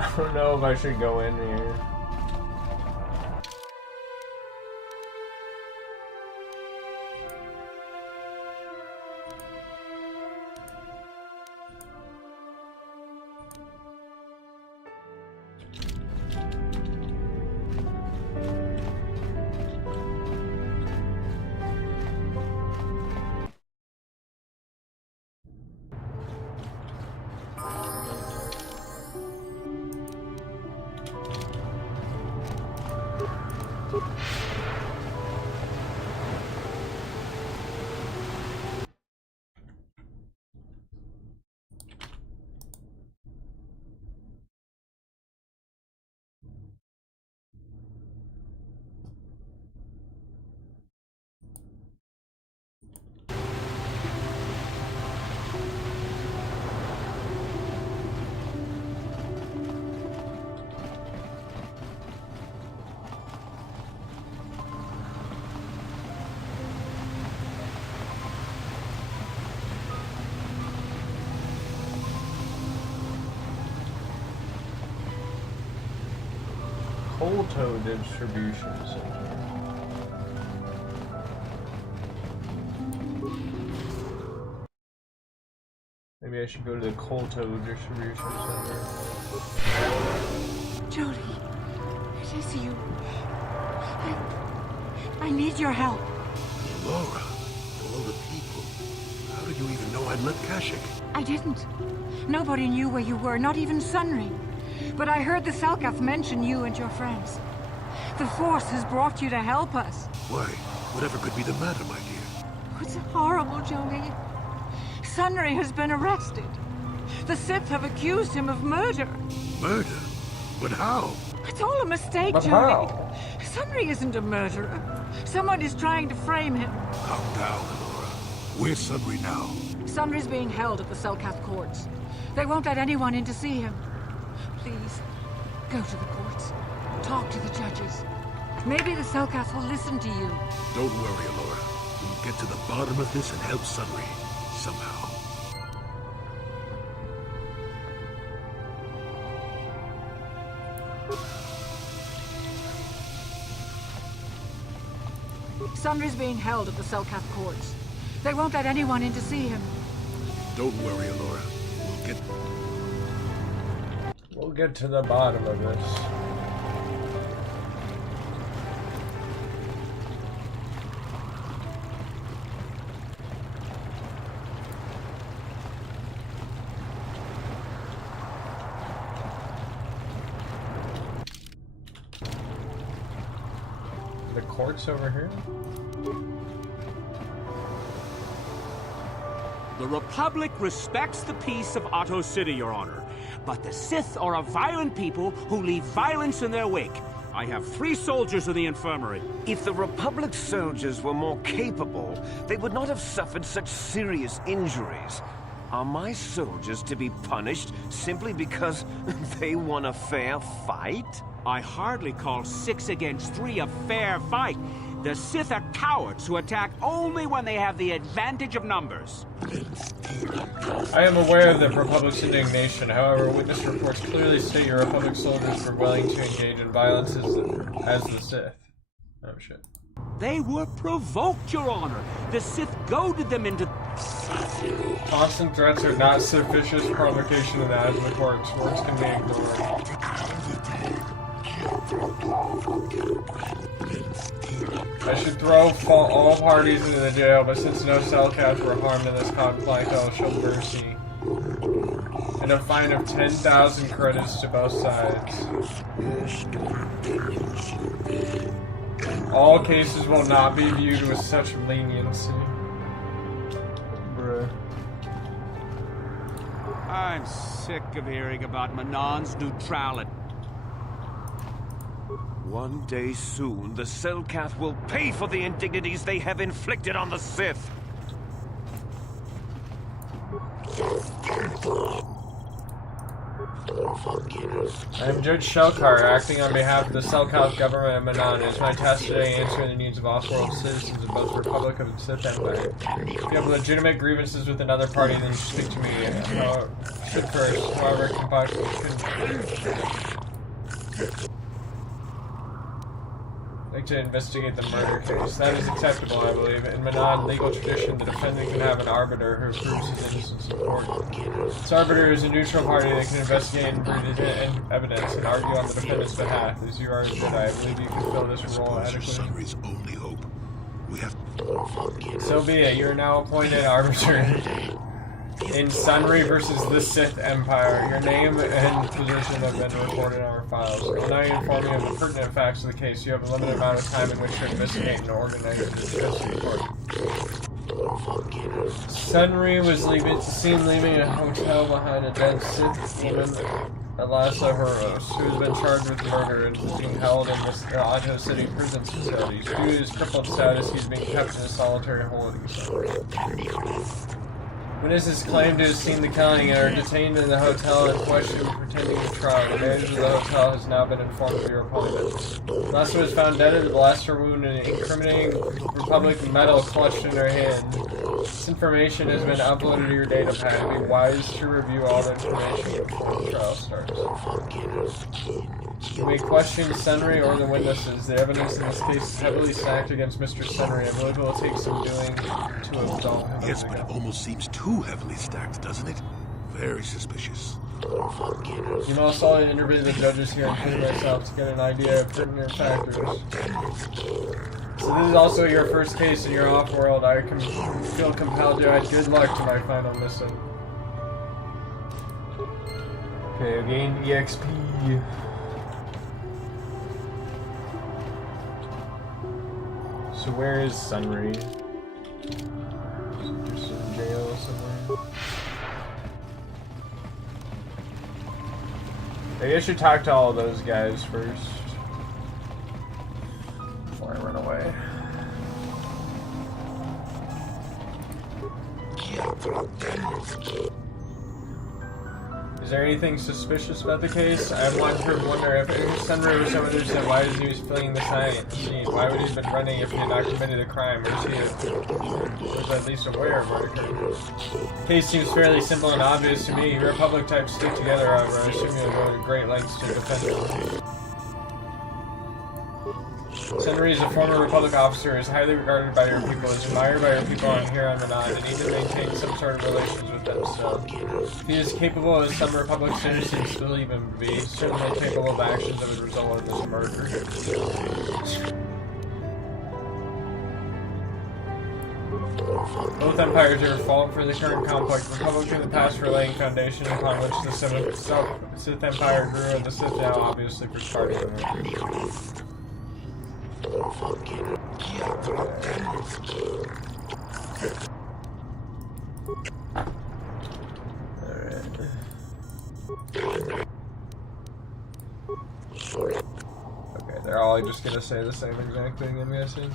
I don't know if I should go in here. Kotor distribution center. Maybe I should go to the Kotor distribution center. Jodie, it is you. I need your help. Laura, all the people. How did you even know I'd left Kashyyyk? I didn't. Nobody knew where you were, not even Sunry. But I heard the Selkath mention you and your friends. The Force has brought you to help us. Why? Whatever could be the matter, my dear? It's horrible, Jolie. Sunry has been arrested. The Sith have accused him of murder. Murder? But how? It's all a mistake, But Jolie. how? Sunry isn't a murderer. Someone is trying to frame him. Calm down, Laura. Where's Sunry now? Sunry's being held at the Selkath courts. They won't let anyone in to see him. Please, go to the courts. Talk to the judges. Maybe the Selkath will listen to you. Don't worry, Laura. We'll get to the bottom of this and help Sunry. Somehow. Sunry's being held at the Selkath courts. They won't let anyone in to see him. Don't worry, Laura. We'll get to the bottom of this. courts over here? The Republic respects the peace of Otto City, Your Honor. But the Sith are a violent people who leave violence in their wake. I have 3 soldiers in the infirmary. If the Republic soldiers were more capable, they would not have suffered such serious injuries. Are my soldiers to be punished simply because they won a fair fight? I hardly call 6 against 3 a fair fight. The Sith are cowards who attack only when they have the advantage of numbers. I am aware of the Republic's indignation. However, witness reports clearly state your Republic soldiers were willing to engage in violence as the Sith. Oh shit. They were provoked, Your Honor. The Sith goaded them into... Constant threats are not sufficient provocation in the eyes of the courts. Words can be ignored. I should throw all parties into the jail, but since no Selkath were harmed in this conflict, I will show mercy. And a fine of 10,000 credits to both sides. All cases will not be viewed with such leniency. Bruh. I'm sick of hearing about Manon's neutrality. One day soon, the Selkath will pay for the indignities they have inflicted on the Sith. I am Judge Shelkar, acting on behalf of the Selkath government of Manon. It is my task today answering the needs of off-world citizens of both the Republic and the Sith Empire. If you have legitimate grievances with another party, then you speak to me. Should first, however, like to investigate the murder case. That is acceptable, I believe. In Manon legal tradition, the defendant can have an arbiter who proves his innocence in court. This arbiter is a neutral party that can investigate and bring evidence and argue on the defendant's behalf. As you are a Jedi, I believe you can fill this role adequately. Only hope. We have. So be it. You are now appointed arbiter in Sunry versus the Sith Empire. Your name and position have been recorded in our files. I will now inform you of the pertinent facts of the case. You have a limited amount of time in which to investigate and organize the defense of the court. Sunry was seen leaving a hotel behind a dead Sith woman, Alassa Horos, who has been charged with murder and is being held in the Otto City prison facilities. Due to his crippled status, he's being kept in a solitary holding cell. Witnesses claim to have seen the killing and are detained in the hotel in question pretending to trial. The manager of the hotel has now been informed of your appointment. Lassa was found dead of a blaster wound and an incriminating Republic medal clutched in her hand. This information has been uploaded to your data pad. Be wise to review all the information before the trial starts. You may question Senri or the witnesses. The evidence in this case is heavily stacked against Mr. Senri. I believe it will take some doing to absolve him. Yes, but it almost seems too heavily stacked, doesn't it? Very suspicious. You must all interview the judges here and prove myself to get an idea of pertinent factors. So this is also your first case in your off-world. I can feel compelled to add good luck to my final mission. Okay, gain EXP. So where is Sunry? Just in jail somewhere. Maybe I should talk to all of those guys first before I run away. Is there anything suspicious about the case? I want to wonder if Sunry was someone who said, why is he fleeing the scene? Why would he have been running if he had not committed a crime? Or was at least aware of what occurred? The case seems fairly simple and obvious to me. Republic types stick together, however. I assume you'll go to great lengths to defend them. Senri is a former Republic officer, is highly regarded by your people, is admired by your people on here on Manon, and even maintains some sort of relations with them, so if he is capable as some Republic citizens believe him to be, he's certainly capable of actions that would result in this murder. Both empires are at fault for the current conflict. Republic in the past for laying foundation upon which the Sith Empire grew, and the Sith now obviously for starting it. Okay, they're all just gonna say the same exact thing, I'm guessing.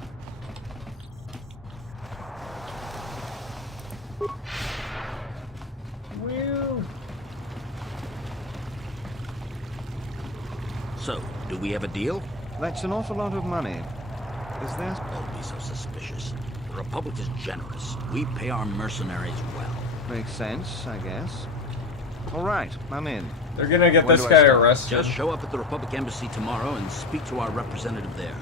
Woo! So, do we have a deal? That's an awful lot of money. Is that? Don't be so suspicious. The Republic is generous. We pay our mercenaries well. Makes sense, I guess. All right, I'm in. They're gonna get When this do I guy start? arrested. Just show up at the Republic Embassy tomorrow and speak to our representative there.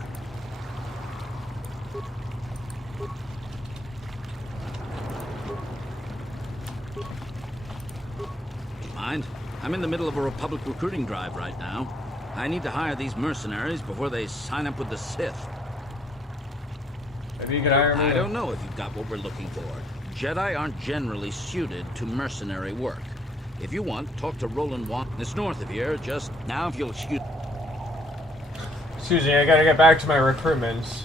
Mind? I'm in the middle of a Republic recruiting drive right now. I need to hire these mercenaries before they sign up with the Sith. Maybe you can hire me. I don't know if you've got what we're looking for. Jedi aren't generally suited to mercenary work. If you want, talk to Roland Watt. It's north of here. Just now, if you'll excuse... Excuse me, I gotta get back to my recruitments.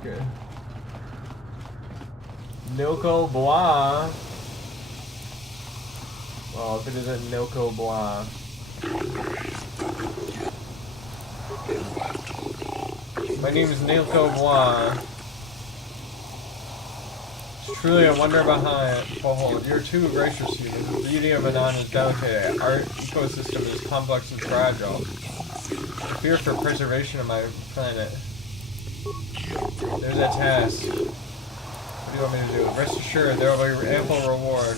Okay. Nilco Bois. Well, if it isn't Nilco Bois. My name is Nilco Bois. It's truly a wonder behind. Behold, you're too gracious human. The beauty of Manon is delicate. Our ecosystem is complex and fragile. I fear for preservation of my planet. There's a task. What do you want me to do? Rest assured, there will be ample reward.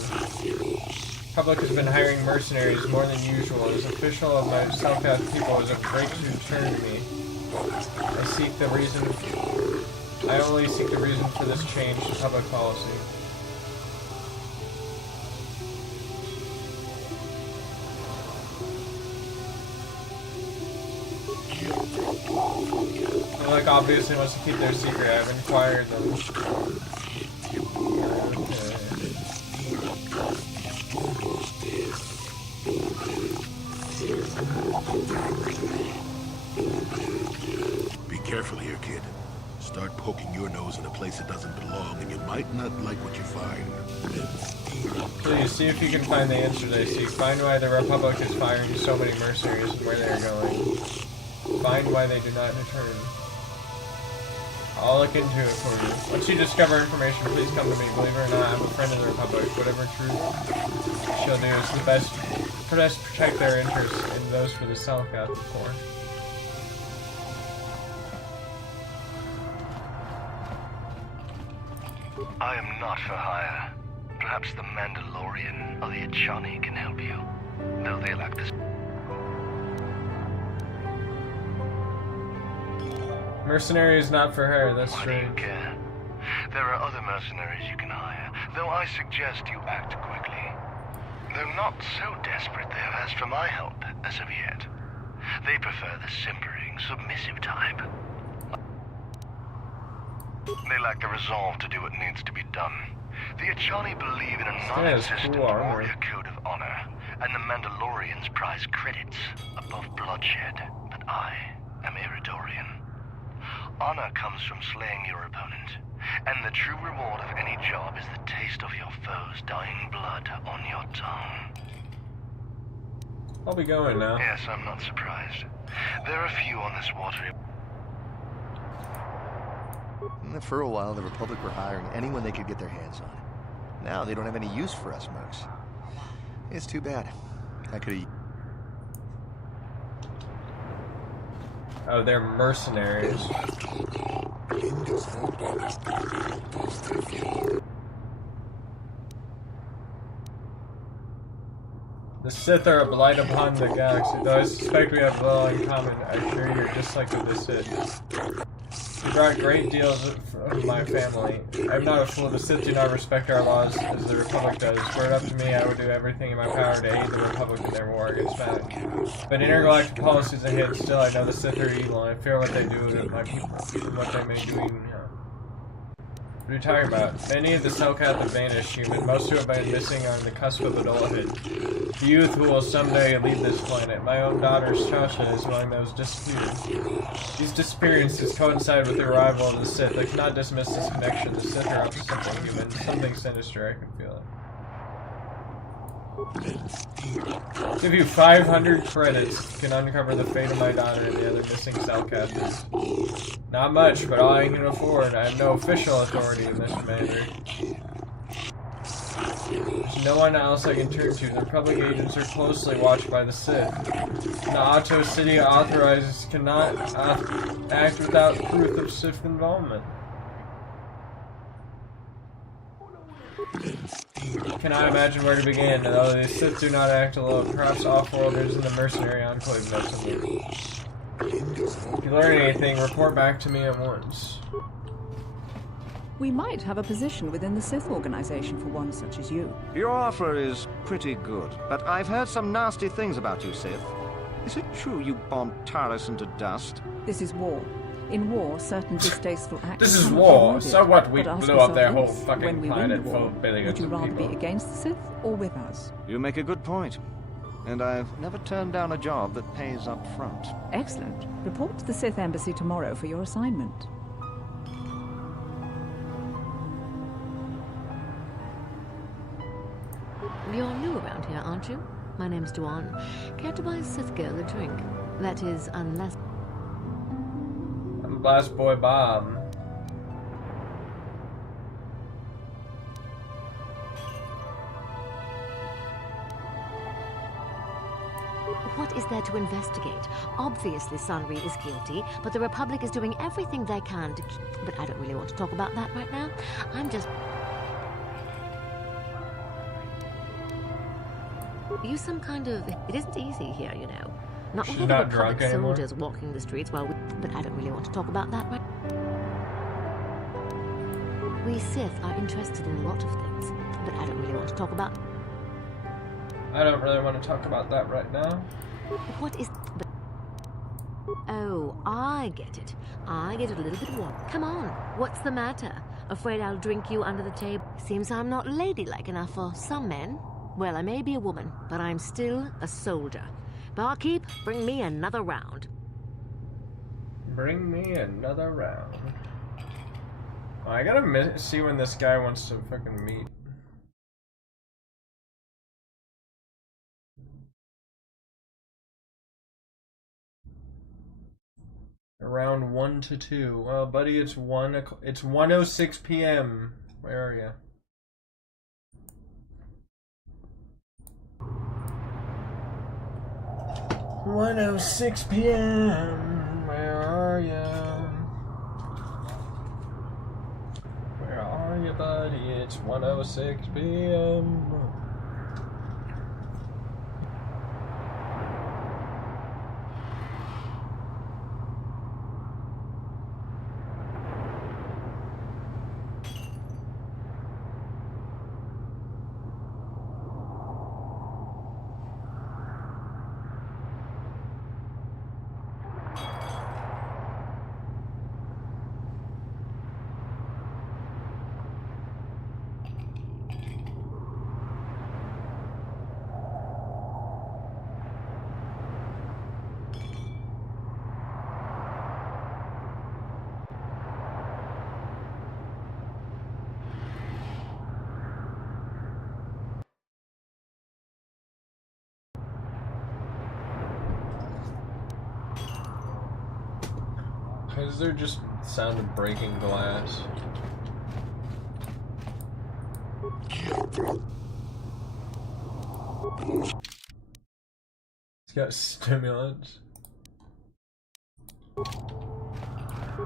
Public has been hiring mercenaries more than usual. As official of my Selkath people is a break to turn to me. I only seek the reason for this change to public policy. Like obviously wants to keep their secret. I've inquired them. Be careful here, kid. Start poking your nose in a place it doesn't belong, and you might not like what you find. Please see if you can find the answers I seek. Find why the Republic is firing so many mercenaries and where they are going. Find why they do not return. I'll look into it for you. Once you discover information, please come to me. Believe it or not, I'm a friend of the Republic. Whatever truth she'll do is the best for us to protect their interests and those for the Selkath, of course. I am not for hire. Perhaps the Mandalorian or the Achani can help you, though they lack this. Mercenary is not for her, that's Why true. do you care? There are other mercenaries you can hire, though I suggest you act quickly. They're not so desperate they have asked for my help as of yet. They prefer the simpering, submissive type. They lack the resolve to do what needs to be done. The Achani believe in a non-existent warrior code of honor, and the Mandalorians prize credits above bloodshed, but I am Iridorian. Honor comes from slaying your opponent, and the true reward of any job is the taste of your foe's dying blood on your tongue. I'll be going now. Yes, I'm not surprised. There are few on this watery... For a while, the Republic were hiring anyone they could get their hands on. Now they don't have any use for us mercs. It's too bad. I could have... Oh, they're mercenaries. The Sith are a blight upon the galaxy. Though I suspect we have little in common, I assure you're just like the Sith. You brought great deals from my family. I'm not a fool. The Sith do not respect our laws as the Republic does. Were it up to me, I would do everything in my power to aid the Republic in their war against Mac. But intergalactic policies ahead, still I know the Sith are evil, and I fear what they do to my people, and what they may do even now. What are you talking about? Many of the Selkath have vanished, human. Most who have been missing are on the cusp of adulthood. The youth who will someday leave this planet. My own daughter, Shasha, is among those disappeared. These disappearances coincide with the arrival of the Sith. I cannot dismiss this connection. The Sith are up to something human, something sinister. I can feel it. Give you 500 credits. You can uncover the fate of my daughter and the other missing Salcathans. Not much, but all I can afford. I have no official authority in this matter. There's no one else I can turn to. The Republic agents are closely watched by the Sith. The Otto City authorizes cannot act without proof of Sith involvement. Cannot imagine where to begin. Though the Sith do not act alone, perhaps off-worlders in the mercenary enclave know something. If you learn anything, report back to me at once. We might have a position within the Sith organization for one such as you. Your offer is pretty good, but I've heard some nasty things about you, Sith. Is it true you bombed Taris into dust? This is war. In war, certain distasteful acts. This is cannot be war. avoided. So what? We But ask blew up their yourself whole this, fucking when we win planet the full war, of billions would you of rather people. be against the Sith or with us? You make a good point. And I've never turned down a job that pays up front. Excellent. Report to the Sith Embassy tomorrow for your assignment. You're new around here, aren't you? My name's Duan. Care to buy a Sith girl a drink? That is, unless... I'm Blast Boy Bob. What is there to investigate? Obviously, Sunry is guilty, but the Republic is doing everything they can to keep... But I don't really want to talk about that right now. I'm just... You some kind of... It isn't easy here, you know. Not She's with all the not drunk Republic anymore? soldiers walking the streets while we... But I don't really want to talk about that right... We Sith are interested in a lot of things, but I don't really want to talk about... I don't really want to talk about that right now. What is... Oh, I get it. I get a little bit warm. Come on, what's the matter? Afraid I'll drink you under the table? Seems I'm not ladylike enough for some men. Well, I may be a woman, but I'm still a soldier. Barkeep, bring me another round. Bring me another round. Oh, I gotta see when this guy wants to fucking meet. Around 1 to 2. Well, buddy, it's 1:06 p.m. Where are you? "1:06 p.m. Where are you? Where are you, buddy? It's 1:06 p.m. Is there just sound of breaking glass? It's got stimulants.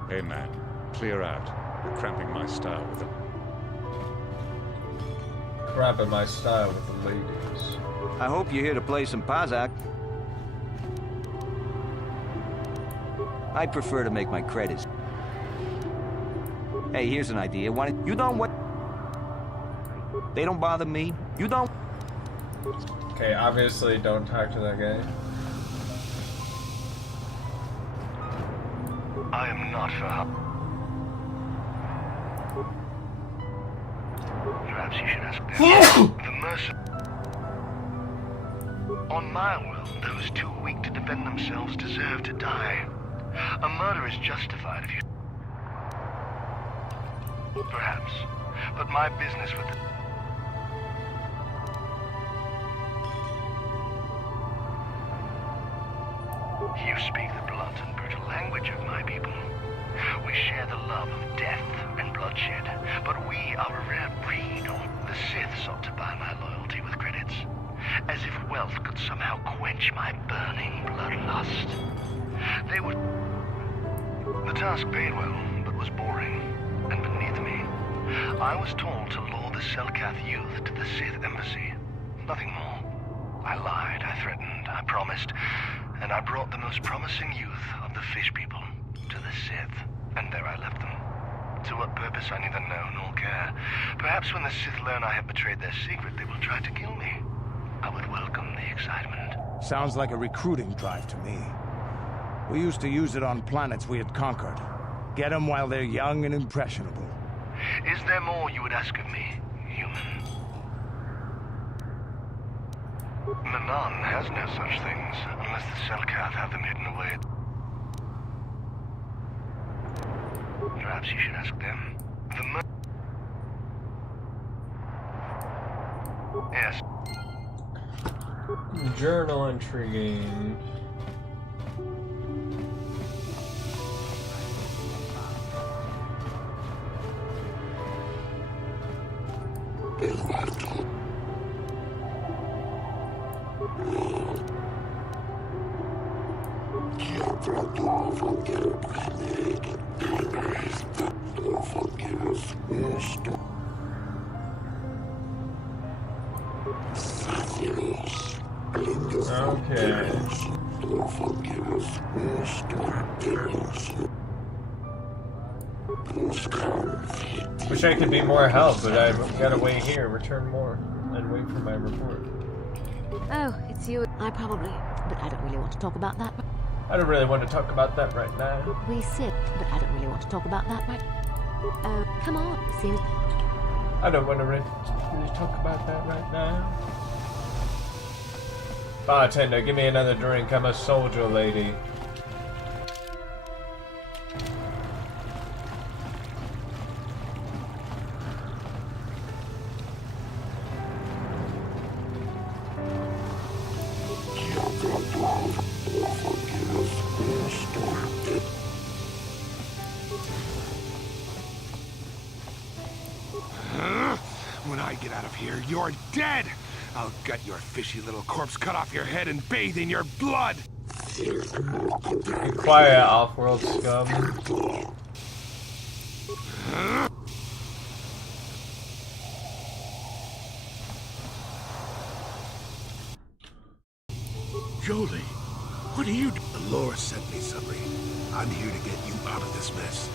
Hey man, clear out. You're cramping my style with them. Crap in my style with the ladies. I hope you're here to play some Pazak. I prefer to make my credits. Hey, here's an idea. Why don't you don't what? They don't bother me. You don't. Okay, obviously don't talk to that guy. I am not for help. Perhaps you should ask them. The mercer. On my world, those too weak to defend themselves deserve to die. A murder is justified if you... Perhaps. But my business with the... You speak the blunt and brutal language of my people. We share the love of death and bloodshed, but we are a rare breed. The Sith sought to buy my loyalty with credits, as if wealth could somehow quench my burning bloodlust. They would... The task paid well, but was boring, and beneath me. I was told to lure the Selkath youth to the Sith embassy. Nothing more. I lied, I threatened, I promised, and I brought the most promising youth of the fish people to the Sith, and there I left them. To what purpose I neither know nor care. Perhaps when the Sith learn I have betrayed their secret, they will try to kill me. I would welcome the excitement. Sounds like a recruiting drive to me. We used to use it on planets we had conquered. Get them while they're young and impressionable. Is there more you would ask of me, human? Manon has no such things, unless the Selkath have them hidden away. Perhaps you should ask them. Yes. Journal intriguing. Okay. Wish I could be more help, but I've got to wait here, return more, and wait for my report. Oh, it's you. I probably... But I don't really want to talk about that. I don't really want to talk about that right now. We sit, but I don't really want to talk about that right... Oh, come on. It seems... I don't want to really talk about that right now. Bartender, give me another drink. I'm a soldier lady. When I get out of here, you're dead! I'll gut your fishy little corpse, cut off your head, and bathe in your blood! Be quiet, off-world scum. Jolie, what are you doing? Laura sent me, Sabri. I'm here to get you out of this mess.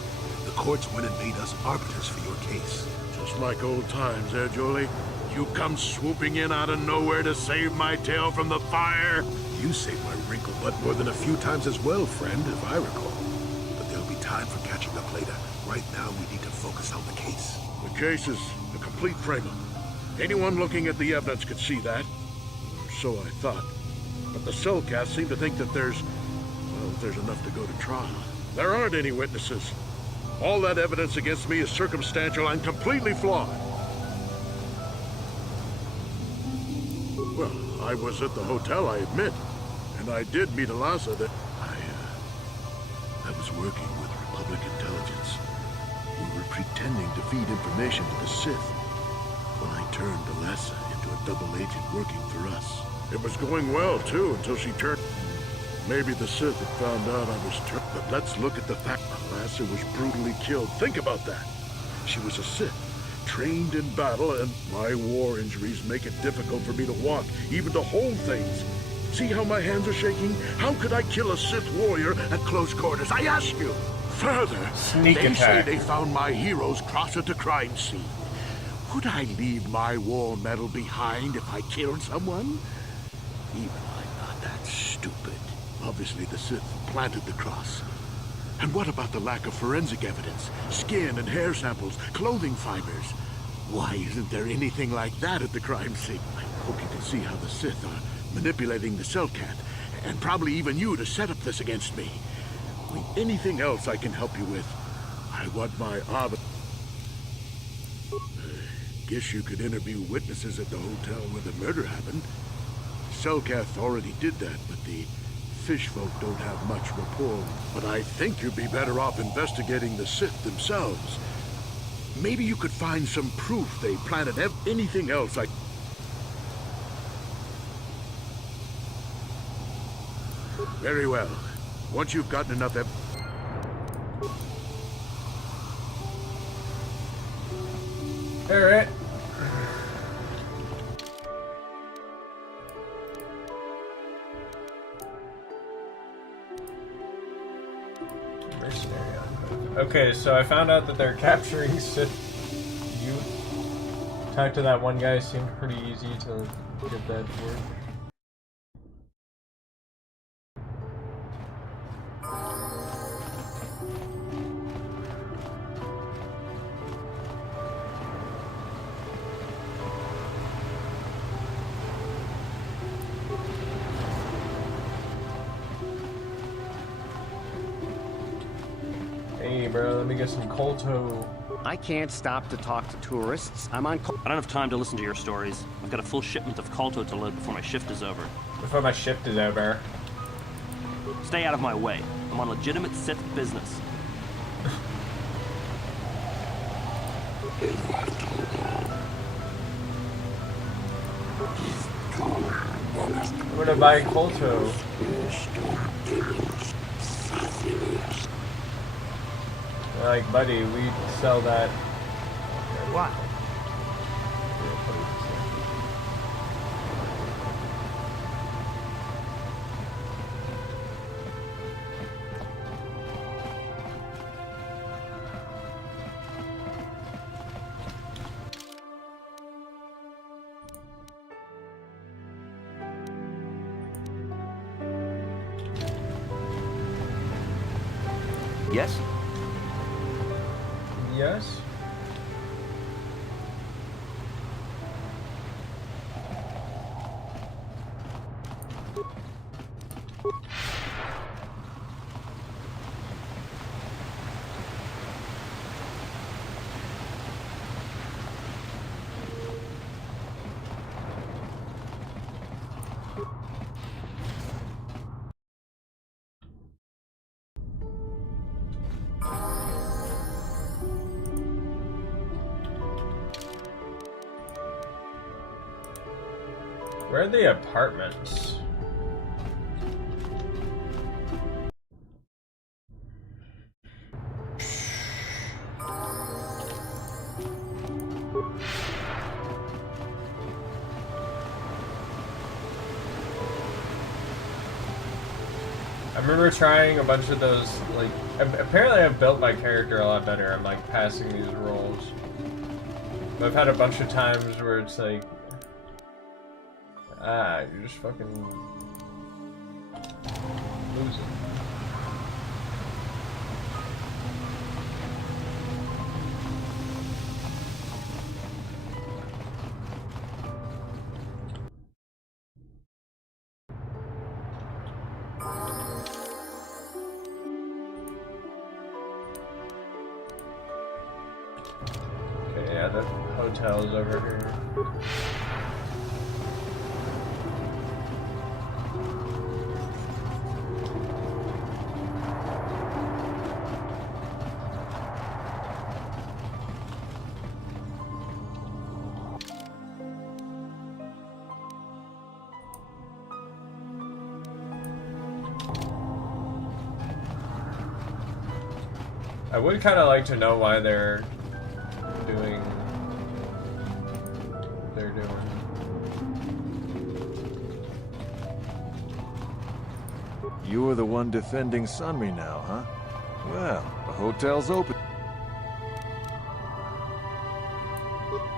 The courts went and made us arbiters for your case. Just like old times, eh, Jolie? You come swooping in out of nowhere to save my tail from the fire? You saved my wrinkled butt more than a few times as well, friend, if I recall. But there'll be time for catching up later. Right now, we need to focus on the case. The case is a complete frame-up. Anyone looking at the evidence could see that. Or so I thought. But the Selkath seem to think that there's enough to go to trial. There aren't any witnesses. All that evidence against me is circumstantial and completely flawed. Well, I was at the hotel, I admit. And I did meet Alasa that... I was working with Republic intelligence. We were pretending to feed information to the Sith. Well, I turned Alasa into a double agent working for us. It was going well, too, until she turned... Maybe the Sith had found out I was turned. But let's look at the fact. Alasa was brutally killed. Think about that. She was a Sith. Trained in battle, and my war injuries make it difficult for me to walk, even to hold things. See how my hands are shaking? How could I kill a Sith warrior at close quarters? I ask you! Further, they say they found my hero's cross at the crime scene. Would I leave my war medal behind if I killed someone? Even I'm not that stupid. Obviously, the Sith planted the cross. And what about the lack of forensic evidence? Skin and hair samples, clothing fibers. Why isn't there anything like that at the crime scene? I hope you can see how the Sith are manipulating the Cellcat, and probably even you to set up this against me. I mean, anything else I can help you with? I want my arbiter. Guess you could interview witnesses at the hotel where the murder happened. Cellcath already did that, but the fish folk don't have much rapport. But I think you'd be better off investigating the Sith themselves. Maybe you could find some proof they planted anything else I... Very well. Once you've gotten enough Alright. Mercenary outfit. Okay, so I found out that they're capturing Sith youth. Talked to that one guy, seemed pretty easy to get that to work. Hey bro, let me get some Kotor. I can't stop to talk to tourists. I'm on I don't have time to listen to your stories. I've got a full shipment of Kotor to load before my shift is over. Before my shift is over. Stay out of my way. I'm on legitimate Sith business. I'm gonna buy Kotor. Like, buddy, we sell that. What? Yes? Yes? Where are the apartments? I remember trying a bunch of those, like, apparently I've built my character a lot better. I'm like passing these roles. But I've had a bunch of times where it's like, you're just fucking losing. Okay, yeah, the hotel's over here. I would kind of like to know why they're doing what they're doing. You are the one defending Sunry now, huh? Well, the hotel's open.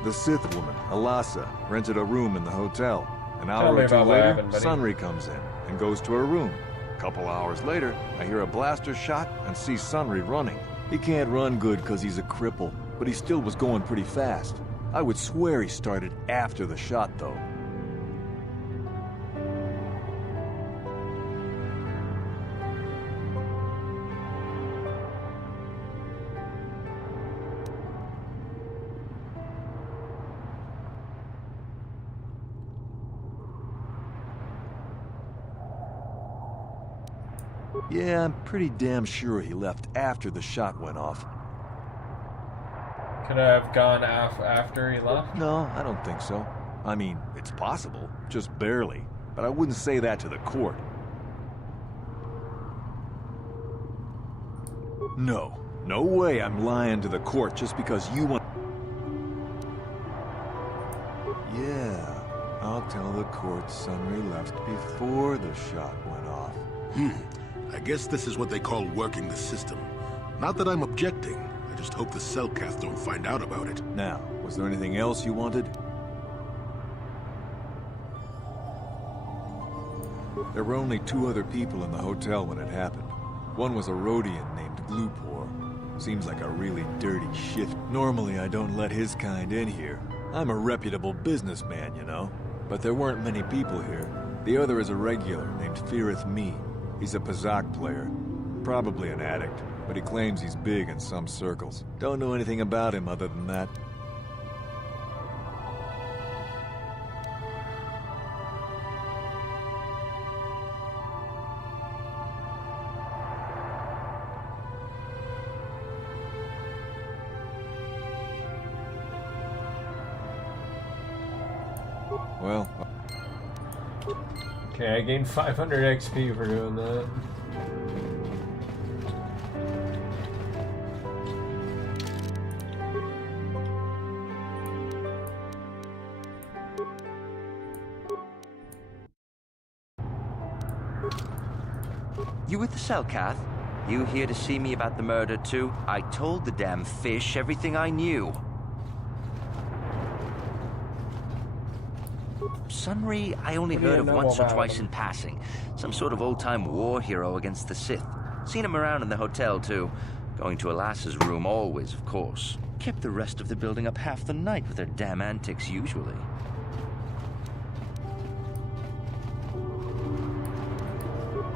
The Sith woman, Alasa, rented a room in the hotel. An hour or two later, Sunry comes in and goes to her room. A couple hours later, I hear a blaster shot and see Sunry running. He can't run good because he's a cripple, but he still was going pretty fast. I would swear he started after the shot, though. Yeah, I'm pretty damn sure he left after the shot went off. Could I have gone after he left? No, I don't think so. I mean, it's possible, just barely. But I wouldn't say that to the court. No. No way I'm lying to the court just because you want... Yeah, I'll tell the court Sunray left before the shot went off. I guess this is what they call working the system. Not that I'm objecting. I just hope the Selkath don't find out about it. Now, was there anything else you wanted? There were only 2 other people in the hotel when it happened. One was a Rhodian named Glupor. Seems like a really dirty shift. Normally I don't let his kind in here. I'm a reputable businessman, you know. But there weren't many people here. The other is a regular named Firith Me. He's a Pazak player. Probably an addict, but he claims he's big in some circles. Don't know anything about him other than that. Well... Okay, I gained 500 XP for doing that. You with the Selkath? You here to see me about the murder, too? I told the damn fish everything I knew. Sunry, I only heard of once or twice in passing. Some sort of old-time war hero against the Sith. Seen him around in the hotel, too. Going to Alassa's room always, of course. Kept the rest of the building up half the night with their damn antics, usually.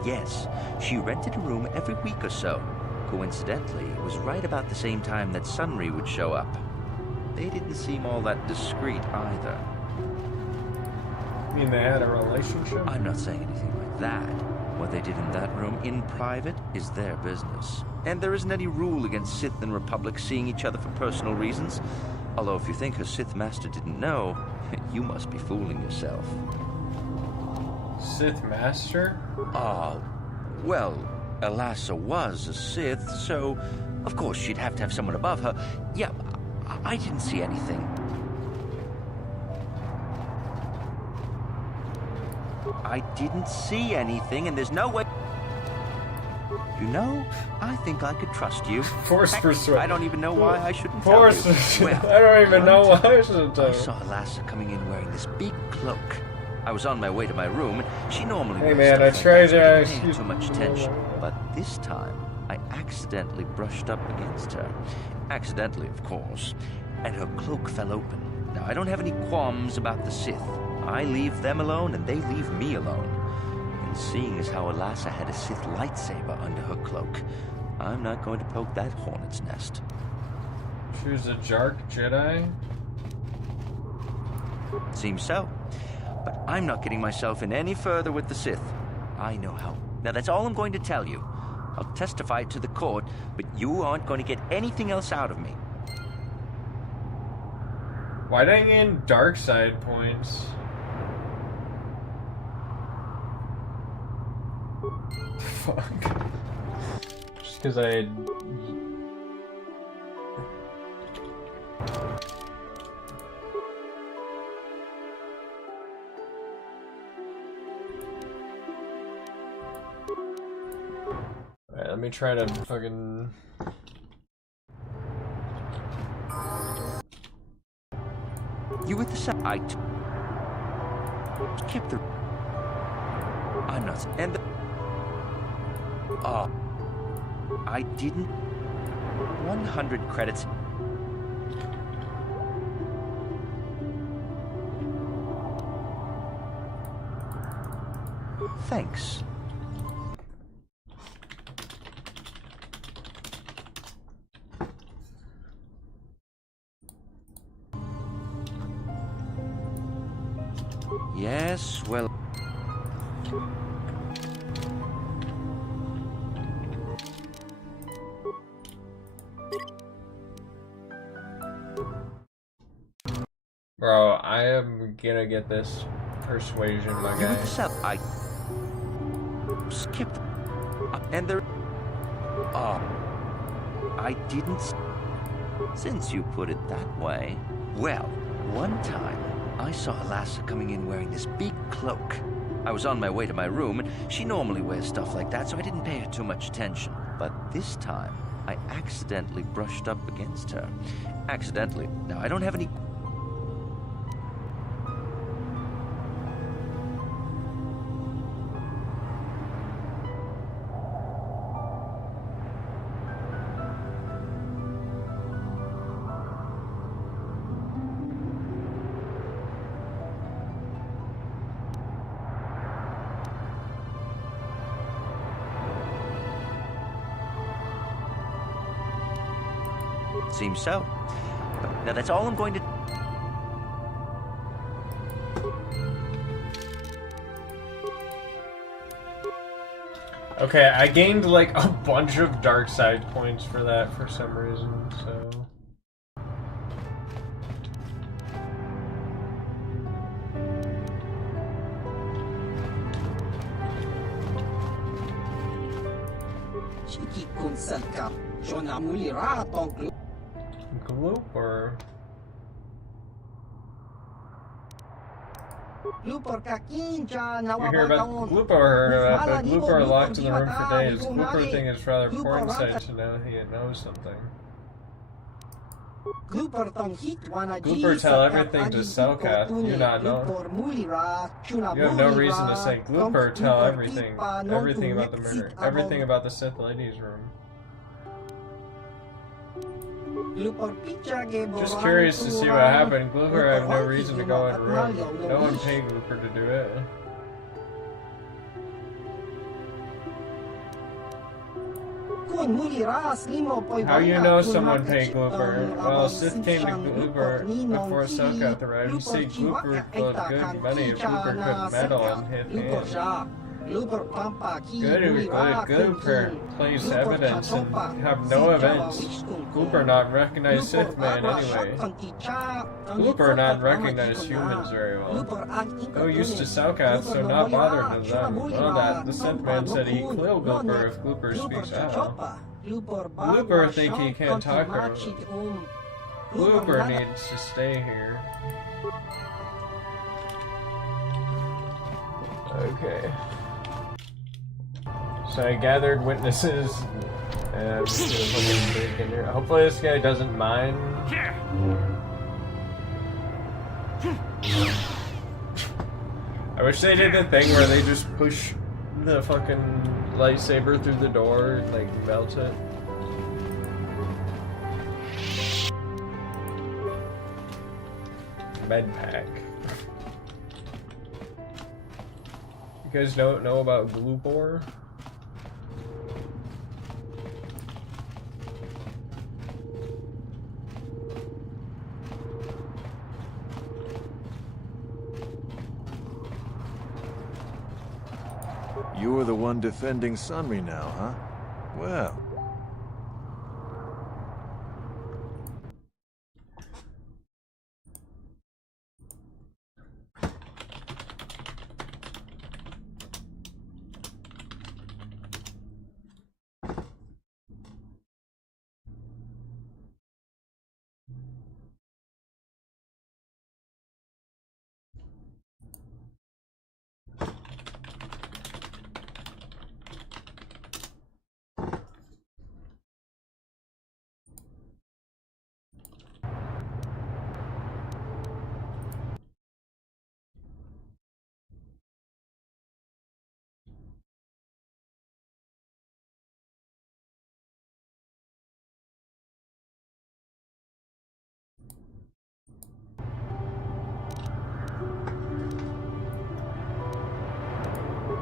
Yes, she rented a room every week or so. Coincidentally, it was right about the same time that Sunry would show up. They didn't seem all that discreet either. You mean they had a relationship? I'm not saying anything like that. What they did in that room in private is their business. And there isn't any rule against Sith and Republic seeing each other for personal reasons. Although if you think her Sith master didn't know, you must be fooling yourself. Sith master? Well, Alassa was a Sith, so of course she'd have to have someone above her. Yeah, I didn't see anything. I didn't see anything, and there's no way... You know, I think I could trust you. Force persuasion. I don't even know why I shouldn't Force tell you. Well, I don't even know why I shouldn't tell I you. saw Alassa coming in wearing this big cloak. I was on my way to my room, and she normally Hey wears man, stuff I like tried that, so to I ask didn't pay you. too much attention. But this time, I accidentally brushed up against her. Accidentally, of course. And her cloak fell open. Now, I don't have any qualms about the Sith. I leave them alone, and they leave me alone. And seeing as how Alassa had a Sith lightsaber under her cloak, I'm not going to poke that hornet's nest. She was a Jark Jedi? Seems so. But I'm not getting myself in any further with the Sith. I know how. Now that's all I'm going to tell you. I'll testify to the court, but you aren't going to get anything else out of me. Why did I gain dark side points? Fuck. Just because I... Alright, let me try to fucking... You with the side. Kept the... I'm not... And the... I didn't... 100 credits. Thanks. Yes, well... Bro, I am gonna get this persuasion, my You guy. accept? I skipped. And there. I didn't. Since you put it that way. Well, one time, I saw a lassie coming in wearing this big cloak. I was on my way to my room, and she normally wears stuff like that, so I didn't pay her too much attention. But this time, I accidentally brushed up against her. Accidentally. Now, I don't have any... Seems so. Now that's all I'm going to... Okay, I gained like a bunch of dark side points for that for some reason, so... Glooper. You hear about Glooper, heard about, but Glooper locked in the room for days. Glooper thing is rather important sight to know he knows something. Glooper tell everything to Selkath. You not know. You have no reason to say Glooper tell everything. Everything about the murder. Everything about the Sith lady's room. Just curious to see what happened. Glooper had no reason to go in the room. No one paid Glooper to do it. How you know someone paid Glooper? Well, Sith came to Glooper before Selkath arrived. You see, Glooper got good money if Glooper could meddle in his hand. Glooper place evidence and have no events. Glooper not recognize Sith man anyway. Glooper not recognize humans very well. No used to Selkath, so not bothered with them. Well, that the Sith man said he killed Glooper if Glooper speaks out. Glooper think he can't talk to him. Glooper needs to stay here. Okay. So I gathered witnesses, and I'm just gonna look at in here. Hopefully this guy doesn't mind. I wish they did the thing where they just push the fucking lightsaber through the door and like melt it. Med pack. You guys don't know about Glooper? You're the one defending Sunry now, huh? Well.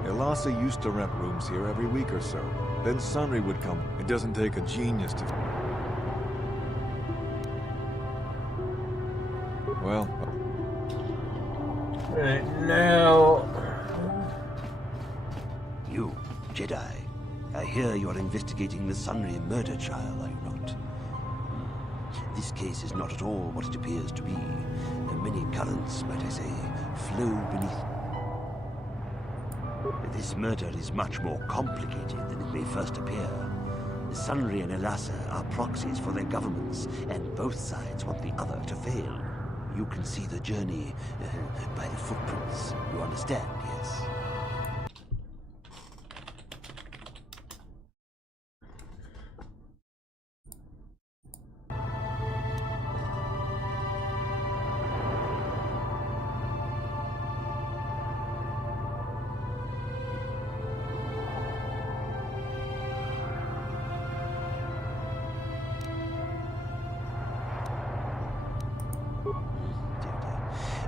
Elasa used to rent rooms here every week or so. Then Sunry would come. It doesn't take a genius to... Well... Right now... You, Jedi. I hear you're investigating the Sunry murder trial, are you not? This case is not at all what it appears to be. Many currents, might I say, flow beneath. This murder is much more complicated than it may first appear. Sunry and Elassa are proxies for their governments, and both sides want the other to fail. You can see the journey by the footprints. You understand, yes?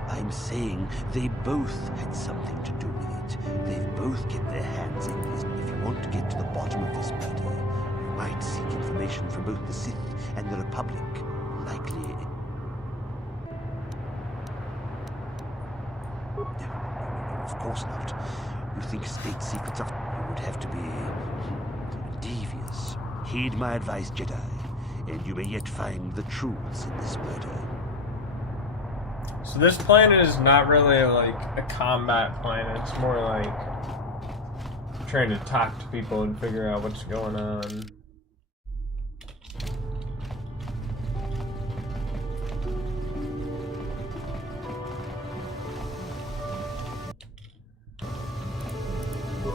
I'm saying they both had something to do with it. They've both kept their hands in this. If you want to get to the bottom of this matter, you might seek information from both the Sith and the Republic. Likely... Of course not. You think state secrets are... You would have to be... devious. Heed my advice, Jedi, and you may yet find the truths in this murder. So this planet is not really like a combat planet. It's more like trying to talk to people and figure out what's going on.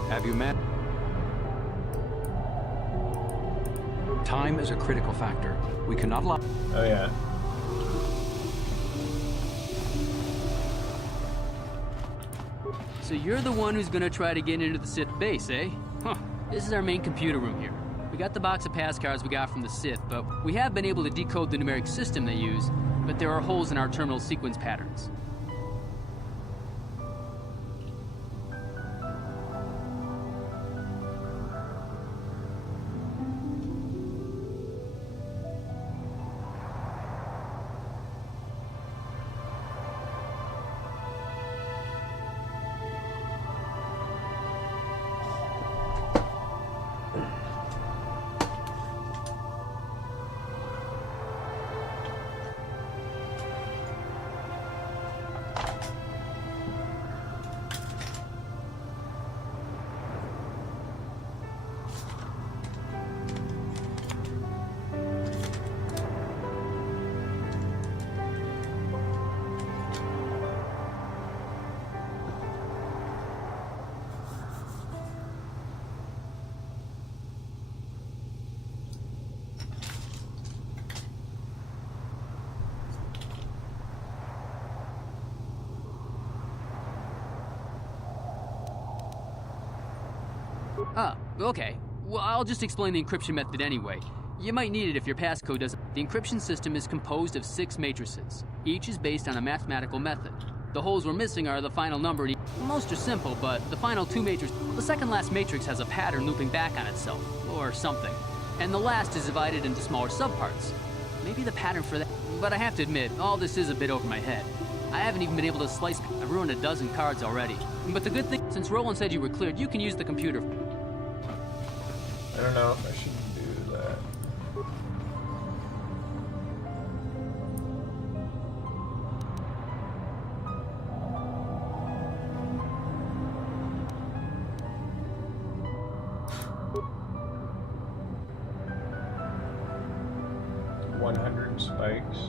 Have you met? Time is a critical factor. We cannot allow... Oh yeah. So you're the one who's gonna try to get into the Sith base, eh? Huh. This is our main computer room here. We got the box of pass cards we got from the Sith, but we have been able to decode the numeric system they use, but there are holes in our terminal sequence patterns. Okay. Well, I'll just explain the encryption method anyway. You might need it if your passcode doesn't. The encryption system is composed of 6 matrices. Each is based on a mathematical method. The holes we're missing are the final number. Most are simple, but the final 2 matrices... The second last matrix has a pattern looping back on itself, or something. And the last is divided into smaller subparts. Maybe the pattern for that... But I have to admit, all this is a bit over my head. I haven't even been able to slice... I've ruined a dozen cards already. But the good thing, since Roland said you were cleared, you can use the computer. I don't know if I should do that. $100 spikes.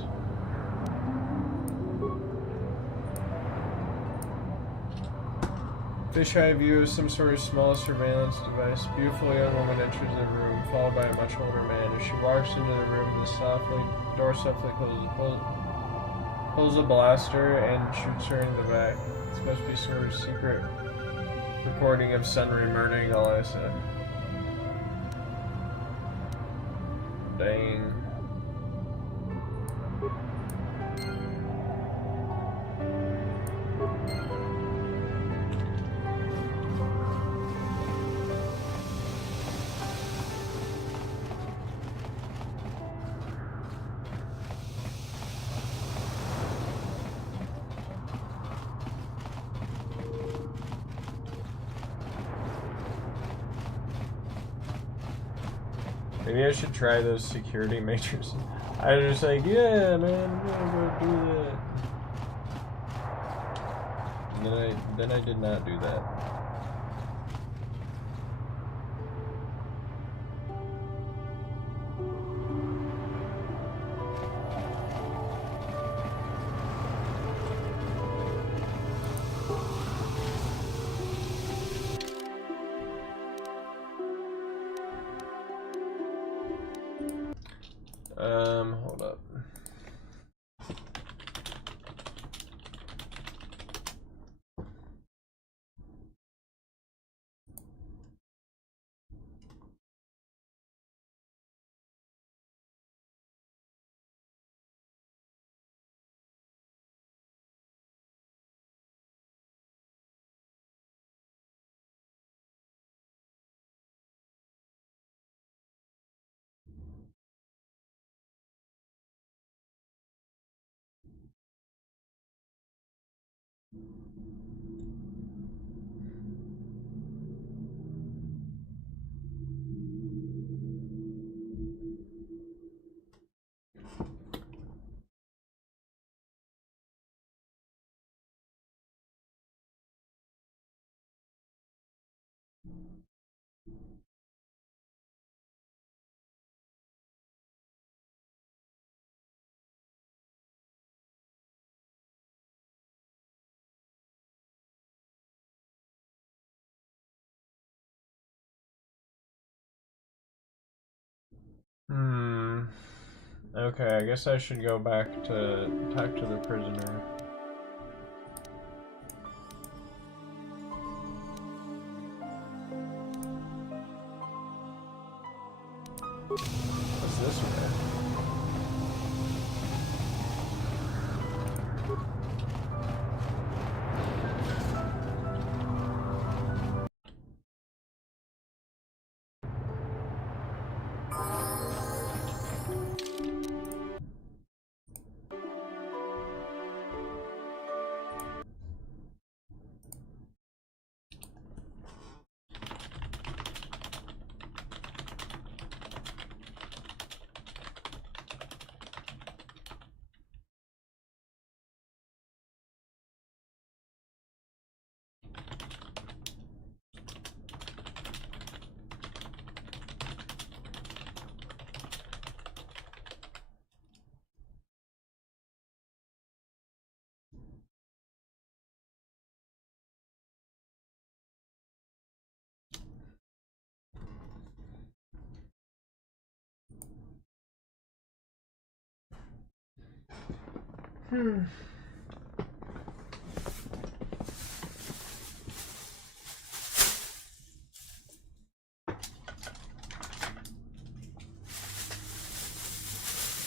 Fisheye view of some sort of small surveillance device. Beautiful young woman enters the room, followed by a much older man. As she walks into the room, the door softly closes, pulls a blaster, and shoots her in the back. It's supposed to be sort of secret recording of Sunry murdering Elissa. Dang. Maybe I should try those security matrices. I was just like, yeah, man, I'm gonna go do that. And then I did not do that. Hold up. Okay, I guess I should go back to talk to the prisoner. What's this way?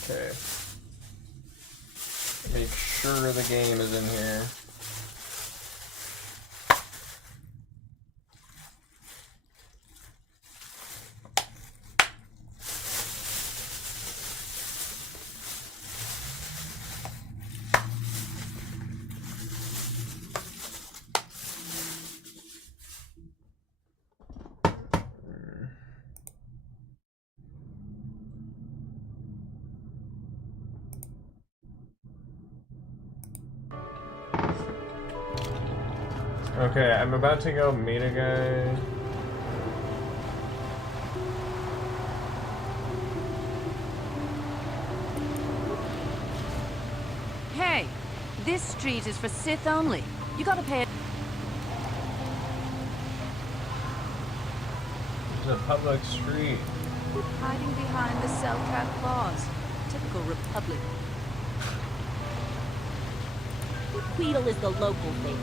Okay. Make sure the game is in here. Okay, I'm about to go meet a guy. Hey, this street is for Sith only. You gotta pay it. It's a public street. Hiding behind the Selkath claws. Typical Republic. Tweedle is the local favorite.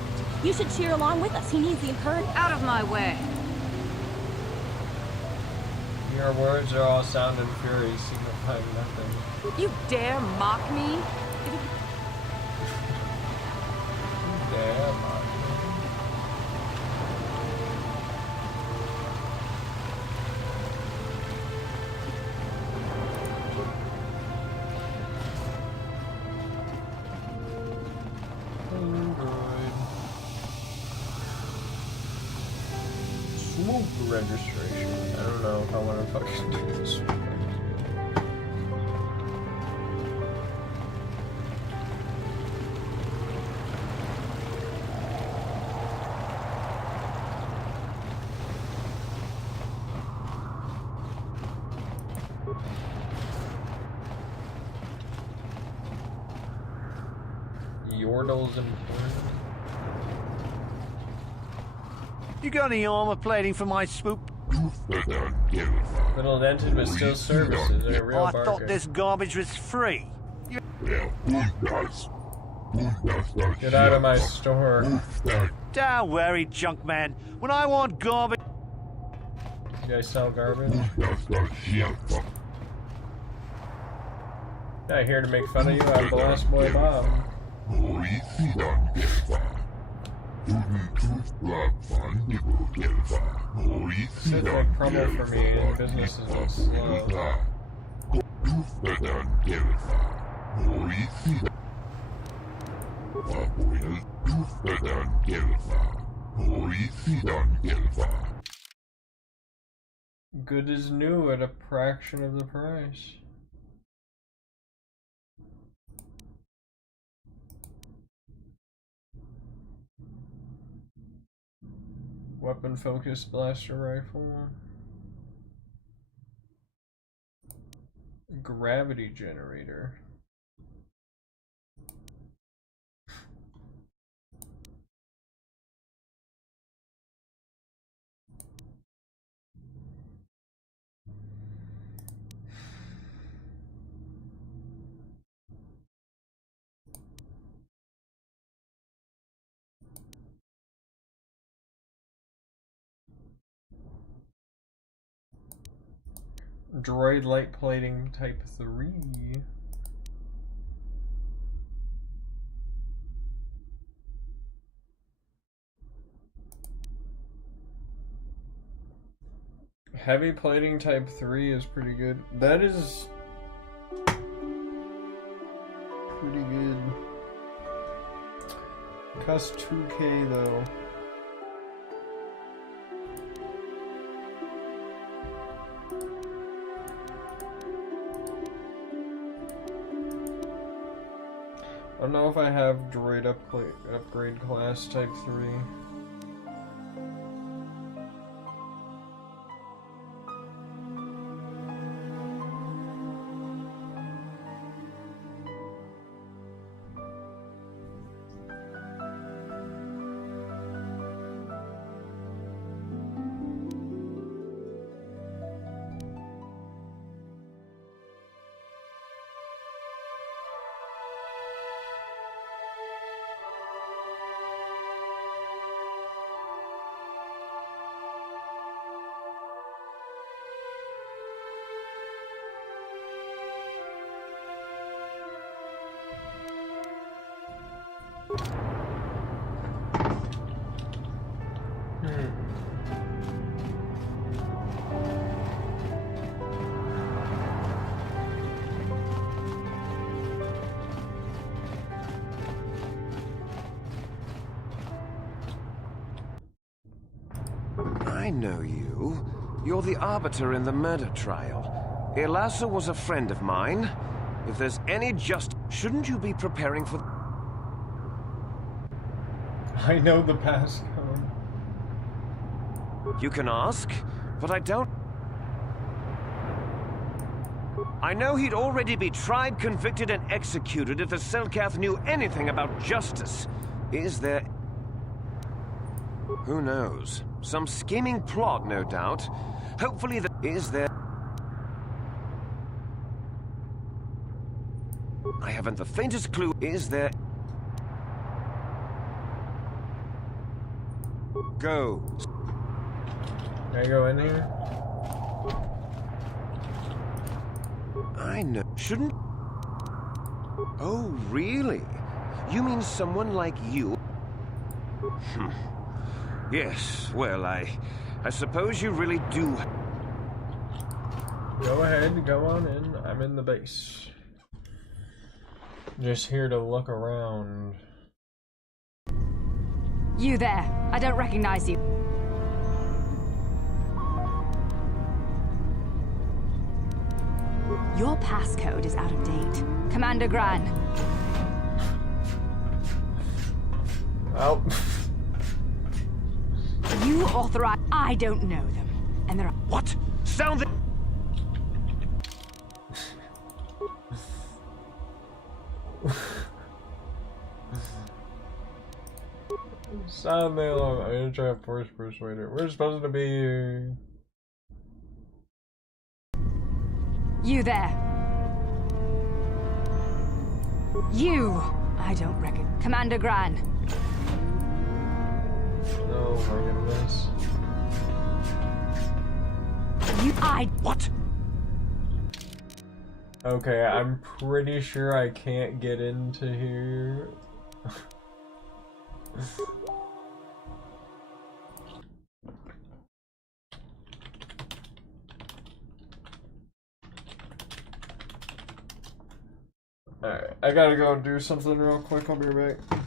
You should cheer along with us. He needs the encouragement. Out of my way. Your words are all sound and fury, signifying nothing. You dare mock me? You dare mock me? Swoop registration. I don't know if I want to fucking do this. Yordle's important. You got any armor plating for my swoop? Little dented but still services. They're a real I bargain. thought this garbage was free. Get out of my store. Don't worry, junk man. When I want garbage... You guys sell garbage? Yeah, here to make fun of you. I'm the last boy Bob. Sith make promo for me and business is look slow. Good is new at a fraction of the price. Weapon focused blaster rifle. Gravity generator. Droid light plating type 3. Heavy plating type 3 is pretty good. That is pretty good. Costs 2K though. I don't know if I have droid upgrade class type 3. I know you. You're the arbiter in the murder trial. Elasa was a friend of mine. If there's any shouldn't you be preparing for... I know the passcode. You can ask, but I don't... I know he'd already be tried, convicted, and executed if the Selkath knew anything about justice. Is there... Who knows? Some scheming plot, no doubt. Hopefully is there... I haven't the faintest clue. Is there... Go. Can I go in here? I know. Shouldn't... Oh, really? You mean someone like you? Yes, well, I suppose you really do... Go ahead, go on in. I'm in the base. Just here to look around. You there. I don't recognize you. Your passcode is out of date. Commander Gran. Well. You authorize. I don't know them. And there are. What? Sound the. Sound the alarm. I'm gonna try to force persuader. We're supposed to be here. You there. You. I don't reckon. Commander Gran. Oh my goodness. What? Okay, I'm pretty sure I can't get into here. Alright, I gotta go do something real quick. I'll be right back.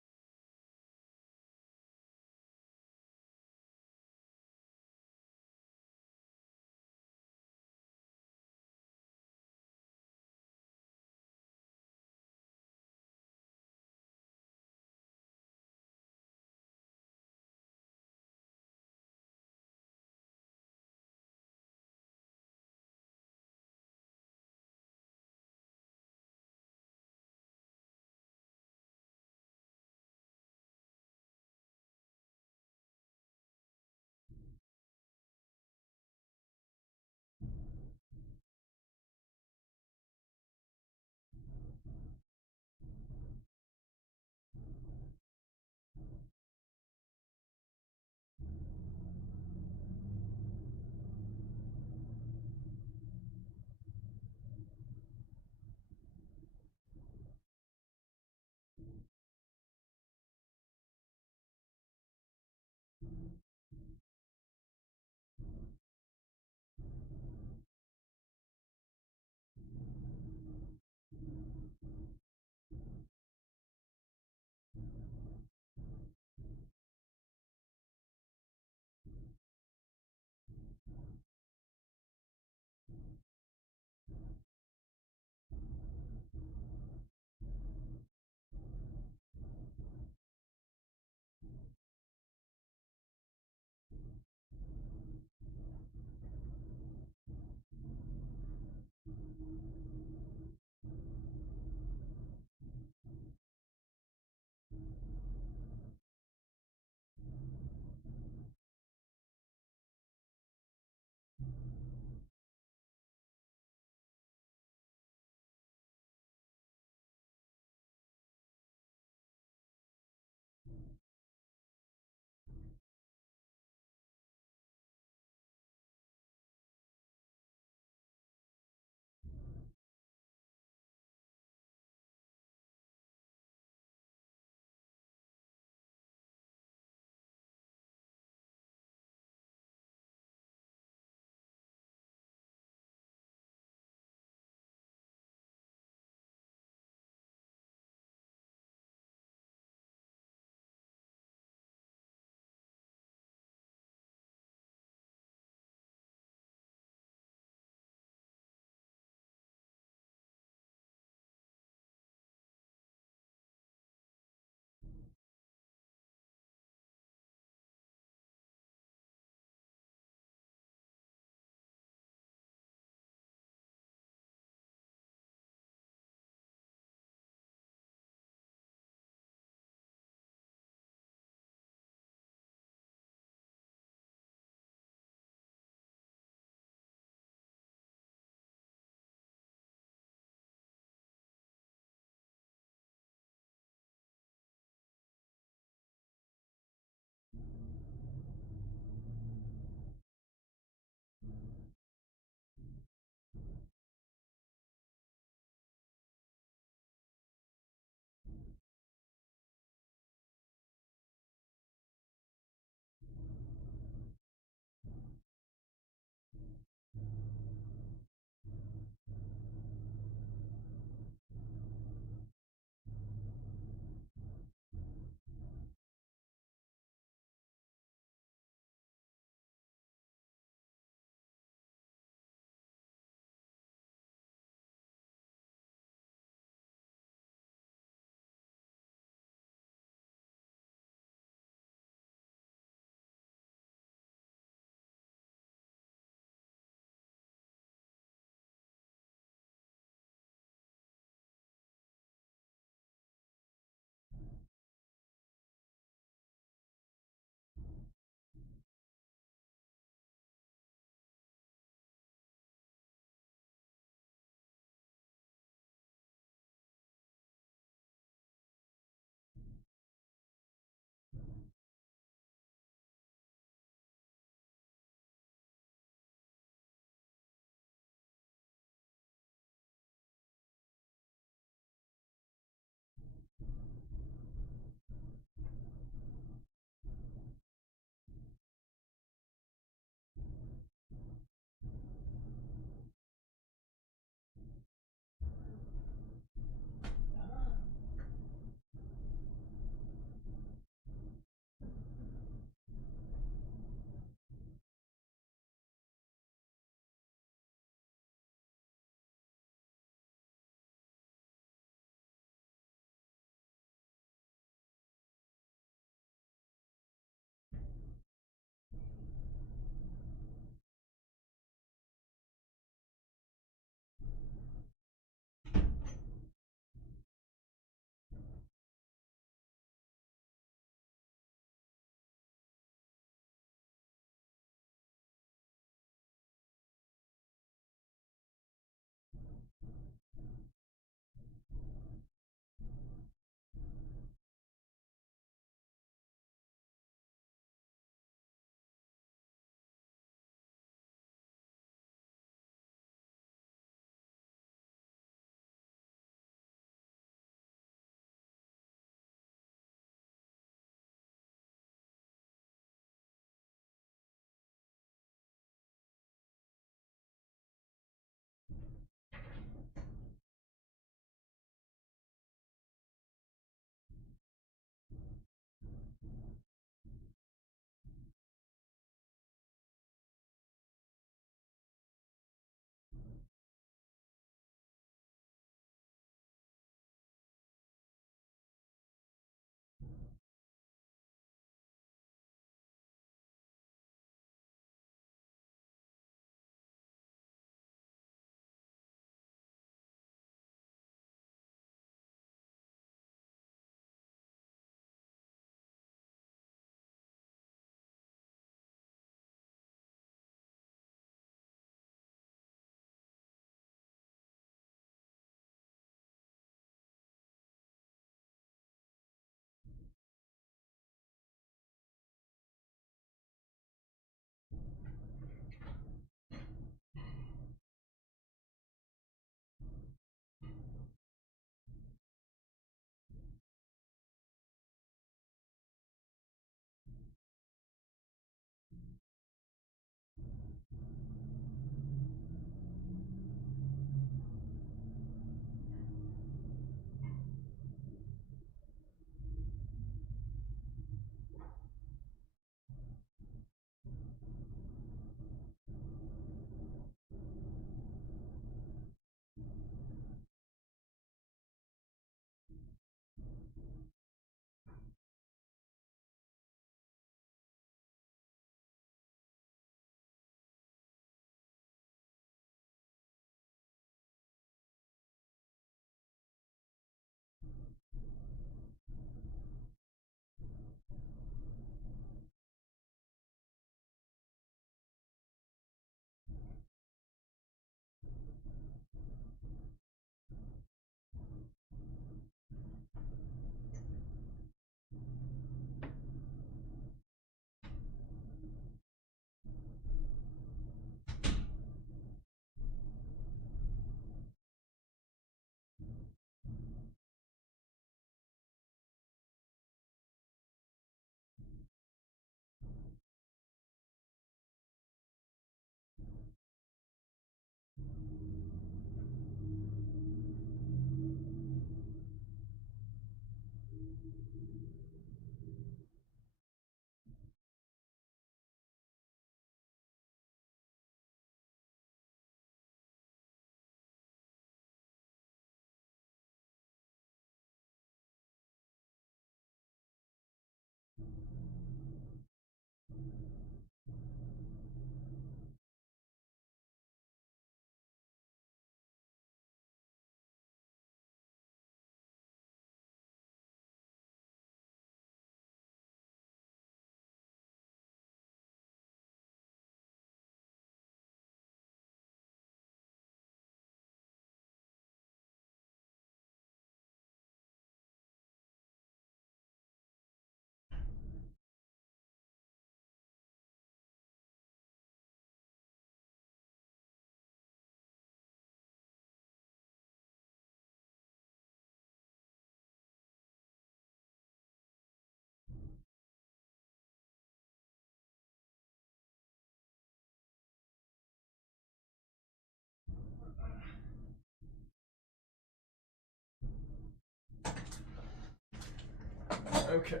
Okay.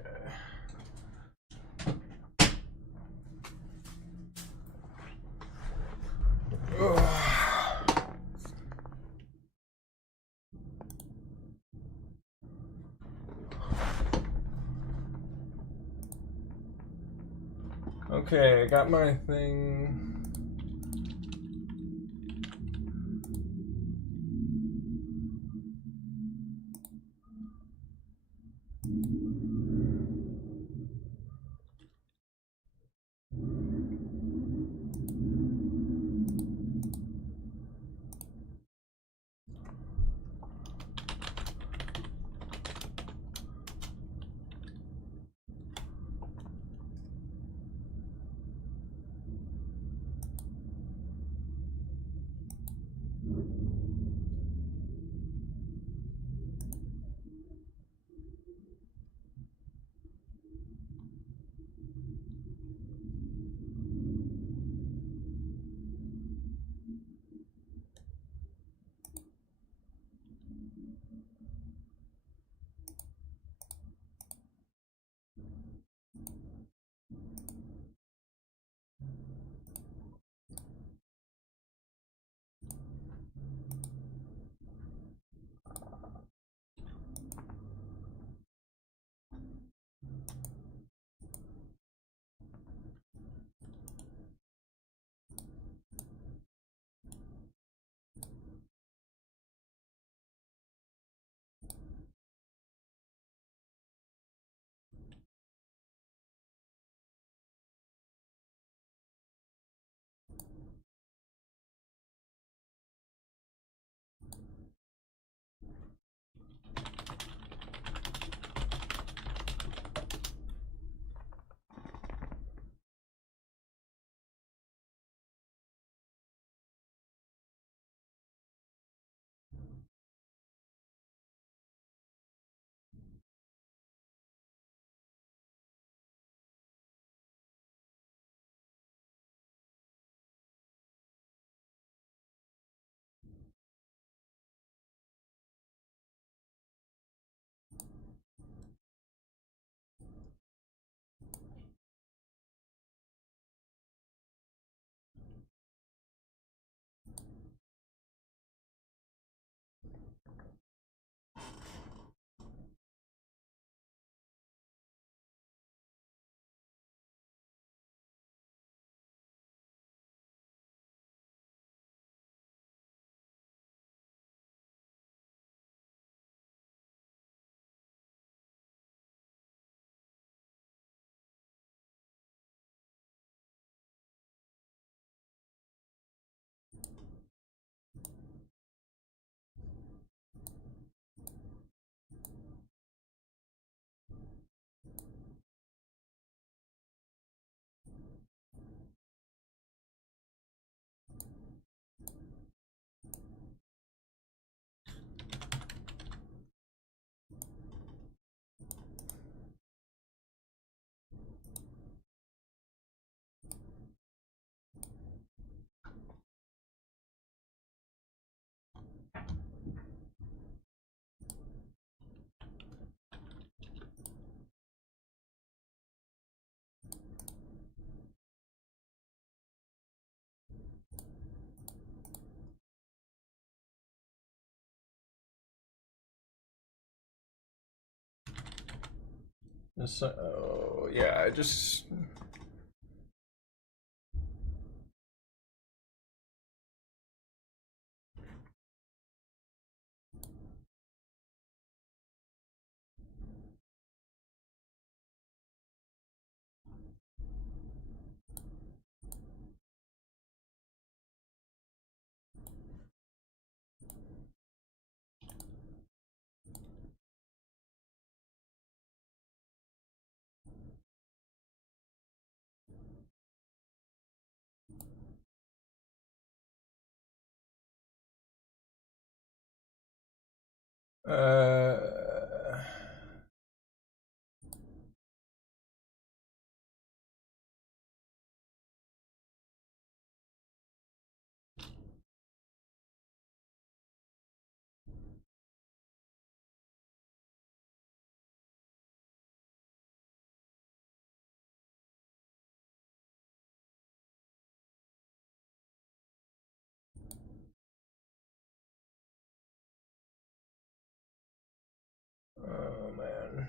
Okay, I got my thing. So, yeah, I just... Oh, man.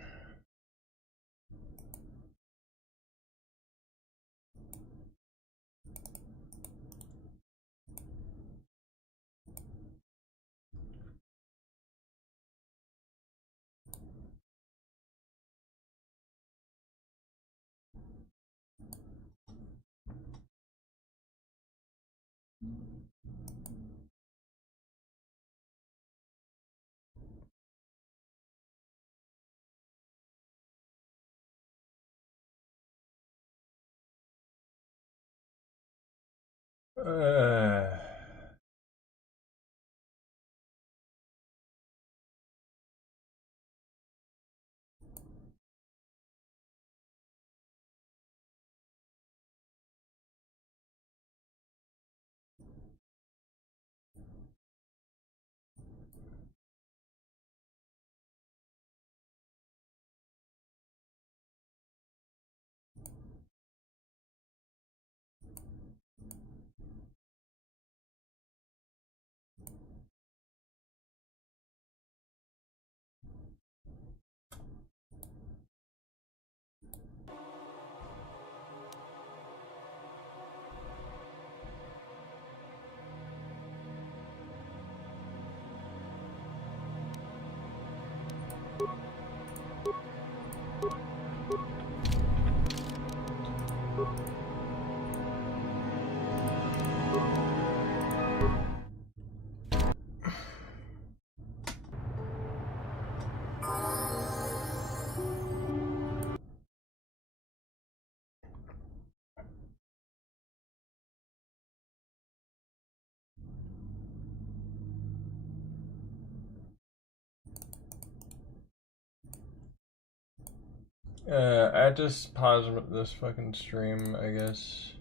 I just pause this fucking stream, I guess.